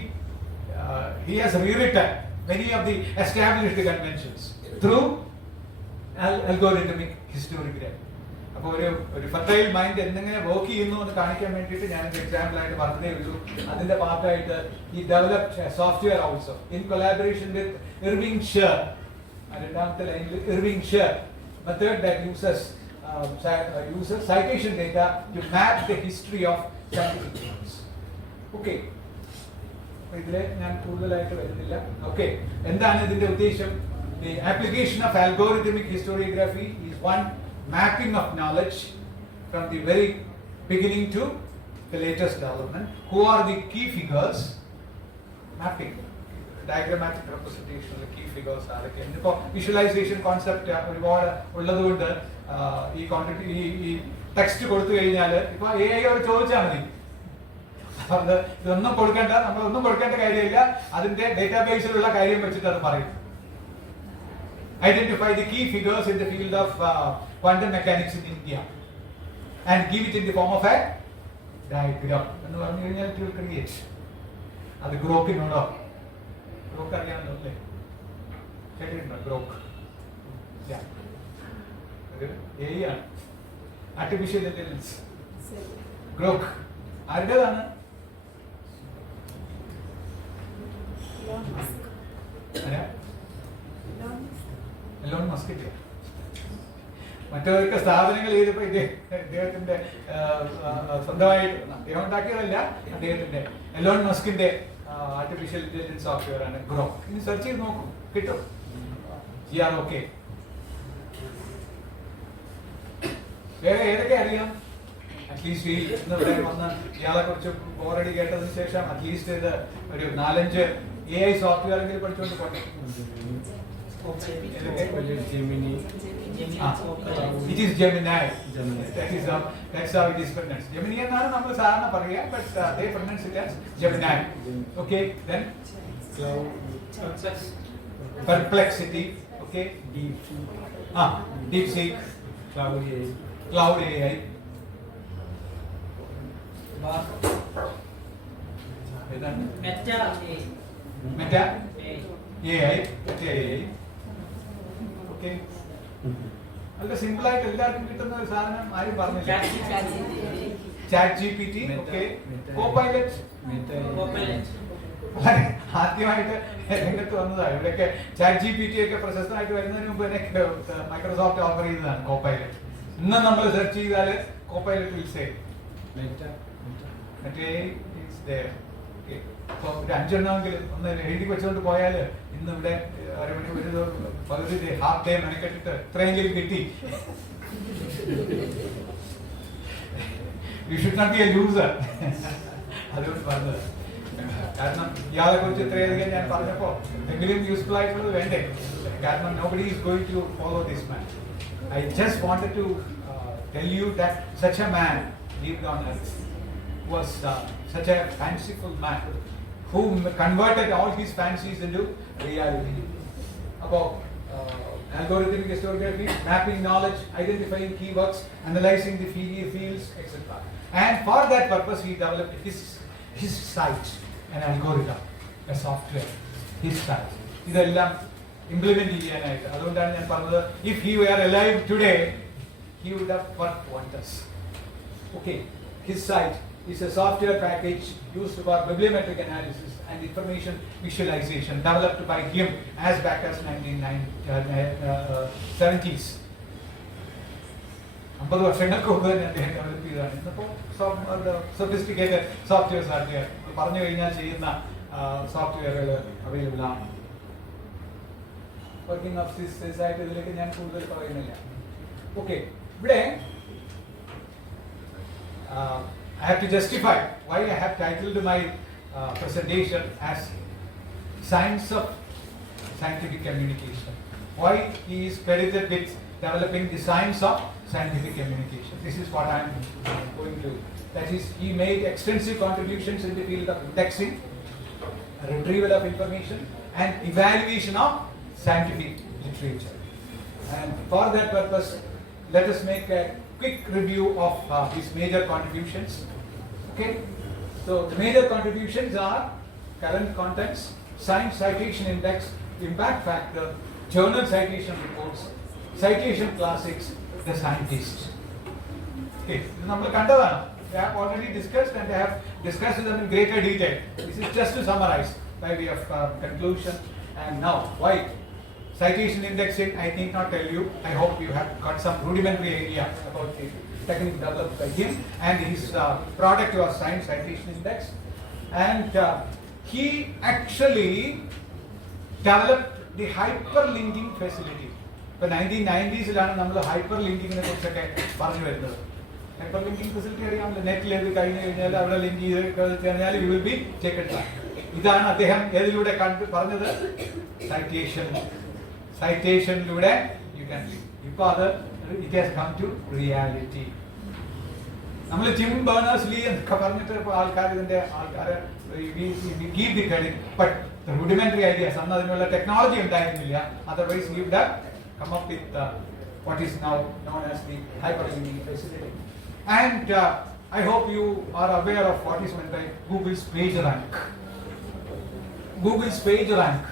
has rewritten many of the established conventions through algorithmic historiography. അപ്പോൾ ഒരു ഫെർട്ടൈൽ മൈൻഡ് എന്തെങ്ങനെ വർക്ക് ചെയ്യുന്നു എന്ന് കാണിക്കാൻ വേണ്ടിയിട്ട് ഞാനൊരു എക്സാമ്പിൾ ആയിട്ട് പറഞ്ഞതേ ഉള്ളൂ. അതിന്റെ ഭാഗമായിട്ട് ഈ developed software also in collaboration with Irving Sher. രണ്ടാമത്തെ ലൈനിൽ Irving Sher method that uses citation data to map the history of scientific fields. Okay. ഇതിലെ ഞാൻ കൂടുതലായിട്ട് വരുന്നില്ല. ഓക്കെ, എന്താണ് ഇതിന്റെ ഉദ്ദേശം? The application of algorithmic historiography is one mapping of knowledge from the very beginning to the latest development. Who are the key figures? Mapping, diagrammatic representation of the key figures are again. ഇപ്പോൾ visualization concept ഒരുപാട് ഉള്ളതുകൊണ്ട് ഈ text കൊടുത്തു കഴിഞ്ഞാൽ ഇപ്പൊ AI ചോദിച്ചാൽ മതി, ഇതൊന്നും കൊടുക്കേണ്ട, നമ്മളൊന്നും കൊടുക്കേണ്ട കാര്യമില്ല, അതിന്റെ ഡേറ്റാബേസിലുള്ള കാര്യം വെച്ചിട്ട് അത് പറയും. Identify the key figures in the field of quantum mechanics in India and give it in the form of a diagram. എന്ന് പറഞ്ഞു കഴിഞ്ഞാൽ it will create. അത് ഗ്രോക്കിനോടോ, ഗ്രോക്ക് അറിയാമല്ലോ അല്ലേ? കേട്ടിട്ടുണ്ടോ ഗ്രോക്ക്? AI ആണ്, ആർട്ടിഫിഷ്യൽ ഇന്റലിജൻസ്. ഗ്രോക്ക് ആരുടേതാണ്? എലോൺ മസ്കിന്റെ. മറ്റവർക്ക് സ്ഥാപനങ്ങൾ ചെയ്തപ്പോ ഇദ്ദേഹത്തിന്റെ സ്വന്തമായിട്ട് അദ്ദേഹം ഉണ്ടാക്കിയതല്ല, അദ്ദേഹത്തിന്റെ എലോൺ മസ്കിന്റെ ആർട്ടിഫിഷ്യൽ ഇന്റലിജൻസ് സോഫ്റ്റ്വെയർ ആണ് ഗ്രോക്ക്. ഇനി സെർച്ച് ചെയ്ത് നോക്കും, കിട്ടും. GROK. വേറെ ഏതൊക്കെ അറിയാം? അറ്റ്ലീസ്റ്റ് ഇന്ന് ഇവിടെ വന്ന് ഇയാളെ കുറിച്ച് ഓൾറെഡി കേട്ടതിന് ശേഷം അറ്റ്ലീസ്റ്റ് ഇത് ഒരു 4-5 AI സോഫ്റ്റ്വെയർ എങ്കിലും പഠിച്ചുകൊണ്ട് പോട്ടെ. It is Gemini. That's how it is pronounced. Gemini എന്നാണ് നമ്മൾ സാധാരണ പറയുക, but they pronounce it as Gemini. Okay, then Perplexity. Okay, DeepSeek, Cloud AI. Meta AI. Okay. നല്ല സിമ്പിൾ ആയിട്ട് എല്ലാവർക്കും കിട്ടുന്ന ഒരു സാധനം ആരും പറഞ്ഞില്ല. ChatGPT. Okay. Copilot. ആദ്യമായിട്ട് രംഗത്ത് വന്നതാണ്. ഇവിടെയൊക്കെ ChatGPT ഒക്കെ പ്രശസ്തമായിട്ട് വരുന്നതിന് മുമ്പ് തന്നെ മൈക്രോസോഫ്റ്റ് ഓഫർ ചെയ്തതാണ് Copilot. ഇന്ന് നമ്മൾ സെർച്ച് ചെയ്താൽ Copilot will say മറ്റേ is there. Okay. ഇപ്പൊ ഒരു 5 ഒന്ന് എഴുതി വെച്ചുകൊണ്ട് പോയാൽ ഇന്ന് ഇവിടെ അരമണി ഒരു പകുതി ഹാഫ് ഡേ മെനക്കെട്ടിട്ട് ഇത്രയെങ്കിലും കിട്ടി. You should not be a loser. അതുകൊണ്ട് പറഞ്ഞത്. കാരണം ഇയാളെ കുറിച്ച് ഇത്രയധികം ഞാൻ പറഞ്ഞപ്പോ എങ്കിലും യൂസ്ഫുൾ ആയിട്ടുള്ളത് വേണ്ടേ? കാരണം nobody is going to follow this man. I just wanted to tell you that such a man lived on earth, was such a fanciful man who converted all his fancies into reality. About algorithmic historiography, mapping knowledge, identifying keywords, analyzing the fields, etc. And for that purpose, he developed his site, an algorithm, a software, his site. ഇതെല്ലാം implement ചെയ്യാനായിട്ട്. അതുകൊണ്ടാണ് ഞാൻ പറഞ്ഞത്, if he were alive today, he would have worked wonders. Okay, his site is a software package used for bibliometric analysis and information visualization, developed by him as back as 1970s. 50 വർഷങ്ങൾക്ക് മുമ്പ് തന്നെ അദ്ദേഹം develop ചെയ്തതാണ്. ഇന്നിപ്പോൾ sophisticated softwares ആണ് പറഞ്ഞു കഴിഞ്ഞാൽ ചെയ്യുന്ന സോഫ്റ്റ്വെയറുകൾ അവൈലബിൾ ആണ്. വർക്കിംഗ് ഓഫ് സിസ്റ്റേഴ്സ് ആയിട്ട് ഇതിലേക്ക് ഞാൻ കൂടുതൽ പറയുന്നില്ല. ഓക്കെ, ഇവിടെ I have to justify why I have titled my presentation as Science of Scientific Communication. Why he is credited with developing the science of scientific communication. This is what I am going to. That is, he made extensive contributions in the field of indexing, retrieval of information, and evaluation of scientific literature. And for that purpose, let us make a quick review of his major contributions. Okay, so the major contributions are current contents, science citation index, impact factor, journal citation reports, citation classics, the scientists. Okay, this number kandadana. We have already discussed and I have discussed them in greater detail. This is just to summarize by way of conclusion. And now, why? Citation indexing, I need not tell you. I hope you have got some rudimentary idea about the technique developed by him, and his product was Science Citation Index. And he actually developed the hyperlinking facility. ഇപ്പോൾ 1990s നമ്മൾ hyper ലിങ്കിങ്ങിനെ കുറിച്ചൊക്കെ പറഞ്ഞു വരുന്നത്. Hyper linking facility അറിയാമല്ലോ, നെറ്റിലേക്ക് കഴിഞ്ഞു കഴിഞ്ഞാൽ അവിടെ link ചെയ്ത് കഴിഞ്ഞാൽ you will be taken back. ഇതാണ് അദ്ദേഹം ഏതിലൂടെ പറഞ്ഞത്? സൈറ്റേഷനിലൂടെ യു ക്യാൻ ലിങ്ക്. ഇപ്പൊ അത് it has come to reality. നമ്മൾ ജിം ബേണേഴ്സ് ലീ എന്നൊക്കെ പറഞ്ഞിട്ട് ആൾക്കാർ ഇതിന്റെ ആൾക്കാരെ give the credit, but the rudimentary ideas, അന്ന് അതിനുള്ള ടെക്നോളജി ഉണ്ടായിരുന്നില്ല. Otherwise we would have come up with what is now known as the hyperlinking facility. And I hope you are aware of what is meant by Google's PageRank. Google's PageRank.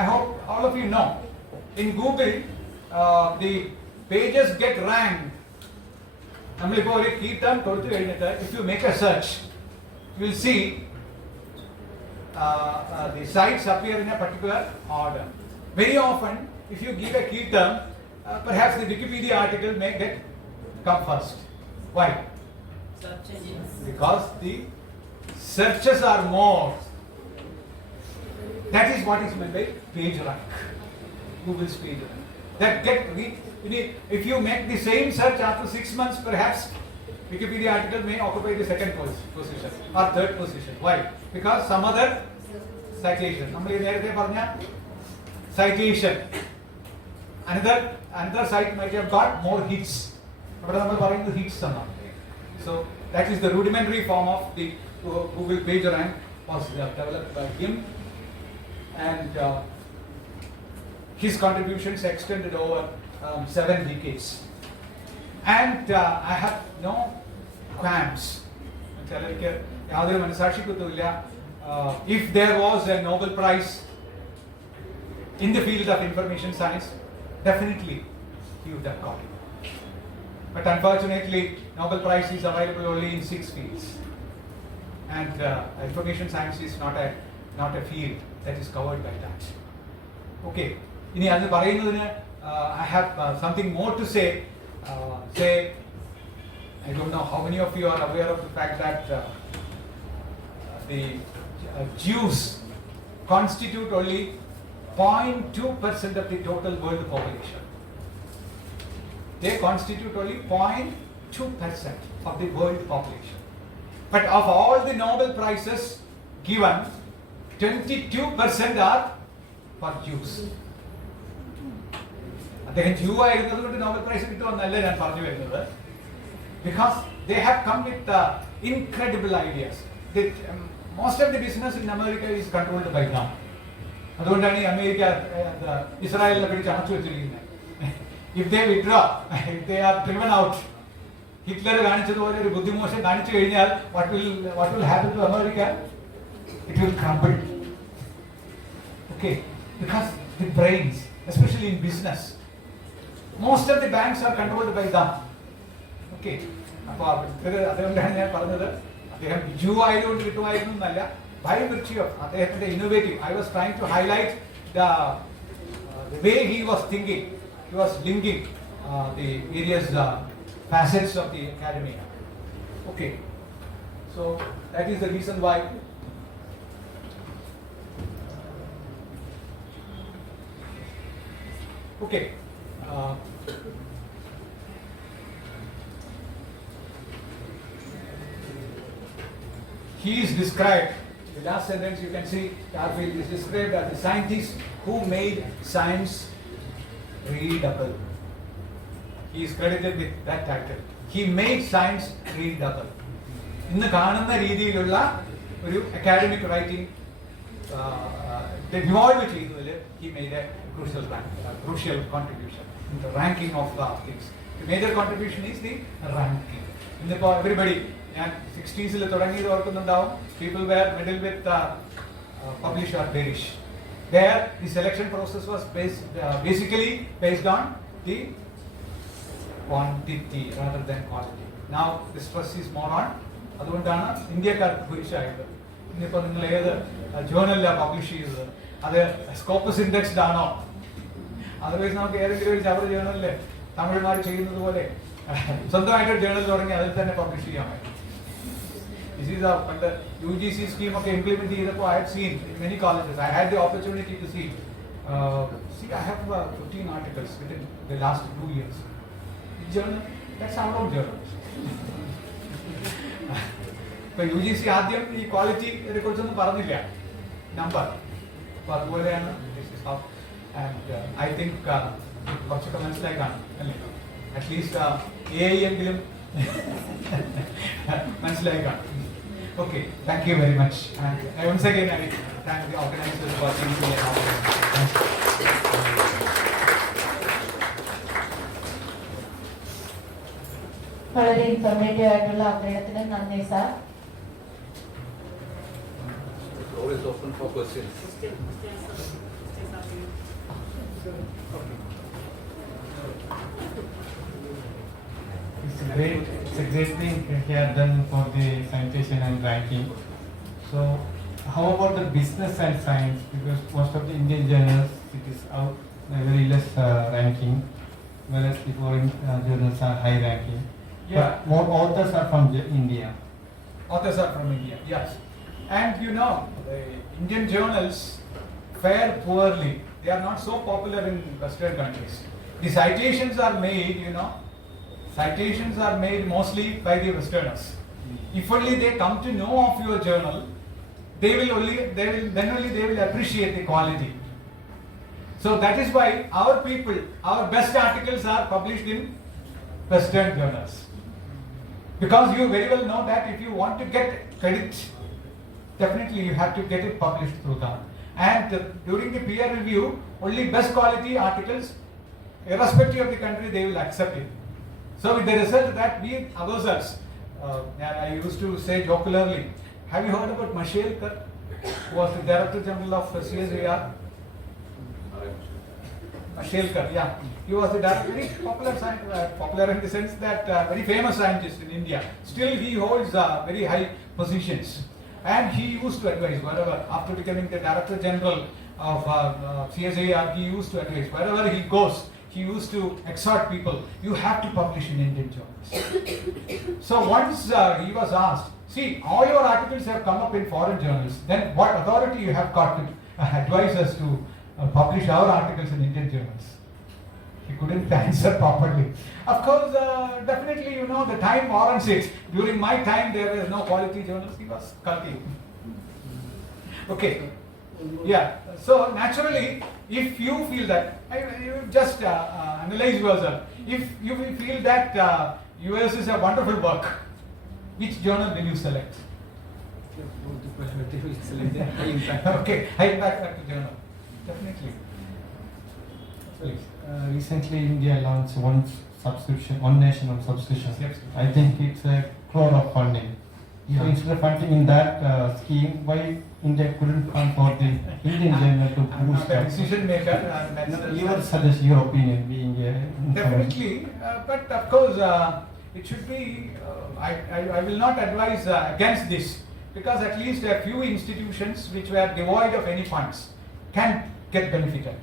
I hope all of you know. In Google, the pages get ranked. നമ്മളിപ്പോ ഒരു key term കൊടുത്തു കഴിഞ്ഞിട്ട് if you make a search, you will see the sites appear in a particular order. Very often, if you give a key term, perhaps the Wikipedia article may come first. Why? Search engines. Because the searches are more. That is what is meant by PageRank. Google's PageRank. If you make the same search after 6 months, perhaps Wikipedia article may occupy the second position or third position. Why? Because some other citation. We നേരത്തെ പറഞ്ഞ citation. Another site might have got more hits. അവിടെ നമ്മൾ പറയുന്നത് hits എന്നാണ്. So that is the rudimentary form of the Google PageRank was developed by him, and his contributions extended over 7 decades. And I have no qualms. If there was a Nobel Prize in the field of information science, definitely he would have got it. But unfortunately, Nobel Prize is available only in 6 fields, and information science is not a field that is covered by that. Okay. ഇനി അത് പറയുന്നതിന് I have something more to say. I don't know how many of you are aware of the fact that the Jews constitute only 0.2% of the total world population. They constitute only 0.2% of the world population. But of all the Nobel Prizes given, 22% are for Jews. അദ്ദേഹം ജൂ ആയിരുന്നത് കൊണ്ട് Nobel prize കിട്ടുമെന്നല്ല ഞാൻ പറഞ്ഞു വരുന്നത്. Because they have come with incredible ideas. Most of the business in America is controlled by them. അതുകൊണ്ടാണ് ഈ America ഇസ്രായേലിനെ പിടിച്ച് അടച്ചു വെച്ചിരിക്കുന്നത്. If they withdraw, if they are driven out, Hitler കാണിച്ചതുപോലെ ഒരു ബുദ്ധിമോശം കാണിച്ചു കഴിഞ്ഞാൽ what will happen to America? It will crumble. Okay, because the brains, especially in business, most of the banks are controlled by them. Okay, അപ്പോൾ അതുകൊണ്ടാണ് ഞാൻ പറഞ്ഞത് അദ്ദേഹം ജൂ ആയതുകൊണ്ട് കിട്ടുമായിരുന്നു എന്നല്ല. By virtue of അദ്ദേഹത്തിന്റെ innovative, I was trying to highlight the way he was thinking. He was linking the various facets of the academia. Okay, so that is the reason why okay. He is described, the last sentence you can see, Garfield is described as the scientist who made science readable. He is credited with that title. He made science readable. ഇന്ന് കാണുന്ന രീതിയിലുള്ള ഒരു academic writing involve ചെയ്തതിൽ he made a crucial contribution in the ranking of things. The major contribution is the ranking. ഇന്നിപ്പോൾ everybody, ഞാൻ 60s തുടങ്ങിയത് ഓർക്കുന്നുണ്ടാവും. People were middle with publish or perish. There the selection process was basically based on the quantity rather than quality. Now the stress is more on, അതുകൊണ്ടാണ് ഇന്ത്യക്കാർക്ക് ഭൂരിശായത്. ഇന്നിപ്പോൾ നിങ്ങൾ ഏത് ജേർണലിലാണ് publish ചെയ്തത്, അത് സ്കോപ്പസ് ഇൻഡെക്സ്ഡ് ആണോ? അതർവൈസ് നമുക്ക് ഏതെങ്കിലും ഒരു ചവർ ജേർണലില് തമിഴ്മാർ ചെയ്യുന്നത് പോലെ സ്വന്തമായിട്ടൊരു ജേർണൽ തുടങ്ങി അതിൽ തന്നെ പബ്ലിഷ് ചെയ്യാൻ പറ്റും. This is the UGC scheme of implementing. I had seen in many colleges. I had the opportunity to see. I have 15 articles within the last 2 years. Journal, that's our own journal. But UGC ആദ്യം ഈ quality കുറിച്ചൊന്നും പറഞ്ഞില്ല number. അപ്പോൾ അതുപോലെയാണ് this is how, and I think കുറച്ചൊക്കെ മനസ്സിലായി കാണും അല്ലേ, അറ്റ്ലീസ്റ്റ് AI എങ്കിലും മനസ്സിലായി കാണും. Okay, thank you very much, and once again I thank the organizers for thinking about it. വളരെ ഇൻഫോർമേറ്റീവ് ആയിട്ടുള്ള അവതരണത്തിന് നന്ദി sir. The floor is open for questions. It's a great thing here done for the citation and ranking. So, how about the business and science? Because most of the Indian journals, it is out very less ranking, whereas the foreign journals are high ranking. Yeah. But more authors are from India. Authors are from India, yes. And you know, the Indian journals fare poorly. They are not so popular in Western countries. The citations are made, citations are made mostly by the Westerners. If only they come to know of your journal, they will appreciate the quality. So that is why our people, our best articles are published in Western journals. Because you very well know that if you want to get credit, definitely you have to get it published through them. And during the peer review, only best quality articles, irrespective of the country, they will accept it. So with the result that we ourselves, I used to say jocularly, have you heard about Mashelkar, who was the Director General of CSIR? Mashelkar, yeah. He was the director, very popular scientist, popular in the sense that very famous scientist in India. Still he holds very high positions. And he used to advise wherever, after becoming the Director General of CSIR, he used to advise wherever he goes. He used to exhort people, you have to publish in Indian journals. So once he was asked, see, all your articles have come up in foreign journals, then what authority you have got to advise us to publish our articles in Indian journals? He couldn't answer properly. Of course, definitely, the time warrants it. During my time, there was no quality journals. He was cultivating. Okay. Yeah. So naturally, if you feel that, you just analyze yourself. If you feel that yours is a wonderful work, which journal will you select? High impact. Okay, high impact journal. Definitely. Please. Recently, India launched one nation, one subscription. Yes. I think it's a crore of funding. Yeah. So instead of funding in that scheme, why India couldn't fund for the Indian journal to I'm boost not a up? decision maker. Your suggestion, your opinion, being a Definitely, but of course, it should be. I will not advise against this, because at least a few institutions which were devoid of any funds can get benefited.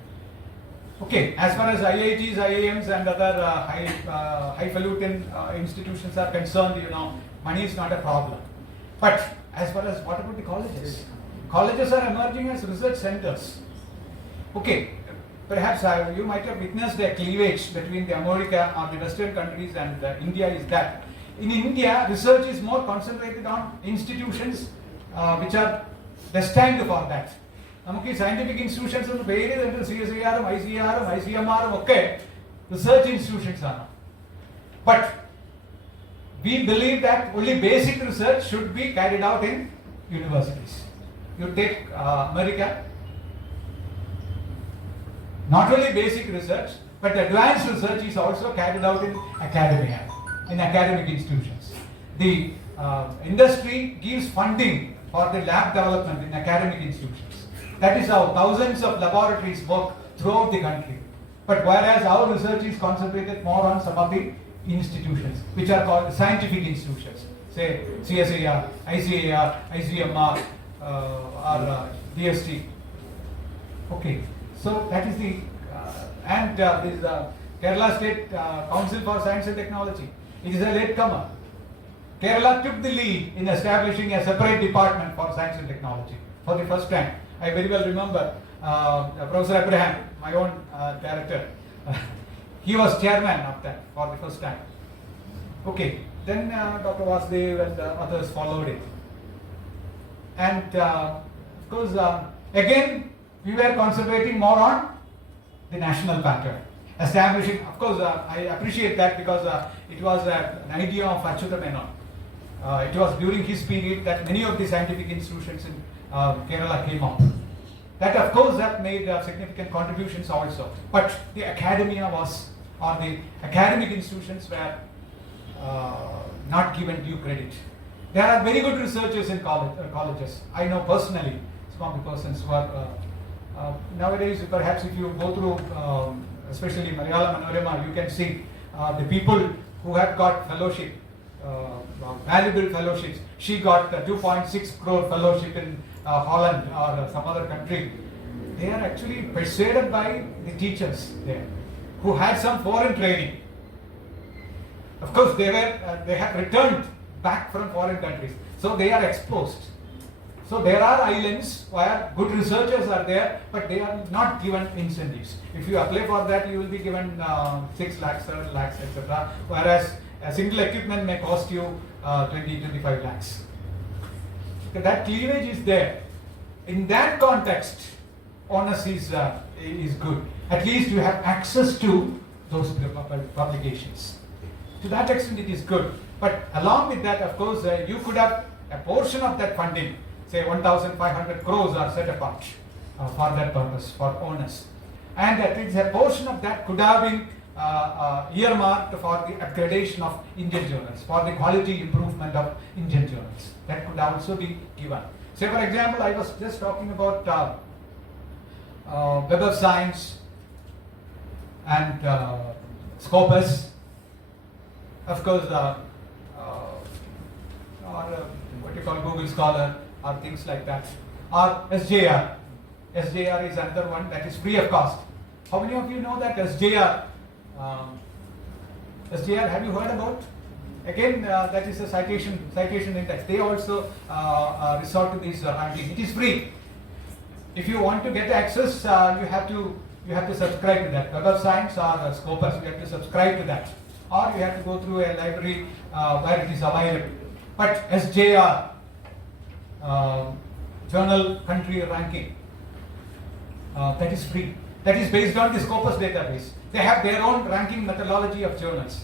Okay, as far as IITs, IIMs, and other highfalutin institutions are concerned, money is not a problem. But as far as what about the colleges? Colleges are emerging as research centers. Okay, perhaps you might have witnessed a cleavage between the America or the Western countries and India is that. In India, research is more concentrated on institutions which are destined for that. നമുക്ക് ഈ scientific institutions എന്ന് പേര് CSIR, ICR, ICMR ഒക്കെ research institutions ആണ്. But we believe that only basic research should be carried out in universities. You take America, not only basic research, but advanced research is also carried out in academia, in academic institutions. The industry gives funding for the lab development in academic institutions. That is how thousands of laboratories work throughout the country. But whereas our research is concentrated more on some of the institutions, which are called scientific institutions, say CSIR, ICAR, ICMR, or DST. Okay, so that is the, and this is Kerala State Council for Science and Technology. It is a latecomer. Kerala took the lead in establishing a separate department for science and technology for the first time. I very well remember Professor Abraham, my own director, he was chairman of that for the first time. Okay, then Dr. Vasudev and others followed it. And of course, again, we were concentrating more on the national pattern. Establishing, of course, I appreciate that because it was an idea of Achyuta Menon. It was during his period that many of the scientific institutions in Kerala came up. That, of course, that made significant contributions also. But the academia was, or the academic institutions were not given due credit. There are very good researchers in colleges. I know personally some of the persons who are nowadays, perhaps if you go through, especially Malayalam Manorama, you can see the people who have got fellowship, valuable fellowships. She got 2.6 crore fellowship in Holland or some other country. They are actually persuaded by the teachers there who had some foreign training. Of course, they have returned back from foreign countries, so they are exposed. So there are islands where good researchers are there, but they are not given incentives. If you apply for that, you will be given 6 lakhs, 7 lakhs, etc. Whereas a single equipment may cost you 20-25 lakhs. So that cleavage is there. In that context, honors is good. At least you have access to those publications. To that extent, it is good. But along with that, of course, you could have a portion of that funding, say 1,500 crores are set apart for that purpose, for honors. And at least a portion of that could have been earmarked for the accreditation of Indian journals, for the quality improvement of Indian journals. That could also be given. Say, for example, I was just talking about Web of Science and Scopus. Of course, or what you call Google Scholar, or things like that, or SJR. SJR is another one that is free of cost. How many of you know that SJR? SJR, have you heard about? Again, that is a citation index. They also resort to this ranking. It is free. If you want to get access, you have to subscribe to that. Web of Science or Scopus, you have to subscribe to that, or you have to go through a library where it is available. But SJR, journal country ranking, that is free. That is based on the Scopus database. They have their own ranking methodology of journals.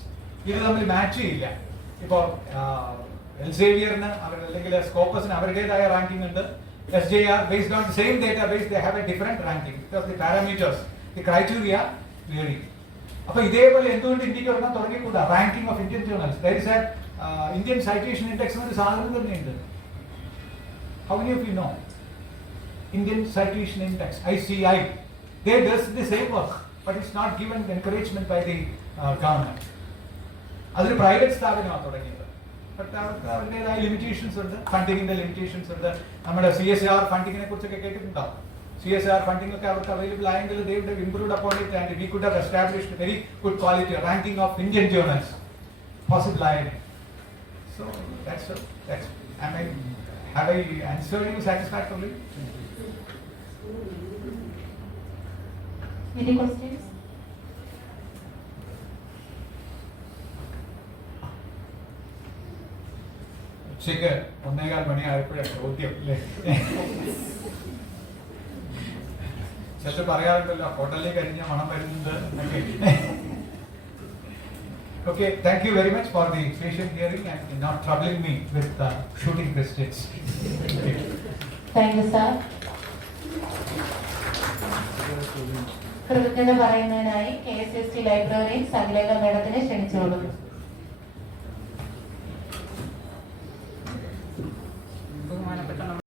ഇത് തമ്മിൽ match ചെയ്യില്ല. ഇപ്പോൾ എൽസേവിയറിന് അല്ലെങ്കിൽ സ്കോപ്പസിന് അവരുടേതായ ranking ഉണ്ട്. SJR, based on the same database, they have a different ranking because the parameters, the criteria vary. അപ്പോൾ ഇതേപോലെ എന്തുകൊണ്ട് ഇന്ത്യക്ക് ഒരെണ്ണം തുടങ്ങിക്കൂടാ? Ranking of Indian journals. There is a Indian citation index എന്നൊരു സാധനം തന്നെയുണ്ട്. How many of you know? Indian Citation Index, ICI. They do the same work, but it's not given encouragement by the government. That's a private സ്ഥാപനമാണ് തുടങ്ങിയത്. But അവരുടേതായ limitations ഉണ്ട്, ഫണ്ടിങ്ങിന്റെ limitations ഉണ്ട്. നമ്മുടെ CSR ഫണ്ടിങ്ങിനെ കുറിച്ചൊക്കെ കേട്ടിട്ടുണ്ടാവും. CSR ഫണ്ടിംഗ് ഒക്കെ അവർക്ക് അവൈലബിൾ ആയെങ്കിൽ they would have improved upon it and we could have established very good quality ranking of Indian journals. Possible ആയിരുന്നു. So that's have I answered you satisfactorily? Any questions? ഉച്ചയ്ക്ക് 1:15 മണിയായപ്പോഴാണ് ചോദ്യം അല്ലേ? ചിലർ പറയാറുണ്ടല്ലോ ഹോട്ടലിൽ കഴിഞ്ഞ മണം വരുന്നത് എന്നൊക്കെ. Okay, thank you very much for the patient hearing and not troubling me with shooting questions. Thank you, sir. കൃതജ്ഞത പറയുന്നതിനായി KSCSTE ലൈബ്രറിയൻ സകലേഖ മേഡത്തിനെ ക്ഷണിച്ചുകൊള്ളുന്നു.